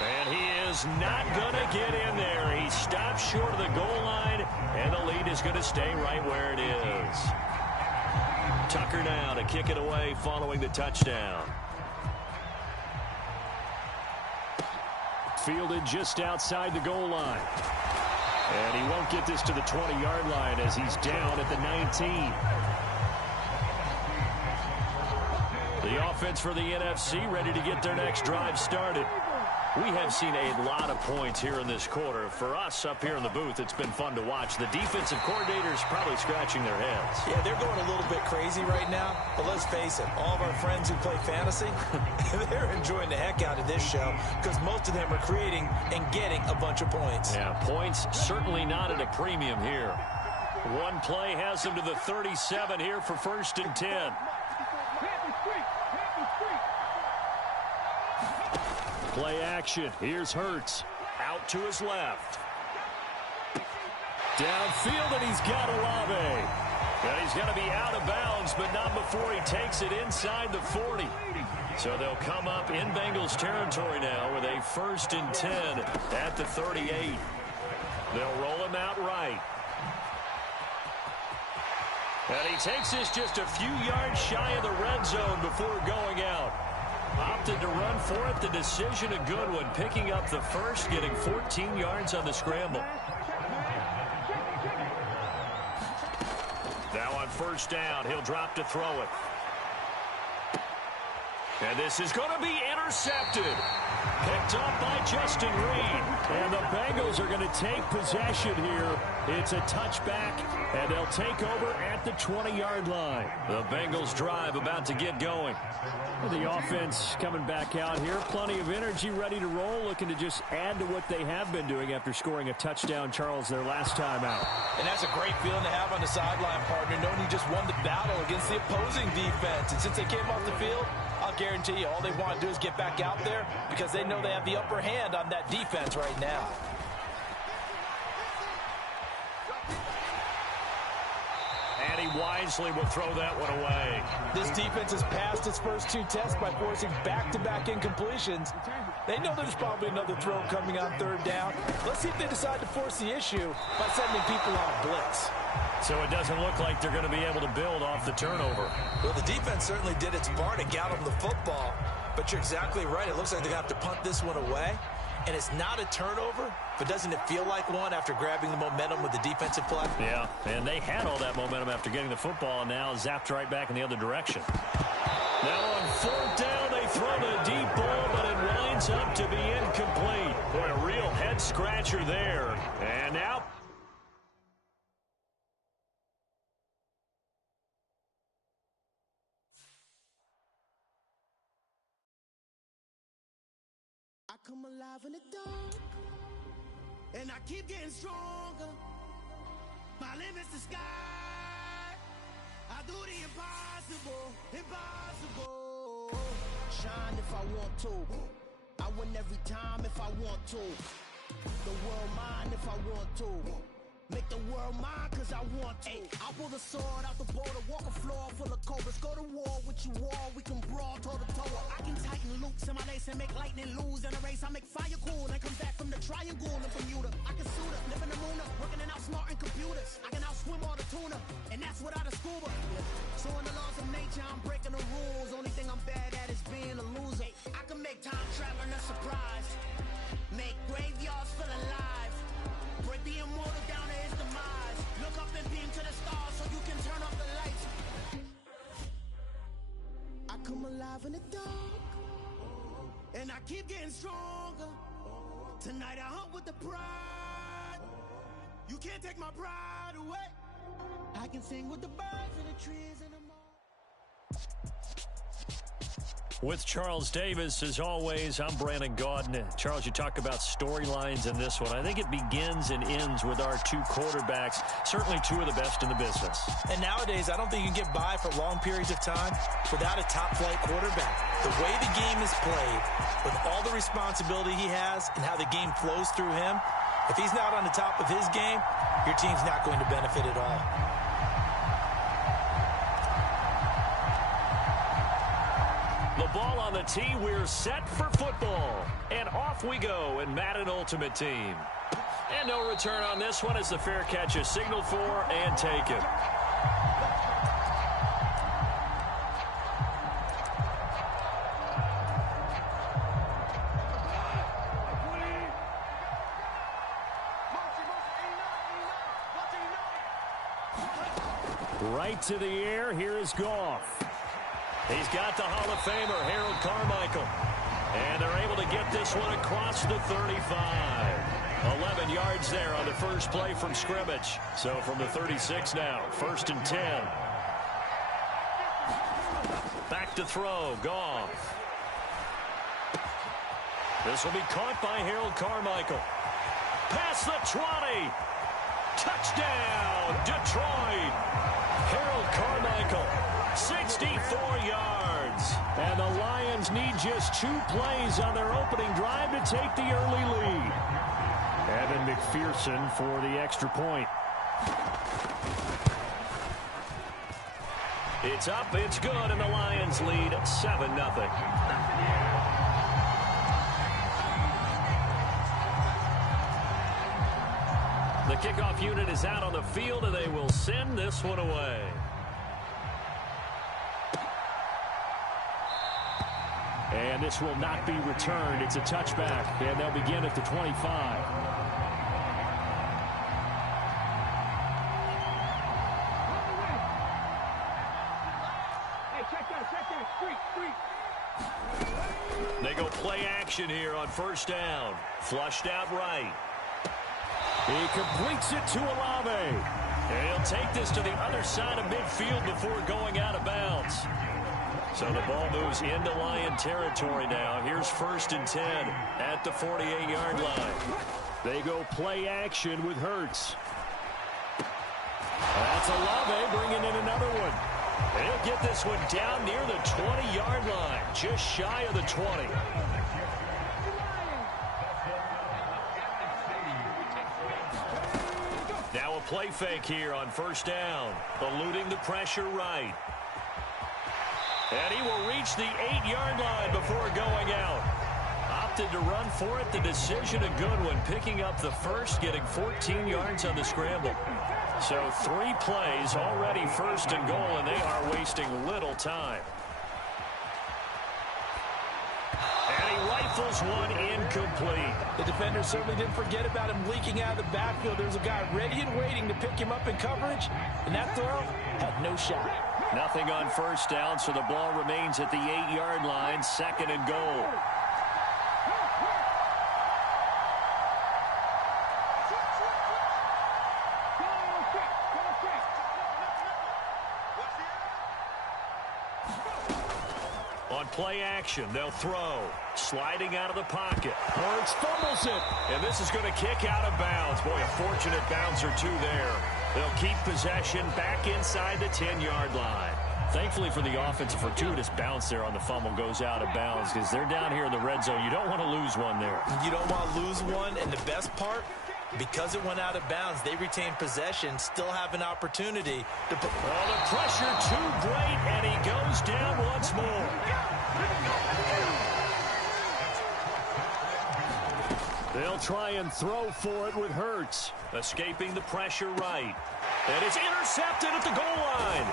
And he is not going to get in there. He stopped short of the goal line, and the lead is going to stay right where it is. Tucker now to kick it away following the touchdown. Fielded just outside the goal line. And he won't get this to the 20-yard line as he's down at the 19. The offense for the NFC ready to get their next drive started. We have seen a lot of points here in this quarter. For us up here in the booth, it's been fun to watch. The defensive coordinators probably scratching their heads. Yeah, they're going a little bit crazy right now. But let's face it, all of our friends who play fantasy, they're enjoying the heck out of this show because most of them are creating and getting a bunch of points. Yeah, points certainly not at a premium here. One play has them to the 37 here for 1st and 10. Play action. Here's Hurts. Out to his left. Downfield, and he's got Olave. And he's going to be out of bounds, but not before he takes it inside the 40. So they'll come up in Bengals territory now with a 1st and 10 at the 38. They'll roll him out right. And he takes this just a few yards shy of the red zone before going out. Opted to run for it. The decision a good one. Picking up the first, getting 14 yards on the scramble. Now on 1st down, he'll drop to throw it. And this is going to be intercepted. Picked up by Justin Reed. And the Bengals are going to take possession here. It's a touchback, and they'll take over at the 20-yard line. The Bengals drive about to get going. The offense coming back out here. Plenty of energy, ready to roll, looking to just add to what they have been doing after scoring a touchdown, Charles, their last time out. And that's a great feeling to have on the sideline, partner, knowing you just won the battle against the opposing defense. And since they came off the field, I'll guarantee you all they want to do is get back out there because they know they have the upper hand on that defense right now. And and he wisely will throw that one away. This defense has passed its first 2 tests by forcing back-to-back incompletions. They know there's probably another throw coming on 3rd down. Let's see if they decide to force the issue by sending people on a blitz. So it doesn't look like they're going to be able to build off the turnover. Well, the defense certainly did its part to get them the football, but you're exactly right. It looks like they're going to have to punt this one away, and it's not a turnover, but doesn't it feel like one after grabbing the momentum with the defensive play? Yeah, and they had all that momentum after getting the football, and now zapped right back in the other direction. Now on 4th down, they throw the deep ball, but it winds up to be incomplete. Boy, a real head-scratcher there. And now... I come alive in the dark, and I keep getting stronger. My limit's the sky. I do the impossible, impossible. Shine if I want to. I win every time if I want to. The world mine if I want to. Make the world mine cause I want to. I pull the sword out the border, walk a floor full of cobras. Go to war with you all, we can brawl toe to toe. I can tighten loops in my lace and make lightning lose in a race. I make fire cool and come back from the triangle in Bermuda. I can suit up, live in the moon up, working and outsmarting computers. I can outswim all the tuna, and that's without a scuba. So in the laws of nature, I'm breaking the rules. Only thing I'm bad at is being a loser. I can make time traveling a surprise, make graveyards feel alive, break the immortal down to his demise. Look up and beam to the stars so you can turn off the lights. I come alive in the dark, and I keep getting stronger. Tonight I hunt with the pride. You can't take my pride away. I can sing with the birds and the trees and the moon. With Charles Davis, as always, I'm Brandon Gaudin. Charles, you talk about storylines in this one. I think it begins and ends with our 2 quarterbacks, certainly 2 of the best in the business. And nowadays, I don't think you can get by for long periods of time without a top-flight quarterback. The way the game is played, with all the responsibility he has and how the game flows through him, if he's not on the top of his game, your team's not going to benefit at all. The ball on the tee, we're set for football. And off we go in Madden Ultimate Team. And no return on this one as the fair catch is signaled for and taken. Right to the air, here is Goff. He's got the Hall of Famer, Harold Carmichael. And they're able to get this one across the 35. 11 yards there on the first play from scrimmage. So from the 36 now, 1st and 10. Back to throw, Goff. This will be caught by Harold Carmichael. Past the 20. Touchdown, Detroit. Harold Carmichael, 64 yards. And the Lions need just 2 plays on their opening drive to take the early lead. Evan McPherson for the extra point. It's up, it's good, and the Lions lead 7-0. The kickoff unit is out on the field, and they will send this one away. And this will not be returned. It's a touchback, and they'll begin at the 25. They go play action here on 1st down. Flushed out right. He completes it to Olave. And he'll take this to the other side of midfield before going out of bounds. So the ball moves into Lion territory now. Here's 1st and 10 at the 48-yard line. They go play action with Hurts. That's Olave bringing in another one. He'll get this one down near the 20-yard line, just shy of the 20. Now a play fake here on first down. Eluding the pressure right. And he will reach the 8-yard line before going out. Opted to run for it. The decision a good one. Picking up the first, getting 14 yards on the scramble. So 3 plays already first and goal, and they are wasting little time. And he rifles one incomplete. The defender certainly didn't forget about him leaking out of the backfield. There's a guy ready and waiting to pick him up in coverage, and that throw had no shot. Nothing on first down, so the ball remains at the 8-yard line, second and goal. On play action, they'll throw. Sliding out of the pocket. Hurts fumbles it. And this is going to kick out of bounds. Boy, a fortunate bounce or two there. They'll keep possession back inside the 10-yard line. Thankfully for the offense, a fortuitous bounce there on the fumble goes out of bounds because they're down here in the red zone. You don't want to lose one there. You don't want to lose one, and the best part, because it went out of bounds, they retain possession, still have an opportunity to put... Oh, the pressure too great, and he goes down once more. They'll try and throw for it with Hurts. Escaping the pressure right. And it's intercepted at the goal line.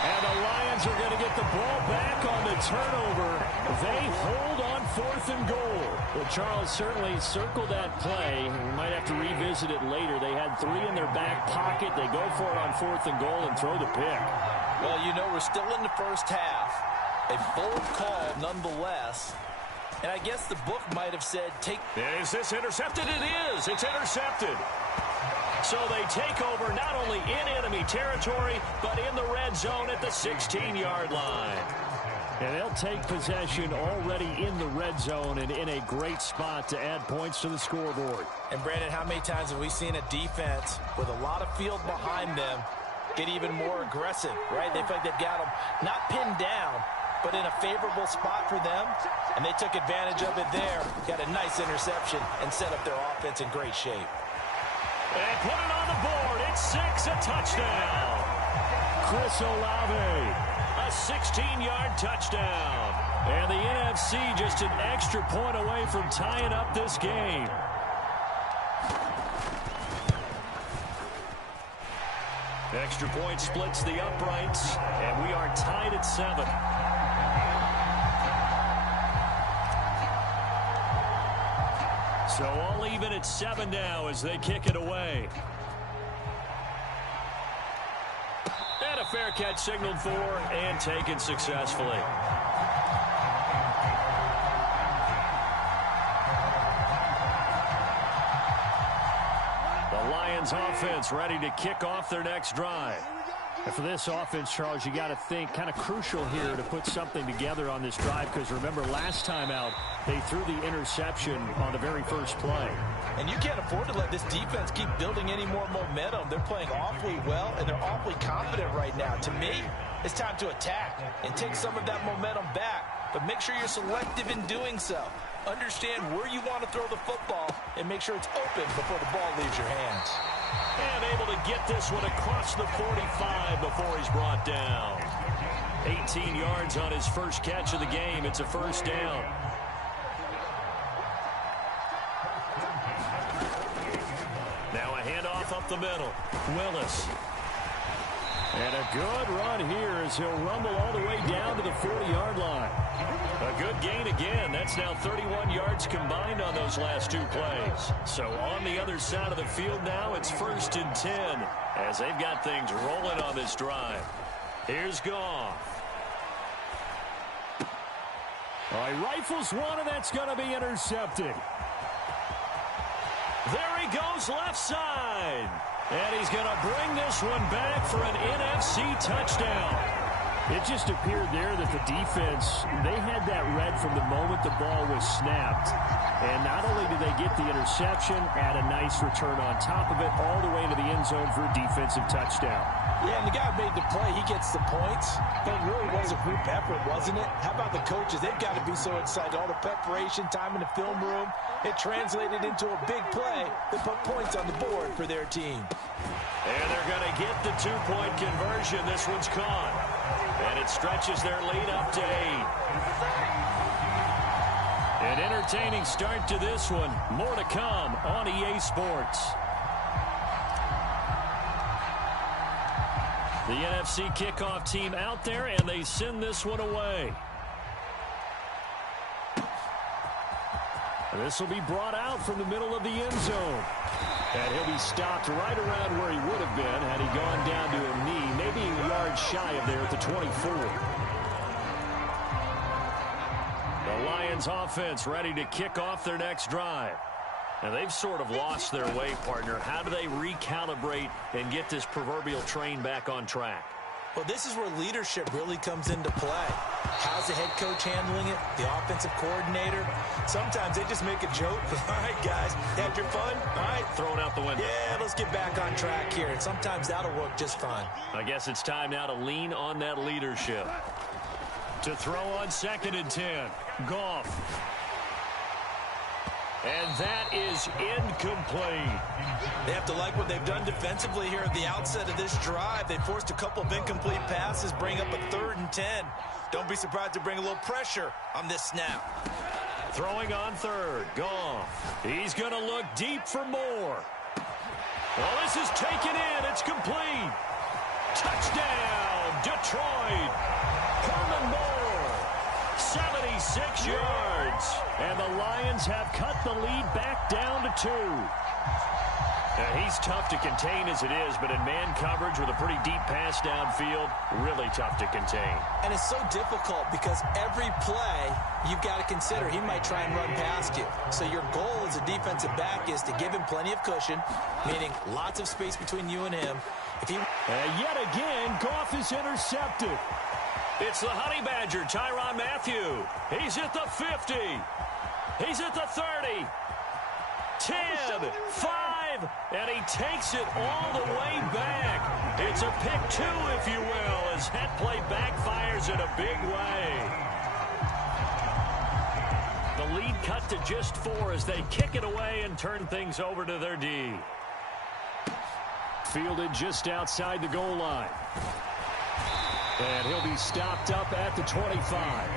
And the Lions are going to get the ball back on the turnover. They hold on 4th and goal. Well, Charles certainly circled that play. We might have to revisit it later. They had 3 in their back pocket. They go for it on 4th and goal and throw the pick. Well, you know, we're still in the first half. A bold call nonetheless. And I guess the book might have said take... Is this intercepted? It is. It's intercepted. So they take over not only in enemy territory, but in the red zone at the 16-yard line. And they'll take possession already in the red zone and in a great spot to add points to the scoreboard. And, Brandon, how many times have we seen a defense with a lot of field behind them get even more aggressive, right? They feel like they've got them not pinned down, but in a favorable spot for them, and they took advantage of it there. Got a nice interception and set up their offense in great shape. And put it on the board. It's 6, a touchdown. Chris Olave, a 16-yard touchdown. And the NFC just an extra point away from tying up this game. Extra point splits the uprights, and we are tied at 7. So all even at 7 now as they kick it away. And a fair catch signaled for and taken successfully. The Lions offense ready to kick off their next drive. And for this offense, Charles, you got to think kind of crucial here to put something together on this drive because remember last time out they threw the interception on the very first play. And you can't afford to let this defense keep building any more momentum. They're playing awfully well and they're awfully confident right now. To me, it's time to attack and take some of that momentum back, but make sure you're selective in doing so. Understand where you want to throw the football and make sure it's open before the ball leaves your hands. And able to get this one across the 45 before he's brought down. 18 yards on his first catch of the game. It's a first down. Now a handoff up the middle. Willis. And a good run here as he'll rumble all the way down to the 40-yard line. A good gain again. That's now 31 yards combined on those last 2 plays. So on the other side of the field now, it's 1st and 10 as they've got things rolling on this drive. Here's Goff. He rifles one, and that's going to be intercepted. There he goes left side. And he's going to bring this one back for an NFC touchdown. It just appeared there that the defense, they had that read from the moment the ball was snapped. And not only did they get the interception, add a nice return on top of it, all the way into the end zone for a defensive touchdown. Yeah, and the guy who made the play, he gets the points. But it really was a group effort, wasn't it? How about the coaches? They've got to be so excited. All the preparation, time in the film room, it translated into a big play that put points on the board for their team. And they're going to get the two-point conversion. This one's caught. And it stretches their lead up to 8. An entertaining start to this one. More to come on EA Sports. The NFC kickoff team out there, and they send this one away. This will be brought out from the middle of the end zone. And he'll be stopped right around where he would have been had he gone down to a knee, maybe a yard shy of there at the 24. The Lions offense ready to kick off their next drive. And they've sort of lost their way, partner. How do they recalibrate and get this proverbial train back on track? Well, this is where leadership really comes into play. How's the head coach handling it? The offensive coordinator? Sometimes they just make a joke. All right, guys, had your fun? All right. Throw it out the window. Yeah, let's get back on track here. And sometimes that'll work just fine. I guess it's time now to lean on that leadership. To throw on 2nd and 10. Goff. And that is incomplete. They have to like what they've done defensively here at the outset of this drive. They forced a couple of incomplete passes, bring up a 3rd and 10. Don't be surprised to bring a little pressure on this snap. Throwing on 3rd. Goff. He's going to look deep for more. Well, this is taken in. It's complete. Touchdown, Detroit. Herman Moore. 76 yards. And the Lions have cut the lead back down to 2. Now, he's tough to contain as it is, but in man coverage with a pretty deep pass downfield, really tough to contain. And it's so difficult because every play you've got to consider he might try and run past you. So your goal as a defensive back is to give him plenty of cushion, meaning lots of space between you and him. And yet again, Goff is intercepted. It's the Honey Badger, Tyrann Mathieu. He's at the 50. He's at the 30. 10, 5, and he takes it all the way back. It's a pick 2, if you will, as that play backfires in a big way. The lead cut to just 4 as they kick it away and turn things over to their D. Fielded just outside the goal line. And he'll be stopped up at the 25.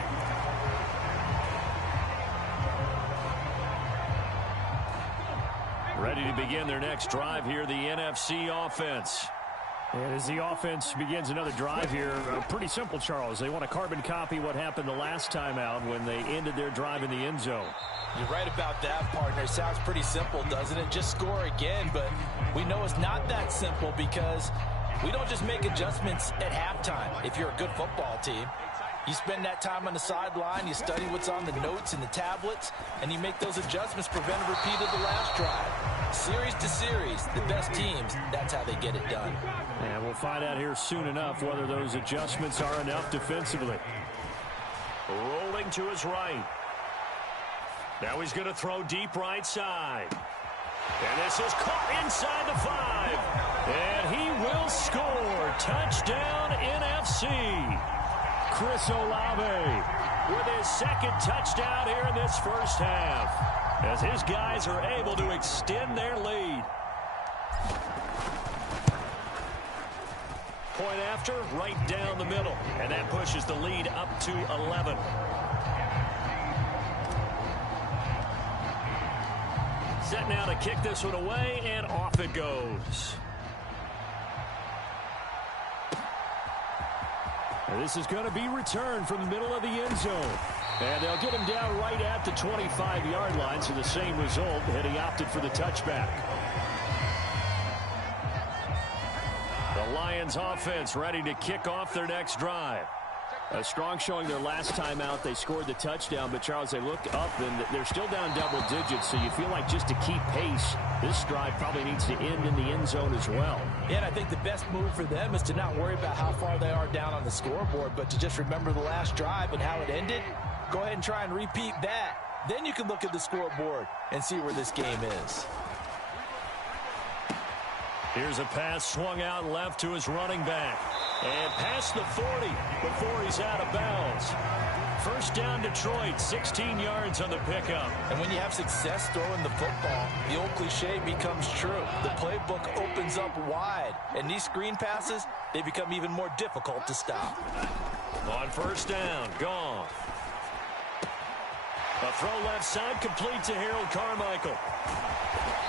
Ready to begin their next drive here, the NFC offense. And as the offense begins another drive here, pretty simple, Charles. They want to carbon copy what happened the last time out when they ended their drive in the end zone. You're right about that, partner. Sounds pretty simple, doesn't it? Just score again, but we know it's not that simple because we don't just make adjustments at halftime. If you're a good football team, you spend that time on the sideline, you study what's on the notes and the tablets, and you make those adjustments, prevent a repeat of the last drive. Series to series, the best teams, that's how they get it done. And we'll find out here soon enough whether those adjustments are enough defensively. Rolling to his right. Now he's going to throw deep right side. And this is caught inside the 5. And he will score. Touchdown, NFC. Chris Olave with his 2nd touchdown here in this first half, as his guys are able to extend their lead. Point after, right down the middle, and that pushes the lead up to 11. Set now to kick this one away, and off it goes. This is going to be returned from the middle of the end zone. And they'll get him down right at the 25-yard line, so the same result, and he opted for the touchback. The Lions offense ready to kick off their next drive. A strong showing their last time out. They scored the touchdown, but, Charles, they looked up, and they're still down double digits, so you feel like just to keep pace, this drive probably needs to end in the end zone as well. Yeah, and I think the best move for them is to not worry about how far they are down on the scoreboard, but to just remember the last drive and how it ended. Go ahead and try and repeat that. Then you can look at the scoreboard and see where this game is. Here's a pass swung out left to his running back. And past the 40 before he's out of bounds. First down, Detroit, 16 yards on the pickup. And when you have success throwing the football, the old cliche becomes true. The playbook opens up wide. And these screen passes, they become even more difficult to stop. On first down, gone. A throw left side complete to Harold Carmichael.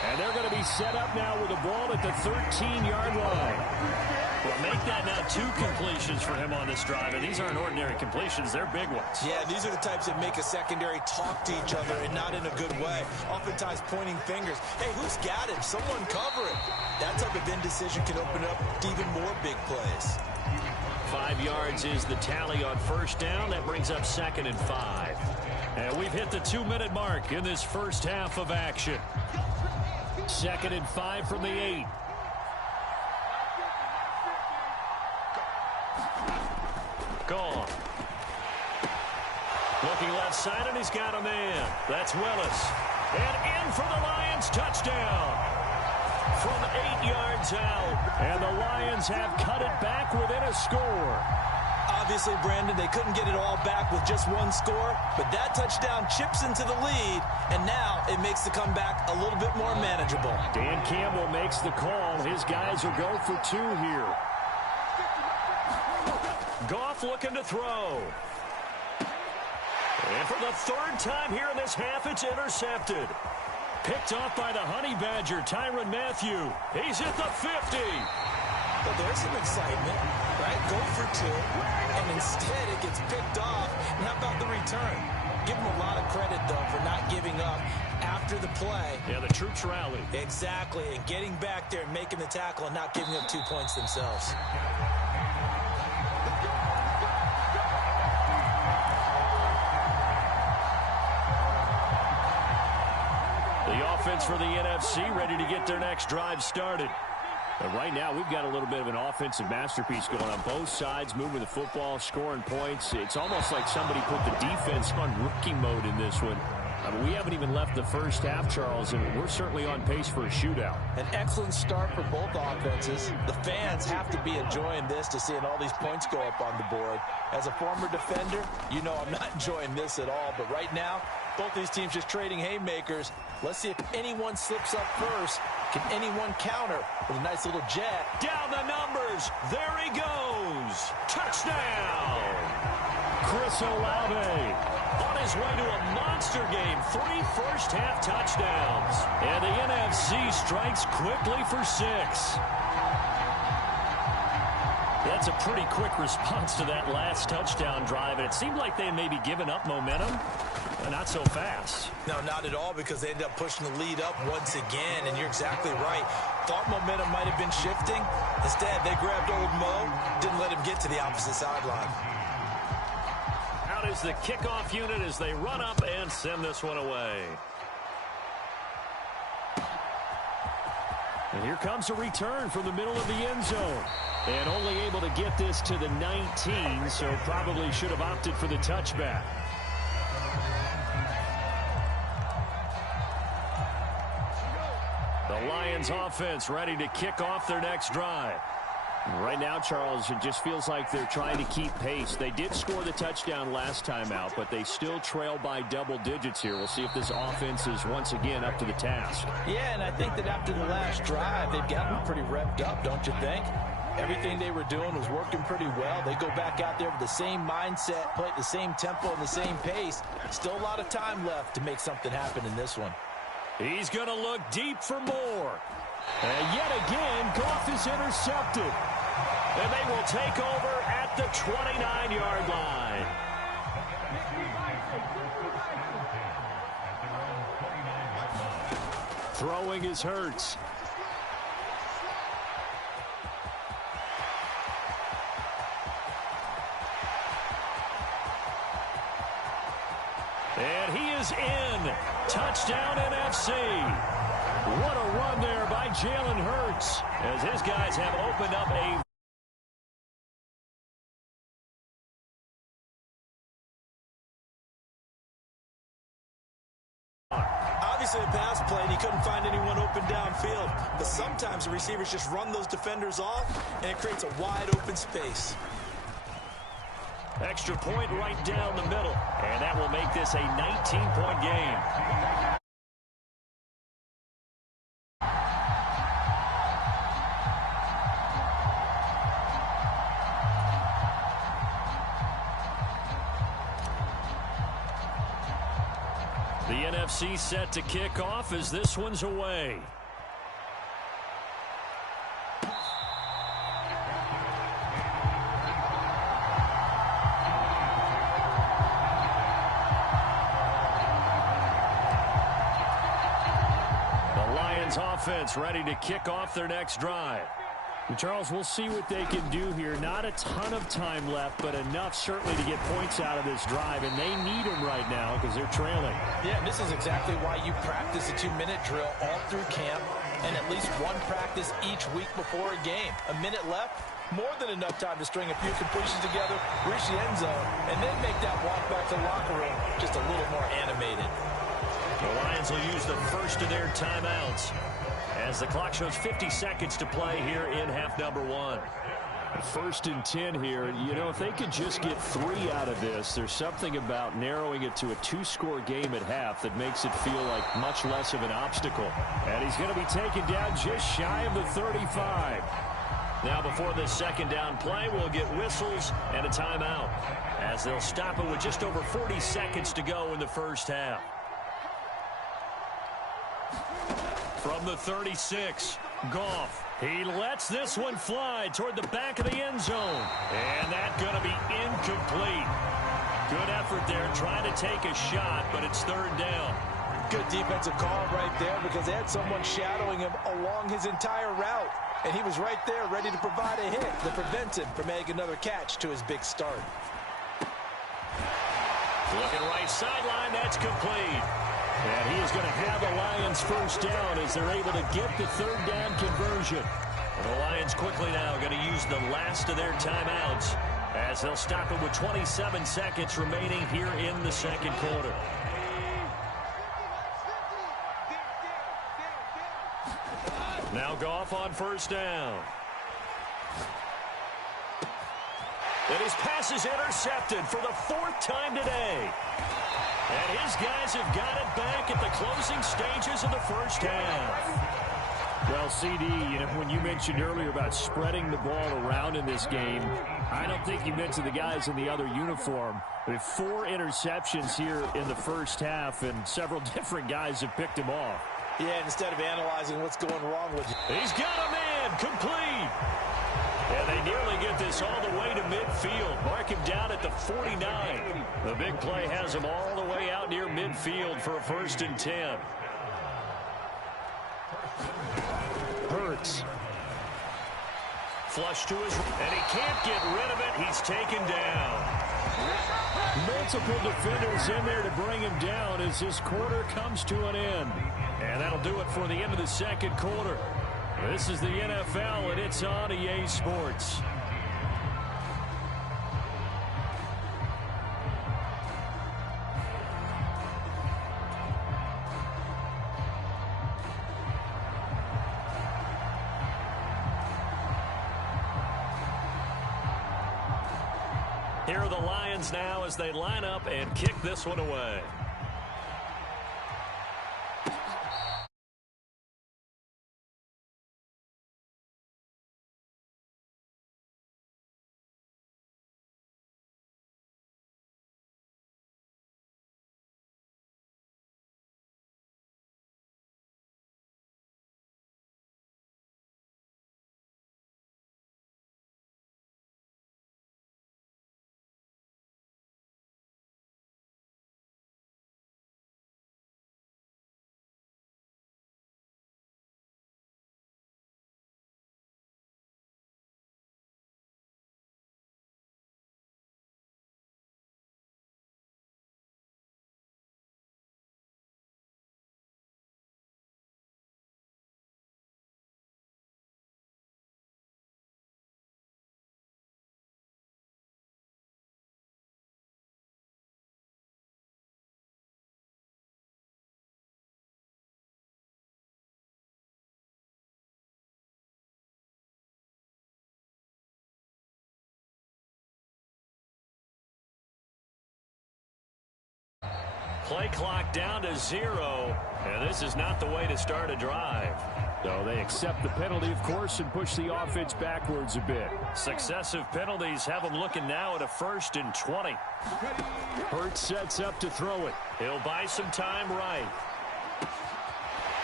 And they're going to be set up now with the ball at the 13-yard line. Well, make that now 2 completions for him on this drive, and these aren't ordinary completions. They're big ones. Yeah, these are the types that make a secondary talk to each other and not in a good way. Oftentimes pointing fingers. Hey, who's got him? Someone cover it. That type of indecision can open up to even more big plays. 5 yards is the tally on first down. That brings up 2nd and 5. And we've hit the 2-minute mark in this first half of action. 2nd and 5 from the 8. Gone. Looking left side, and he's got a man. That's Willis. And in for the Lions, touchdown. From 8 yards out. And the Lions have cut it back within a score. Obviously, Brandon, they couldn't get it all back with just one score, but that touchdown chips into the lead, and now it makes the comeback a little bit more manageable. Dan Campbell makes the call. His guys will go for 2 here. Goff looking to throw. And for the 3rd time here in this half, it's intercepted. Picked off by the Honey Badger, Tyrann Mathieu. He's at the 50. Well, there's some excitement, right? Go for 2, and instead it gets picked off. And how about the return? Give them a lot of credit, though, for not giving up after the play. Yeah, the troops rallied. Exactly, and getting back there and making the tackle and not giving up 2 points themselves. The offense for the NFC ready to get their next drive started. But right now, we've got a little bit of an offensive masterpiece going on both sides, moving the football, scoring points. It's almost like somebody put the defense on rookie mode in this one. I mean, we haven't even left the first half, Charles, and we're certainly on pace for a shootout. An excellent start for both offenses. The fans have to be enjoying this to seeing all these points go up on the board. As a former defender, you know I'm not enjoying this at all. But right now, both these teams just trading haymakers. Let's see if anyone slips up first. Can anyone counter with a nice little jet? Down the numbers. There he goes. Touchdown. Chris Olave on his way to a monster game. 3 first-half touchdowns. And the NFC strikes quickly for 6. That's a pretty quick response to that last touchdown drive. And it seemed like they may be giving up momentum. Not so fast. No, not at all, because they ended up pushing the lead up once again, and you're exactly right. Thought momentum might have been shifting. Instead, they grabbed old Mo, didn't let him get to the opposite sideline. Out is the kickoff unit as they run up and send this one away. And here comes a return from the middle of the end zone. And only able to get this to the 19, so probably should have opted for the touchback. The Lions offense ready to kick off their next drive. Right now, Charles, it just feels like they're trying to keep pace. They did score the touchdown last time out, but they still trail by double digits here. We'll see if this offense is once again up to the task. Yeah, and I think that after the last drive, they've gotten pretty revved up, don't you think? Everything they were doing was working pretty well. They go back out there with the same mindset, play at the same tempo and the same pace. Still a lot of time left to make something happen in this one. He's going to look deep for more. And yet again, Goff is intercepted. And they will take over at the 29-yard line. Throwing is Hurts. is in. Touchdown NFC. What a run there by Jalen Hurts as his guys have opened up a obviously a pass play, and he couldn't find anyone open downfield. But sometimes the receivers just run those defenders off, and it creates a wide open space. extra point right down the middle. And that will make this a 19-point game. The NFC set to kick off as this one's away. The Lions offense ready to kick off their next drive. Charles, we'll see what they can do here. Not a ton of time left, but enough certainly to get points out of this drive, and they need them right now because they're trailing. Yeah, and this is exactly why you practice a 2-minute drill all through camp and at least one practice each week before a game. A minute left, more than enough time to string a few completions together, reach the end zone, and then make that walk back to the locker room just a little more animated. The Lions will use the first of their timeouts as the clock shows 50 seconds to play here in half number one. 1st and 10 here. You know, if they could just get 3 out of this, there's something about narrowing it to a 2-score game at half that makes it feel like much less of an obstacle. And he's going to be taken down just shy of the 35. Now before this second down play, we'll get whistles and a timeout as they'll stop it with just over 40 seconds to go in the first half. From the 36, Goff. He lets this one fly toward the back of the end zone. And that's going to be incomplete. Good effort there trying to take a shot, but it's 3rd down. Good defensive call right there because they had someone shadowing him along his entire route. And he was right there ready to provide a hit that prevents him from making another catch to his big start. Looking right sideline, that's complete. And he is going to have the Lions first down as they're able to get the 3rd down conversion. And the Lions quickly now going to use the last of their timeouts as they'll stop it with 27 seconds remaining here in the second quarter. Now Goff on 1st down. And his pass is intercepted for the 4th time today. And his guys have got it back at the closing stages of the first half. Well, CD, you know, when you mentioned earlier about spreading the ball around in this game, I don't think you mentioned the guys in the other uniform. We have 4 interceptions here in the first half, and several different guys have picked him off. Yeah, instead of analyzing what's going wrong with you. He's got a man complete. And they nearly get this all the way to midfield. Mark him down at the 49. The big play has him all the way out near midfield for a 1st and 10. Hurts. Flush to his, and he can't get rid of it. He's taken down. Multiple defenders in there to bring him down as this quarter comes to an end. And that'll do it for the end of the second quarter. This is the NFL, and it's on EA Sports. Here are the Lions now as they line up and kick this one away. Play clock down to 0, and this is not the way to start a drive. So they accept the penalty, of course, and push the offense backwards a bit. Successive penalties have them looking now at a 1st and 20. Hurts sets up to throw it. He'll buy some time right.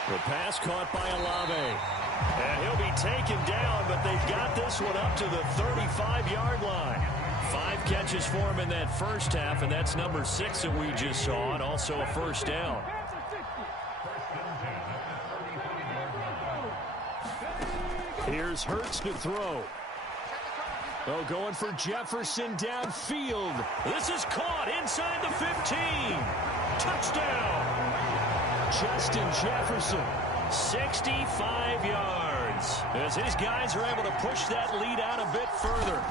The pass caught by Olave. And he'll be taken down, but they've got this one up to the 35-yard line. 5 catches for him in that first half, and that's number 6 that we just saw, and also a first down. Here's Hurts to throw. Oh, going for Jefferson downfield. This is caught inside the 15. Touchdown. Justin Jefferson. 65 yards. As his guys are able to push that lead out a bit further.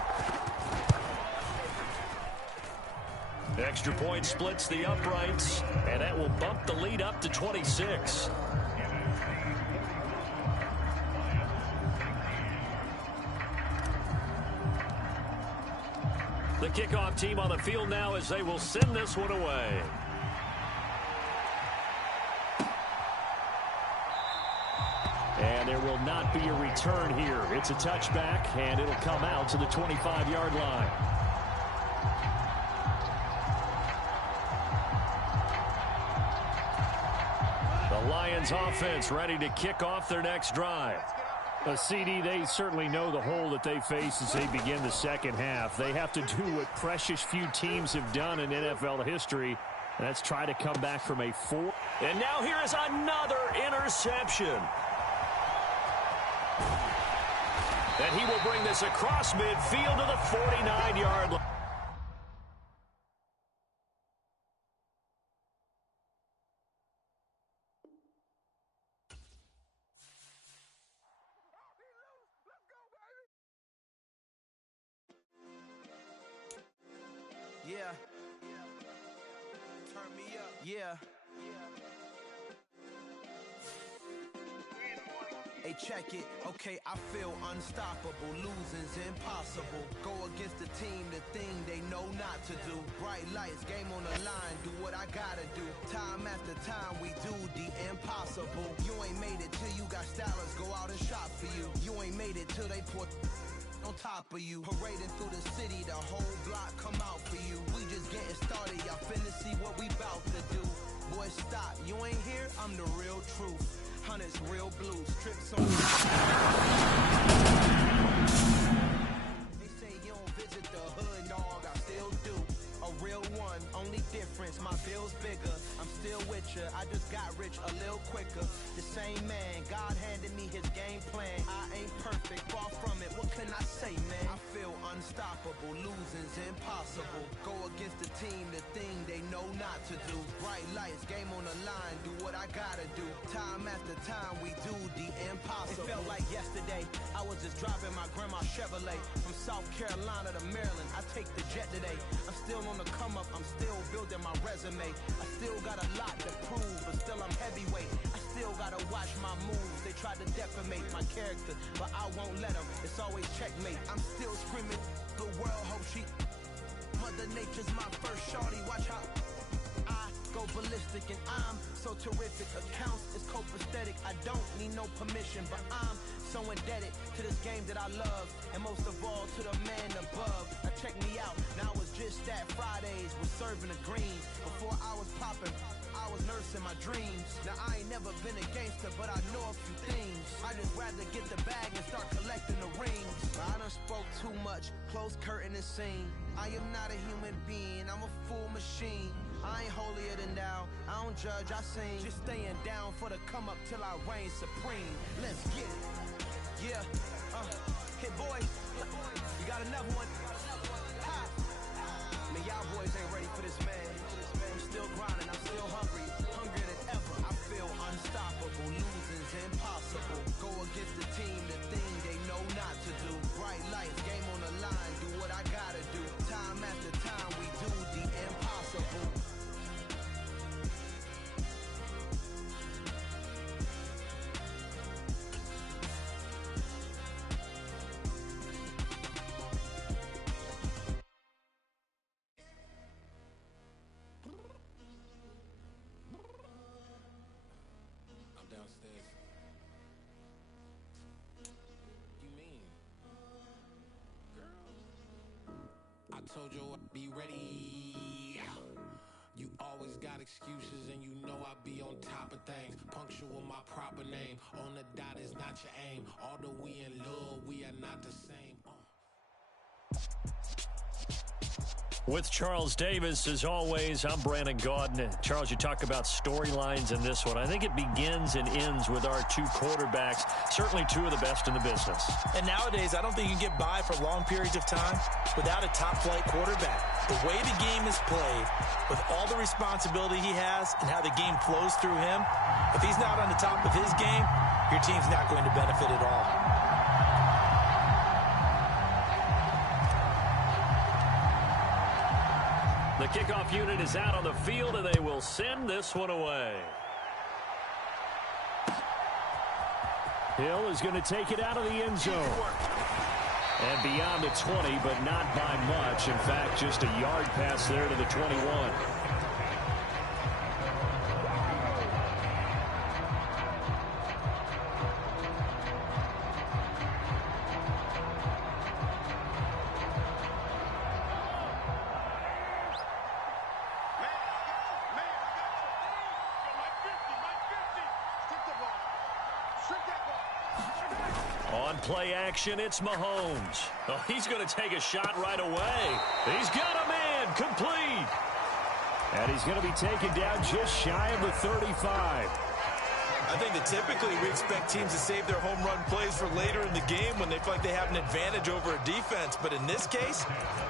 Extra point splits the uprights, and that will bump the lead up to 26. The kickoff team on the field now as they will send this one away. And there will not be a return here. It's a touchback, and it'll come out to the 25-yard line. The Lions offense ready to kick off their next drive. CD, they certainly know the hole that they face as they begin the second half. They have to do what precious few teams have done in NFL history, and that's try to come back from a 4. And now here is another interception. And he will bring this across midfield to the 49-yard line. Yeah. Turn me up. Yeah. Hey, check it. Okay, I feel unstoppable. Losing's impossible. Go against the team, the thing they know not to do. Bright lights, game on the line. Do what I gotta do. Time after time, we do the impossible. You ain't made it till you got stylers go out and shop for you. You ain't made it till they put on top of you. Parading through the city, the whole block come out for you. We just getting started, y'all finna see what we bout to do. Boy, stop, you ain't here, I'm the real truth. Hunters, real blue, strips on. They say you don't visit the hood, dog, I still do. A real one, only difference, my bill's bigger. I'm still with ya, I just got rich a little quicker. The same man, God handed me his game plan. I ain't perfect, far from it, what can I say, man? I feel unstoppable, losing's impossible. Go against the team, the thing they know not to do. Bright lights, game on the line, do what I gotta do. Time after time, we do the impossible. It felt like yesterday, I was just driving my grandma's Chevrolet. From South Carolina to Maryland, I take the jet today. I'm still on the come up, I'm still building my resume. I still got a lot to prove, but still I'm heavyweight. I still gotta watch my moves. They tried to defamate my character, but I won't let them. It's always checkmate. I'm still screaming, the world hope she. Mother Nature's my first shorty. Watch how I go ballistic, and I'm so terrific. Accounts is copacetic. I don't need no permission, but I'm so indebted to this game that I love, and most of all to the man above. Now check me out. Now it was just that Fridays was serving the greens. Before I was popping, I was nursing my dreams. Now I ain't never been a gangster, but I know a few things. I just rather get the bag and start collecting the rings. I done spoke too much, close curtain and scene. I am not a human being, I'm a full machine. I ain't holier than thou, I don't judge, I sing. Just staying down for the come up till I reign supreme. Let's get it. Yeah, hit boys, you got another one. Ha. Man, y'all boys ain't ready for this, man. I'm still grinding, I'm still hungry, hungrier than ever. I feel unstoppable, losing's impossible. Go against the team, the thing they know not to do. Bright lights, game on the line, do what I gotta do. Time after time, we do the impossible. told you I'd be ready. You always got excuses and you know I be on top of things. Punctual my proper name. On the dot is not your aim. Although we in love, we are not the same. With Charles Davis, as always, I'm Brandon Gaudin. Charles, you talk about storylines in this one. I think it begins and ends with our two quarterbacks, certainly two of the best in the business. And nowadays, I don't think you can get by for long periods of time without a top-flight quarterback. The way the game is played, with all the responsibility he has and how the game flows through him, if he's not on the top of his game, your team's not going to benefit at all. The kickoff unit is out on the field, and they will send this one away. Hill is going to take it out of the end zone. And beyond the 20, but not by much. In fact, just a yard pass there to the 21. On play action, it's Mahomes. Oh, he's going to take a shot right away. He's got a man complete. And he's going to be taken down just shy of the 35. I think that typically we expect teams to save their home run plays for later in the game when they feel like they have an advantage over a defense. But in this case,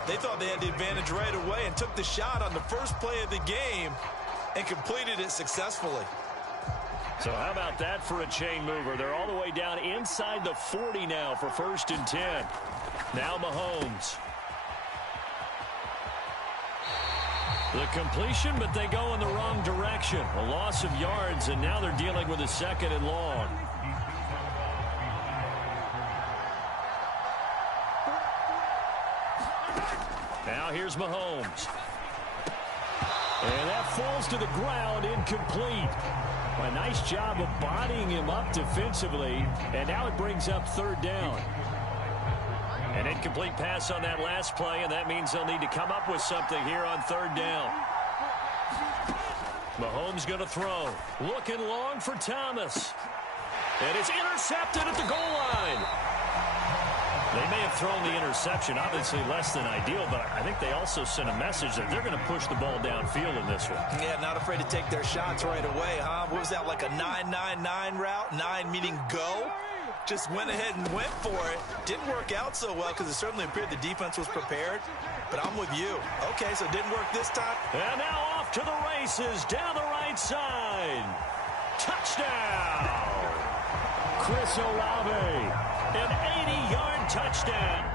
they thought they had the advantage right away and took the shot on the first play of the game and completed it successfully. So how about that for a chain mover? They're all the way down inside the 40 now for 1st and 10. Now Mahomes. The completion, but they go in the wrong direction. A loss of yards, and now they're dealing with a 2nd and long. Now here's Mahomes. And that falls to the ground, incomplete. A nice job of bodying him up defensively, and now it brings up 3rd down. An incomplete pass on that last play, and that means they'll need to come up with something here on 3rd down. Mahomes going to throw. Looking long for Thomas. And it's intercepted at the goal line. They may have thrown the interception, obviously less than ideal, but I think they also sent a message that they're going to push the ball downfield in this one. Yeah, not afraid to take their shots right away, huh? What was that, like a 9-9-9 route? 9 meaning go? Just went ahead and went for it. Didn't work out so well because it certainly appeared the defense was prepared, but I'm with you. Okay, so it didn't work this time. And now off to the races down the right side. Touchdown! Chris Olave, an 80-yard touchdown.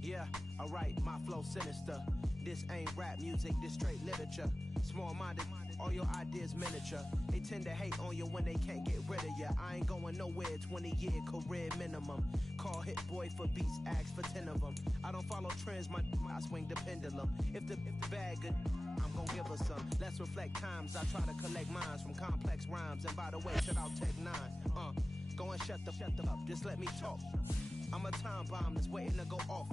Yeah, alright, my flow sinister. This ain't rap music, this straight literature. Small-minded, all your ideas miniature. They tend to hate on you when they can't get rid of you. I ain't going nowhere, 20-year career minimum. Call hit boy for beats, ask for 10 of them. I don't follow trends, I swing the pendulum. If the bag good, I'm gonna give her some. Let's reflect times, I try to collect minds from complex rhymes. And by the way, shout out Tech 9. Go and shut the up, just let me talk. I'm a time bomb that's waiting to go off.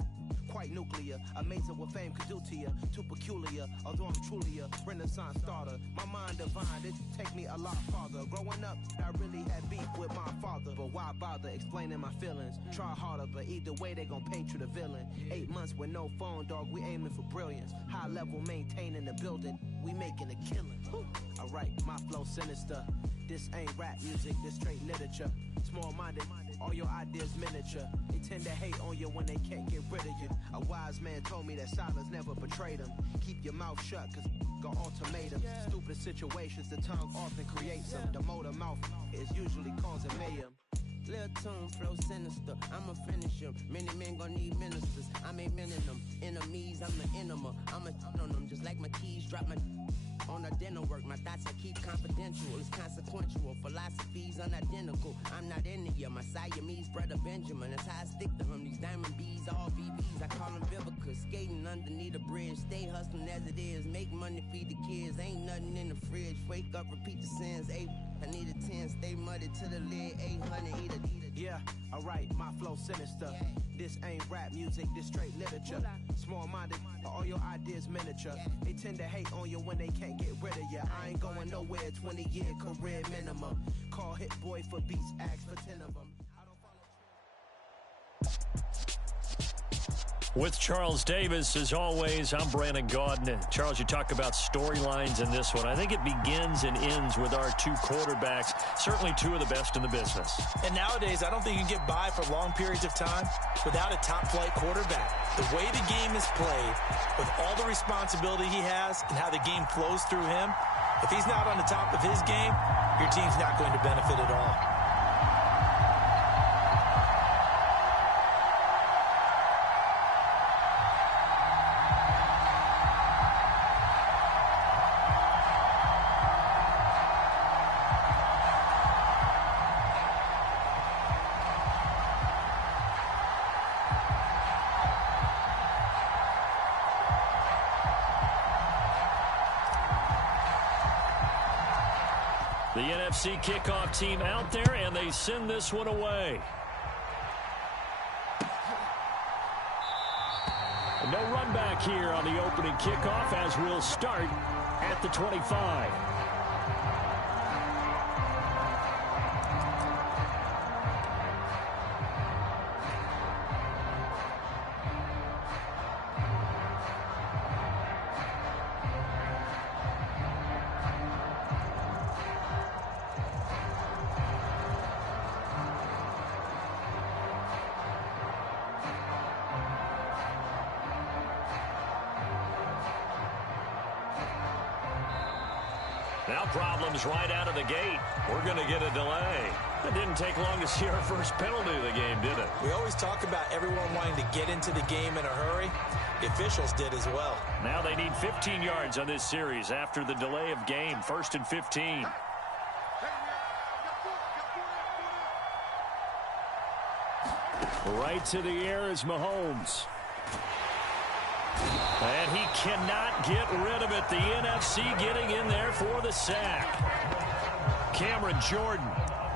Quite nuclear, amazing what fame could do to you. Too peculiar, although I'm truly a renaissance starter. My mind divine, it take me a lot farther. Growing up, I really had beef with my father. But why bother explaining my feelings? Try harder, but either way they gon' paint you the villain. 8 months with no phone, dog, we aiming for brilliance. High level maintaining the building, we making a killing. Alright, my flow sinister. This ain't rap music, this straight literature. Small-minded, all your ideas miniature. They tend to hate on you when they can't get rid of you. A wise man told me that silence never betrayed him. Keep your mouth shut, cause got ultimatums. Stupid situations, the tongue often creates them. The motor mouth is usually causing mayhem. Lil' tune, flow sinister, I'ma finish him. Many men gon' need ministers, I'm a men in them. Enemies, I'm the enema. I'm a on them, just like my keys, drop my on a dinner work. My thoughts I keep confidential, it's consequential. Philosophies unidentical. I'm not into you. My Siamese brother Benjamin. That's how I stick to him. These diamond bees, all VVs. I call them Vivica. Skating underneath a bridge. Stay hustling as it is. Make money, feed the kids. Ain't nothing in the fridge. Wake up, repeat the sins. I need a 10. Stay muddy to the lid. 800, eat a. Yeah, alright, my flow sinister. This ain't rap music, this straight literature. Small-minded, all your ideas miniature. They tend to hate on you when they can't get rid of you. I ain't going nowhere, 20-year career minimum. Call Hit Boy for beats, ask for 10 of them. With Charles Davis, as always, I'm Brandon Gaudin. Charles, you talk about storylines in this one. I think it begins and ends with our two quarterbacks, certainly two of the best in the business. And nowadays, I don't think you can get by for long periods of time without a top-flight quarterback. The way the game is played, with all the responsibility he has and how the game flows through him, if he's not on the top of his game, your team's not going to benefit at all. The NFC kickoff team out there, and they send this one away. No run back here on the opening kickoff as we'll start at the 25. Now problems right out of the gate. We're going to get a delay. It didn't take long to see our first penalty of the game, did it? We always talk about everyone wanting to get into the game in a hurry. The officials did as well. Now they need 15 yards on this series after the delay of game. 1st and 15. Right to the air is Mahomes. And he cannot get rid of it. The NFC getting in there for the sack. Cameron Jordan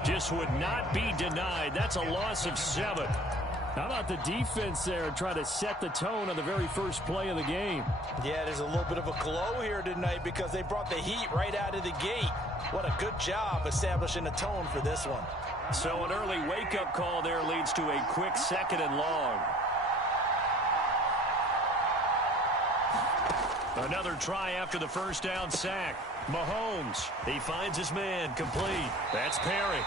just would not be denied. That's a loss of 7. How about the defense there trying to set the tone on the very first play of the game? Yeah, there's a little bit of a glow here tonight because they brought the heat right out of the gate. What a good job establishing a tone for this one. So an early wake-up call there leads to a quick 2nd and long. Another try after the first down sack. Mahomes, he finds his man, complete. That's Perry.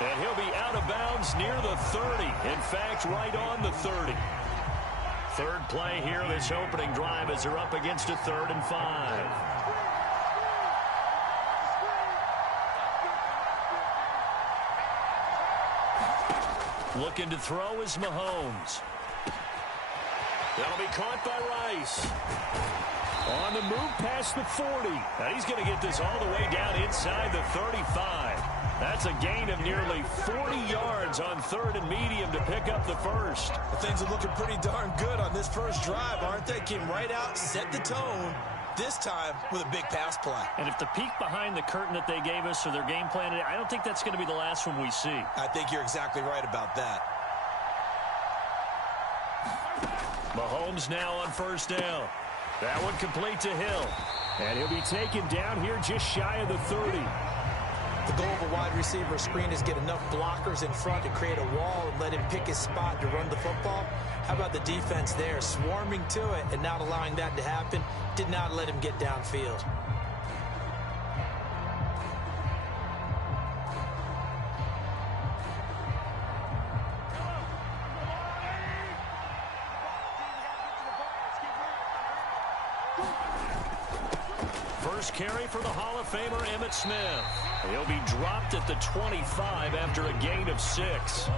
And he'll be out of bounds near the 30. In fact, right on the 30. Third play here, this opening drive as they're up against a 3rd and 5. Looking to throw is Mahomes. That'll be caught by Rice. On the move past the 40. Now he's going to get this all the way down inside the 35. That's a gain of nearly 40 yards on 3rd and medium to pick up the first. Things are looking pretty darn good on this first drive, aren't they? Came right out, set the tone, this time with a big pass play. And if the peek behind the curtain that they gave us or their game plan, I don't think that's going to be the last one we see. I think you're exactly right about that. Mahomes now on first down. That one complete to Hill. And he'll be taken down here just shy of the 30. The goal of a wide receiver screen is get enough blockers in front to create a wall and let him pick his spot to run the football. How about the defense there, swarming to it and not allowing that to happen? Did not let him get downfield. First carry for the Hall of Famer Emmitt Smith. He'll be dropped at the 25 after a gain of 6.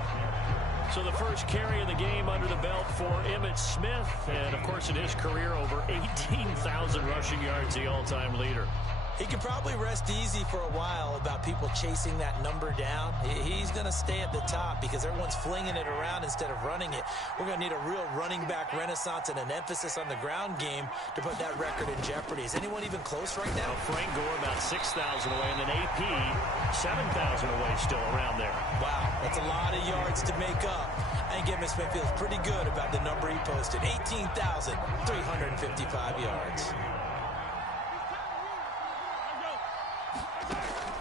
So the first carry of the game under the belt for Emmitt Smith. And, of course, in his career, over 18,000 rushing yards, the all-time leader. He can probably rest easy for a while about people chasing that number down. He's going to stay at the top because everyone's flinging it around instead of running it. We're going to need a real running back renaissance and an emphasis on the ground game to put that record in jeopardy. Is anyone even close right now? Well, Frank Gore about 6,000 away, and then AP 7,000 away still around there. Wow, that's a lot of yards to make up. And Gibson Smith feels pretty good about the number he posted. 18,355 yards.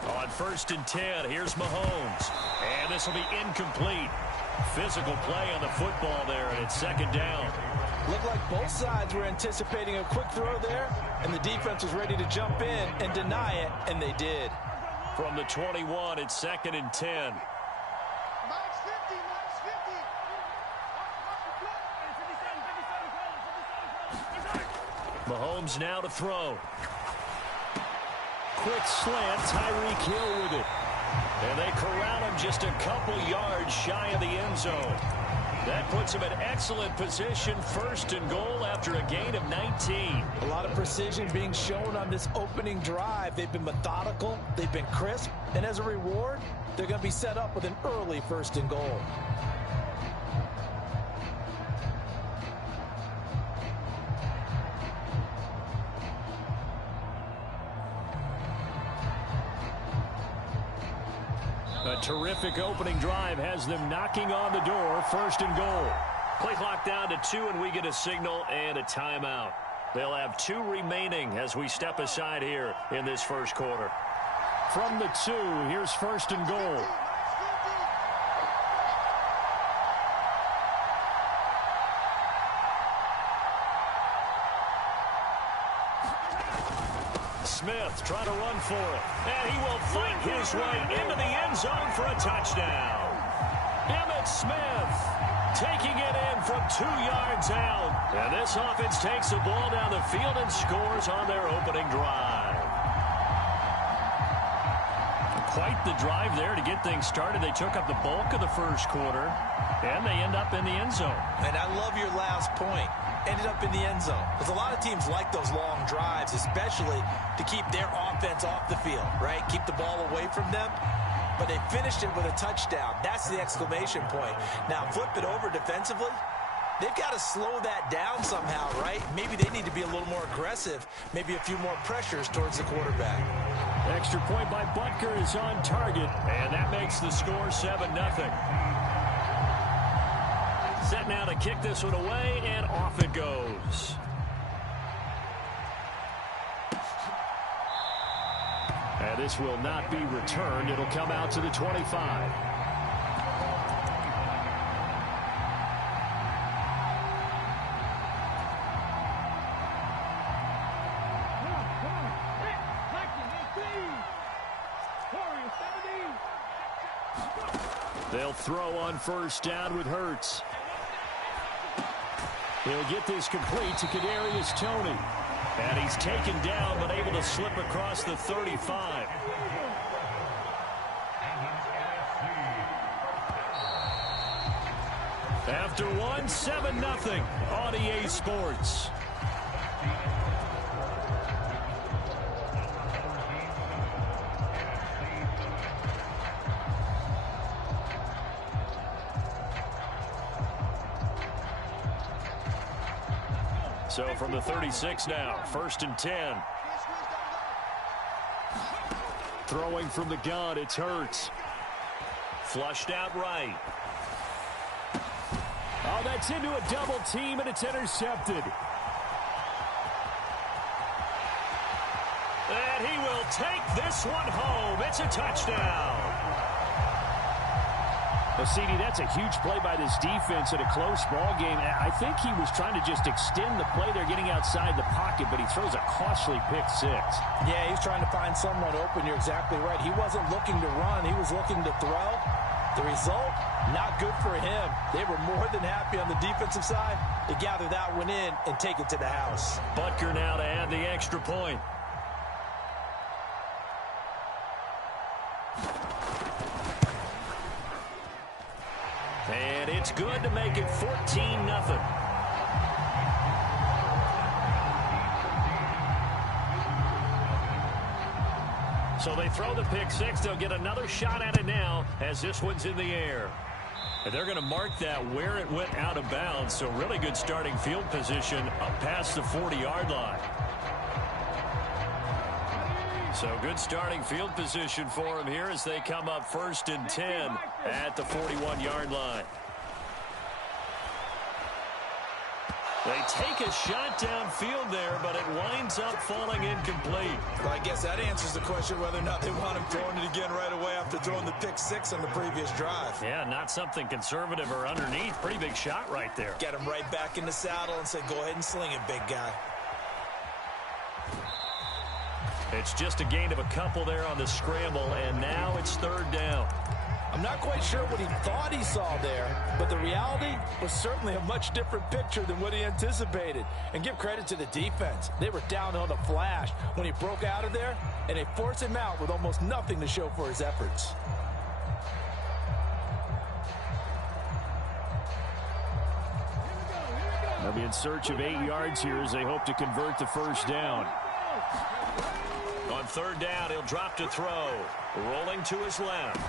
On 1st and 10, here's Mahomes. And this will be incomplete. Physical play on the football there, and it's 2nd down. Looked like both sides were anticipating a quick throw there, and the defense was ready to jump in and deny it, and they did. From the 21, it's 2nd and 10. Mahomes now to throw. Quick slant, Tyreek Hill with it. And they corral him just a couple yards shy of the end zone. That puts him in excellent position, 1st and goal after a gain of 19. A lot of precision being shown on this opening drive. They've been methodical, they've been crisp, and as a reward, they're going to be set up with an early 1st and goal. A terrific opening drive has them knocking on the door, 1st and goal. Play clock down to 2, and we get a signal and a timeout. They'll have 2 remaining as we step aside here in this 1st quarter. From the 2, here's 1st and goal. Smith trying to run for it. And he will fight his way into the end zone for a touchdown. Emmitt Smith taking it in from 2 yards out. And this offense takes the ball down the field and scores on their opening drive. Quite the drive there to get things started. They took up the bulk of the 1st quarter, and they end up in the end zone. And I love your last point. Ended up in the end zone. Because a lot of teams like those long drives, especially to keep their offense off the field, right? Keep the ball away from them. But they finished it with a touchdown. That's the exclamation point. Now, flip it over defensively. They've got to slow that down somehow, right? Maybe they need to be a little more aggressive. Maybe a few more pressures towards the quarterback. Extra point by Butker is on target, and that makes the score 7-0. Set now to kick this one away, and off it goes. And this will not be returned. It'll come out to the 25. They'll throw on 1st down with Hurts. He'll get this complete to Kadarius Toney. And he's taken down, but able to slip across the 35. After 1, 7-0 on EA Sports. So from the 36 now, 1st and 10. Throwing from the gun, it's Hurts. Flushed out right. Oh, that's into a double team, and it's intercepted. And he will take this one home. It's a touchdown. Well, CD, that's a huge play by this defense in a close ball game. I think he was trying to just extend the play. They're getting outside the pocket, but he throws a costly pick 6. Yeah, he's trying to find someone open. You're exactly right. He wasn't looking to run. He was looking to throw. The result, not good for him. They were more than happy on the defensive side to gather that one in and take it to the house. Butker now to add the extra point. And it's good to make it 14-0. So they throw the pick six. They'll get another shot at it now as this one's in the air. And they're going to mark that where it went out of bounds. So really good starting field position up past the 40-yard line. So good starting field position for them here as they come up 1st and 10 at the 41-yard line. They take a shot downfield there, but it winds up falling incomplete. Well, I guess that answers the question whether or not they want him throwing it again right away after throwing the pick six on the previous drive. Yeah, not something conservative or underneath. Pretty big shot right there. Get him right back in the saddle and say, go ahead and sling it, big guy. It's just a gain of a couple there on the scramble, and now it's 3rd down. I'm not quite sure what he thought he saw there, but the reality was certainly a much different picture than what he anticipated. And give credit to the defense. They were down on the flash when he broke out of there, and they forced him out with almost nothing to show for his efforts. They'll be in search of 8 yards here as they hope to convert the 1st down. On 3rd down, he'll drop to throw. Rolling to his left.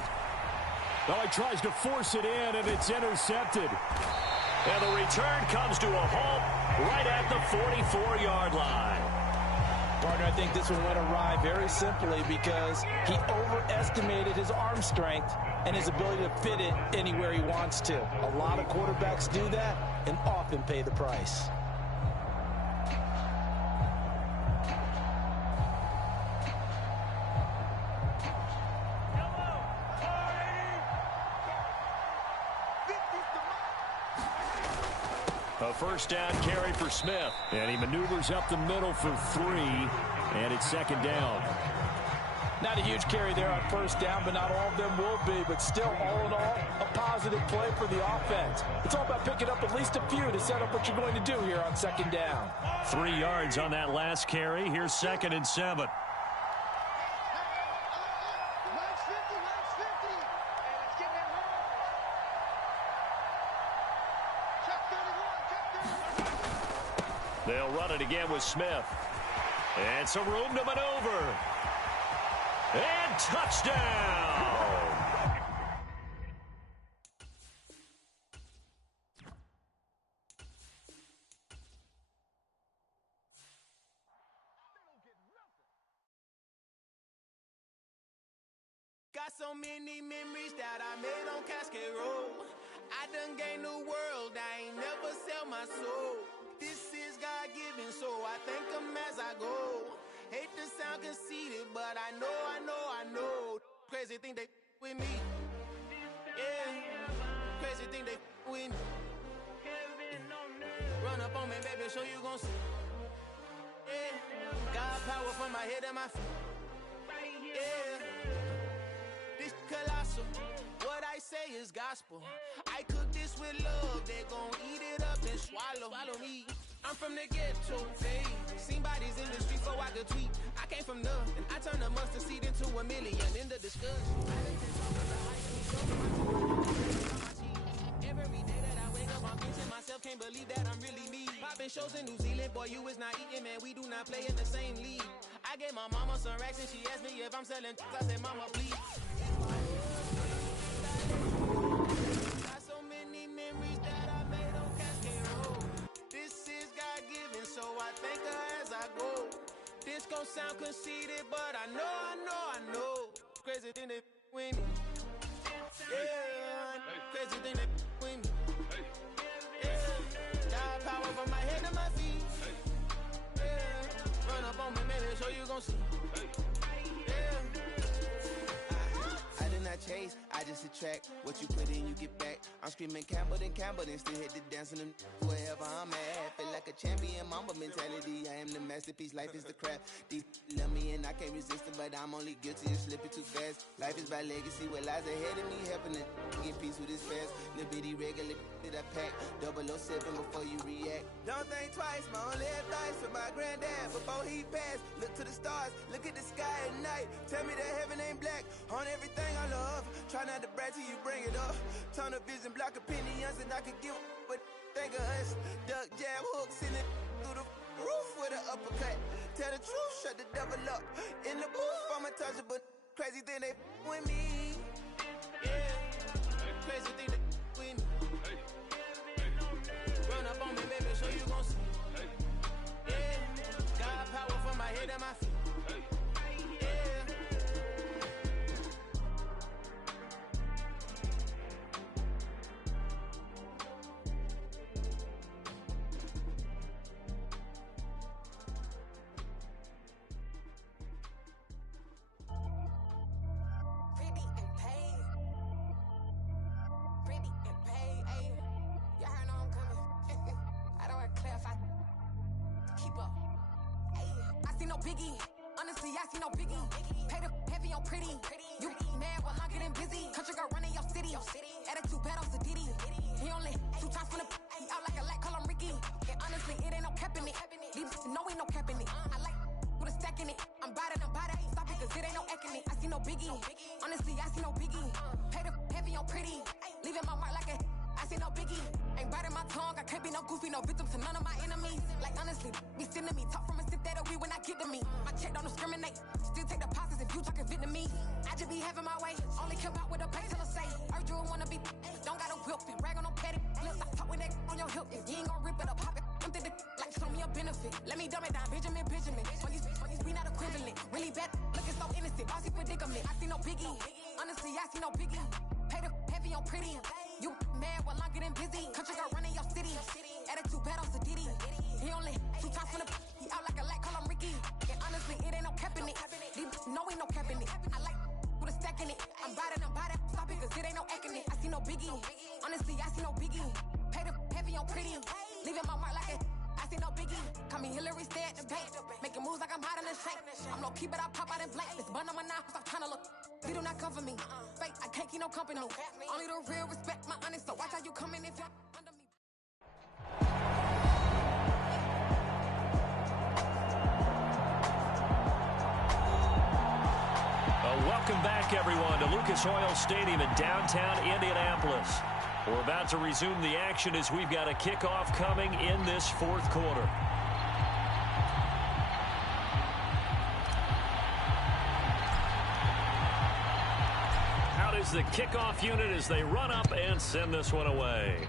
Oh, he tries to force it in, and it's intercepted. And the return comes to a halt right at the 44-yard line. Partner, I think this one went awry very simply because he overestimated his arm strength and his ability to fit it anywhere he wants to. A lot of quarterbacks do that and often pay the price. A 1st down carry for Smith. And he maneuvers up the middle for 3, and it's 2nd down. Not a huge carry there on 1st down, but not all of them will be. But still, all in all, a positive play for the offense. It's all about picking up at least a few to set up what you're going to do here on 2nd down. 3 yards on that last carry. Here's 2nd and 7. They'll run it again with Smith. And some room to maneuver. And touchdown! Got so many memories that I made on Cascade Road. I done gained the world, I ain't never sell my soul. This is God-given, so I thank him as I go. Hate to sound conceited, but I know. Crazy thing they with me. Yeah, crazy thing they with me. Run up on me, baby, show you gon' see. Yeah, God power from my head and my feet. Yeah, this colossal. What I say is gospel. I cook this with love. They gon' eat it up and swallow me. I'm from the ghetto, hey. Seen bodies in the street so I could tweet. I came from nothing. I turned a mustard seed into a million in the discussion. Every day that I wake up, I'm pinching myself. Can't believe that I'm really me. Popping shows in New Zealand, boy, you is not eating, man. We do not play in the same league. I gave my mama some racks and she asked me if I'm selling. I said, mama, please. Got so many memories that I made on Cascade Road. This is God-given, so I thank her as I go. This gon' sound conceited, but I know. Crazy thing they win me. Yeah, crazy thing they win me. Yeah, God power from my head to my feet. Yeah, run up on me, maybe show you gon' see. I did not chase, I just attract. What you put in, you get back. I'm screaming Campbell, then still hit the dancing and wherever I'm at. Feel like a champion, mamba mentality. I am the masterpiece, life is the craft. Deep love me and I can't resist it, but I'm only guilty of slipping too fast. Life is by legacy, what lies ahead of me, helping to get peace with this fast. Little bitty regular that I pack, 007 before you react. Don't think twice, my only advice for my granddad before he passed. Look to the stars, look at the sky at night. Tell me that heaven ain't black on everything I love. Try not to brag till you bring it up. Tunnel vision, block opinions, and I could give what think of us. Duck, jab, hooks in it through the roof with an uppercut. Tell the truth, shut the devil up. In the booth, I'm untouchable. Crazy thing they with me. Yeah, crazy thing they with me. Run up on me, baby, so you gon' see. Yeah, got power from my head and my feet. Biggie, honestly, I see no biggie. Pay the heavy on pretty. You mad while I'm getting busy. Country girl running your city. Attitude bad on Sadiddy. He only 2 times from the he out like a lack, call him Ricky. And honestly, it ain't no cap in it. These know ain't no cap in it. I like with a stack in it. I'm bad at Stop it, cause it ain't no acting it. I see no biggie. Honestly, I see no biggie. Pay the heavy on pretty. Leaving my mark like a I see no biggie. Ain't biting my tongue. I can't be no goofy, no victim to none of my enemies. Like honestly, be sending me talk from a sip that'll be when I get to me. My check don't discriminate. Still take deposits if you talking Vietnamese. I just be having my way. Only come out with a pay till I say. Heard you wanna be, don't got no whip and rag on no petty. Lips, I talk with that on your hip. If you ain't gon' rip it up, pop it. I'm thinking like show me a benefit. Let me dumb it down, Benjamin. For you be not equivalent. Really bad, looking so innocent. Bossy predicament. I see no biggie. Honestly, I see no biggie. Pay the heavy on pretty. You mad while I'm getting busy. Country girl running your city. Attitude bad on Sadiddy. He only 2 times from the he out like a lack, call him Ricky. And honestly, it ain't no cap in it. These know ain't no cap in it. I like with a stack in it. I'm bad at Stop it, cause it ain't no acting it. I see no biggie. Honestly, I see no biggie. Pay the heavy on pretty. Leaving my mark like a I see no biggie. Call me Hillary, stay at the bank. Making moves like I'm hiding in shank. I'm low key, but I pop out in blank. This bun on my knife, I'm trying to look. They do not cover me. Fake, I can't keep no company. Only the real respect my honest. So watch how you come in if you're under me. Welcome back, everyone, to Lucas Oil Stadium in downtown Indianapolis. We're about to resume the action as we've got a kickoff coming in this fourth quarter. Out is the kickoff unit as they run up and send this one away.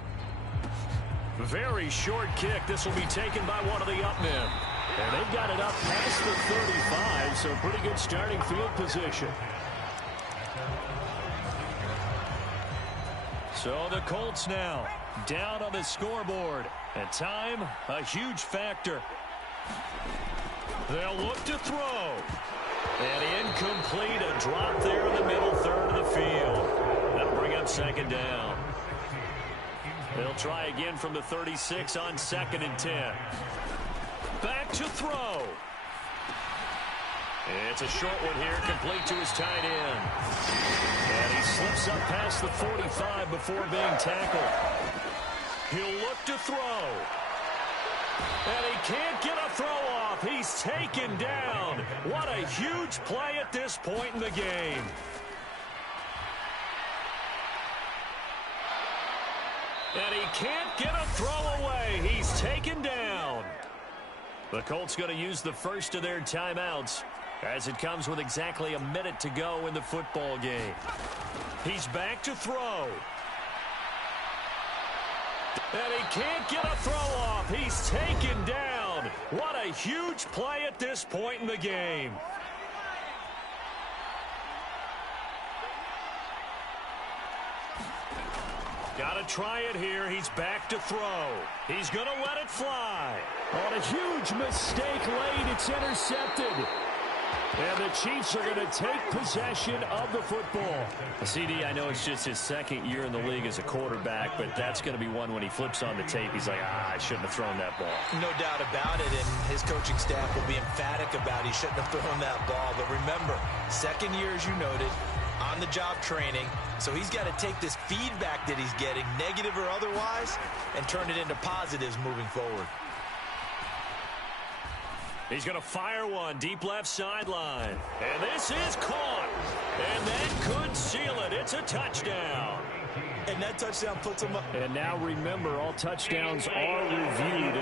Very short kick. This will be taken by one of the up men. And they've got it up past the 35, so pretty good starting field position. So the Colts now down on the scoreboard. And time, a huge factor. They'll look to throw. And incomplete, a drop there in the middle third of the field. That'll bring up second down. They'll try again from the 36 on 2nd and 10. Back to throw. It's a short one here, complete to his tight end. And he slips up past the 45 before being tackled. He'll look to throw. And he can't get a throw off. He's taken down. What a huge play at this point in the game. And he can't get a throw away. He's taken down. The Colts going to use the first of their timeouts as it comes with exactly a minute to go in the football game. He's back to throw. And he can't get a throw off. He's taken down. What a huge play at this point in the game. Got to try it here. He's back to throw. He's going to let it fly. On a huge mistake late, it's intercepted. And the Chiefs are going to take possession of the football. CD, I know it's just his second year in the league as a quarterback, but that's going to be one when he flips on the tape. He's like, I shouldn't have thrown that ball. No doubt about it, and his coaching staff will be emphatic about he shouldn't have thrown that ball. But remember, second year, as you noted, on-the-job training. So he's got to take this feedback that he's getting, negative or otherwise, and turn it into positives moving forward. He's going to fire one deep left sideline. And this is caught. And that could seal it. It's a touchdown. And that touchdown puts him up. And now remember, all touchdowns are reviewed.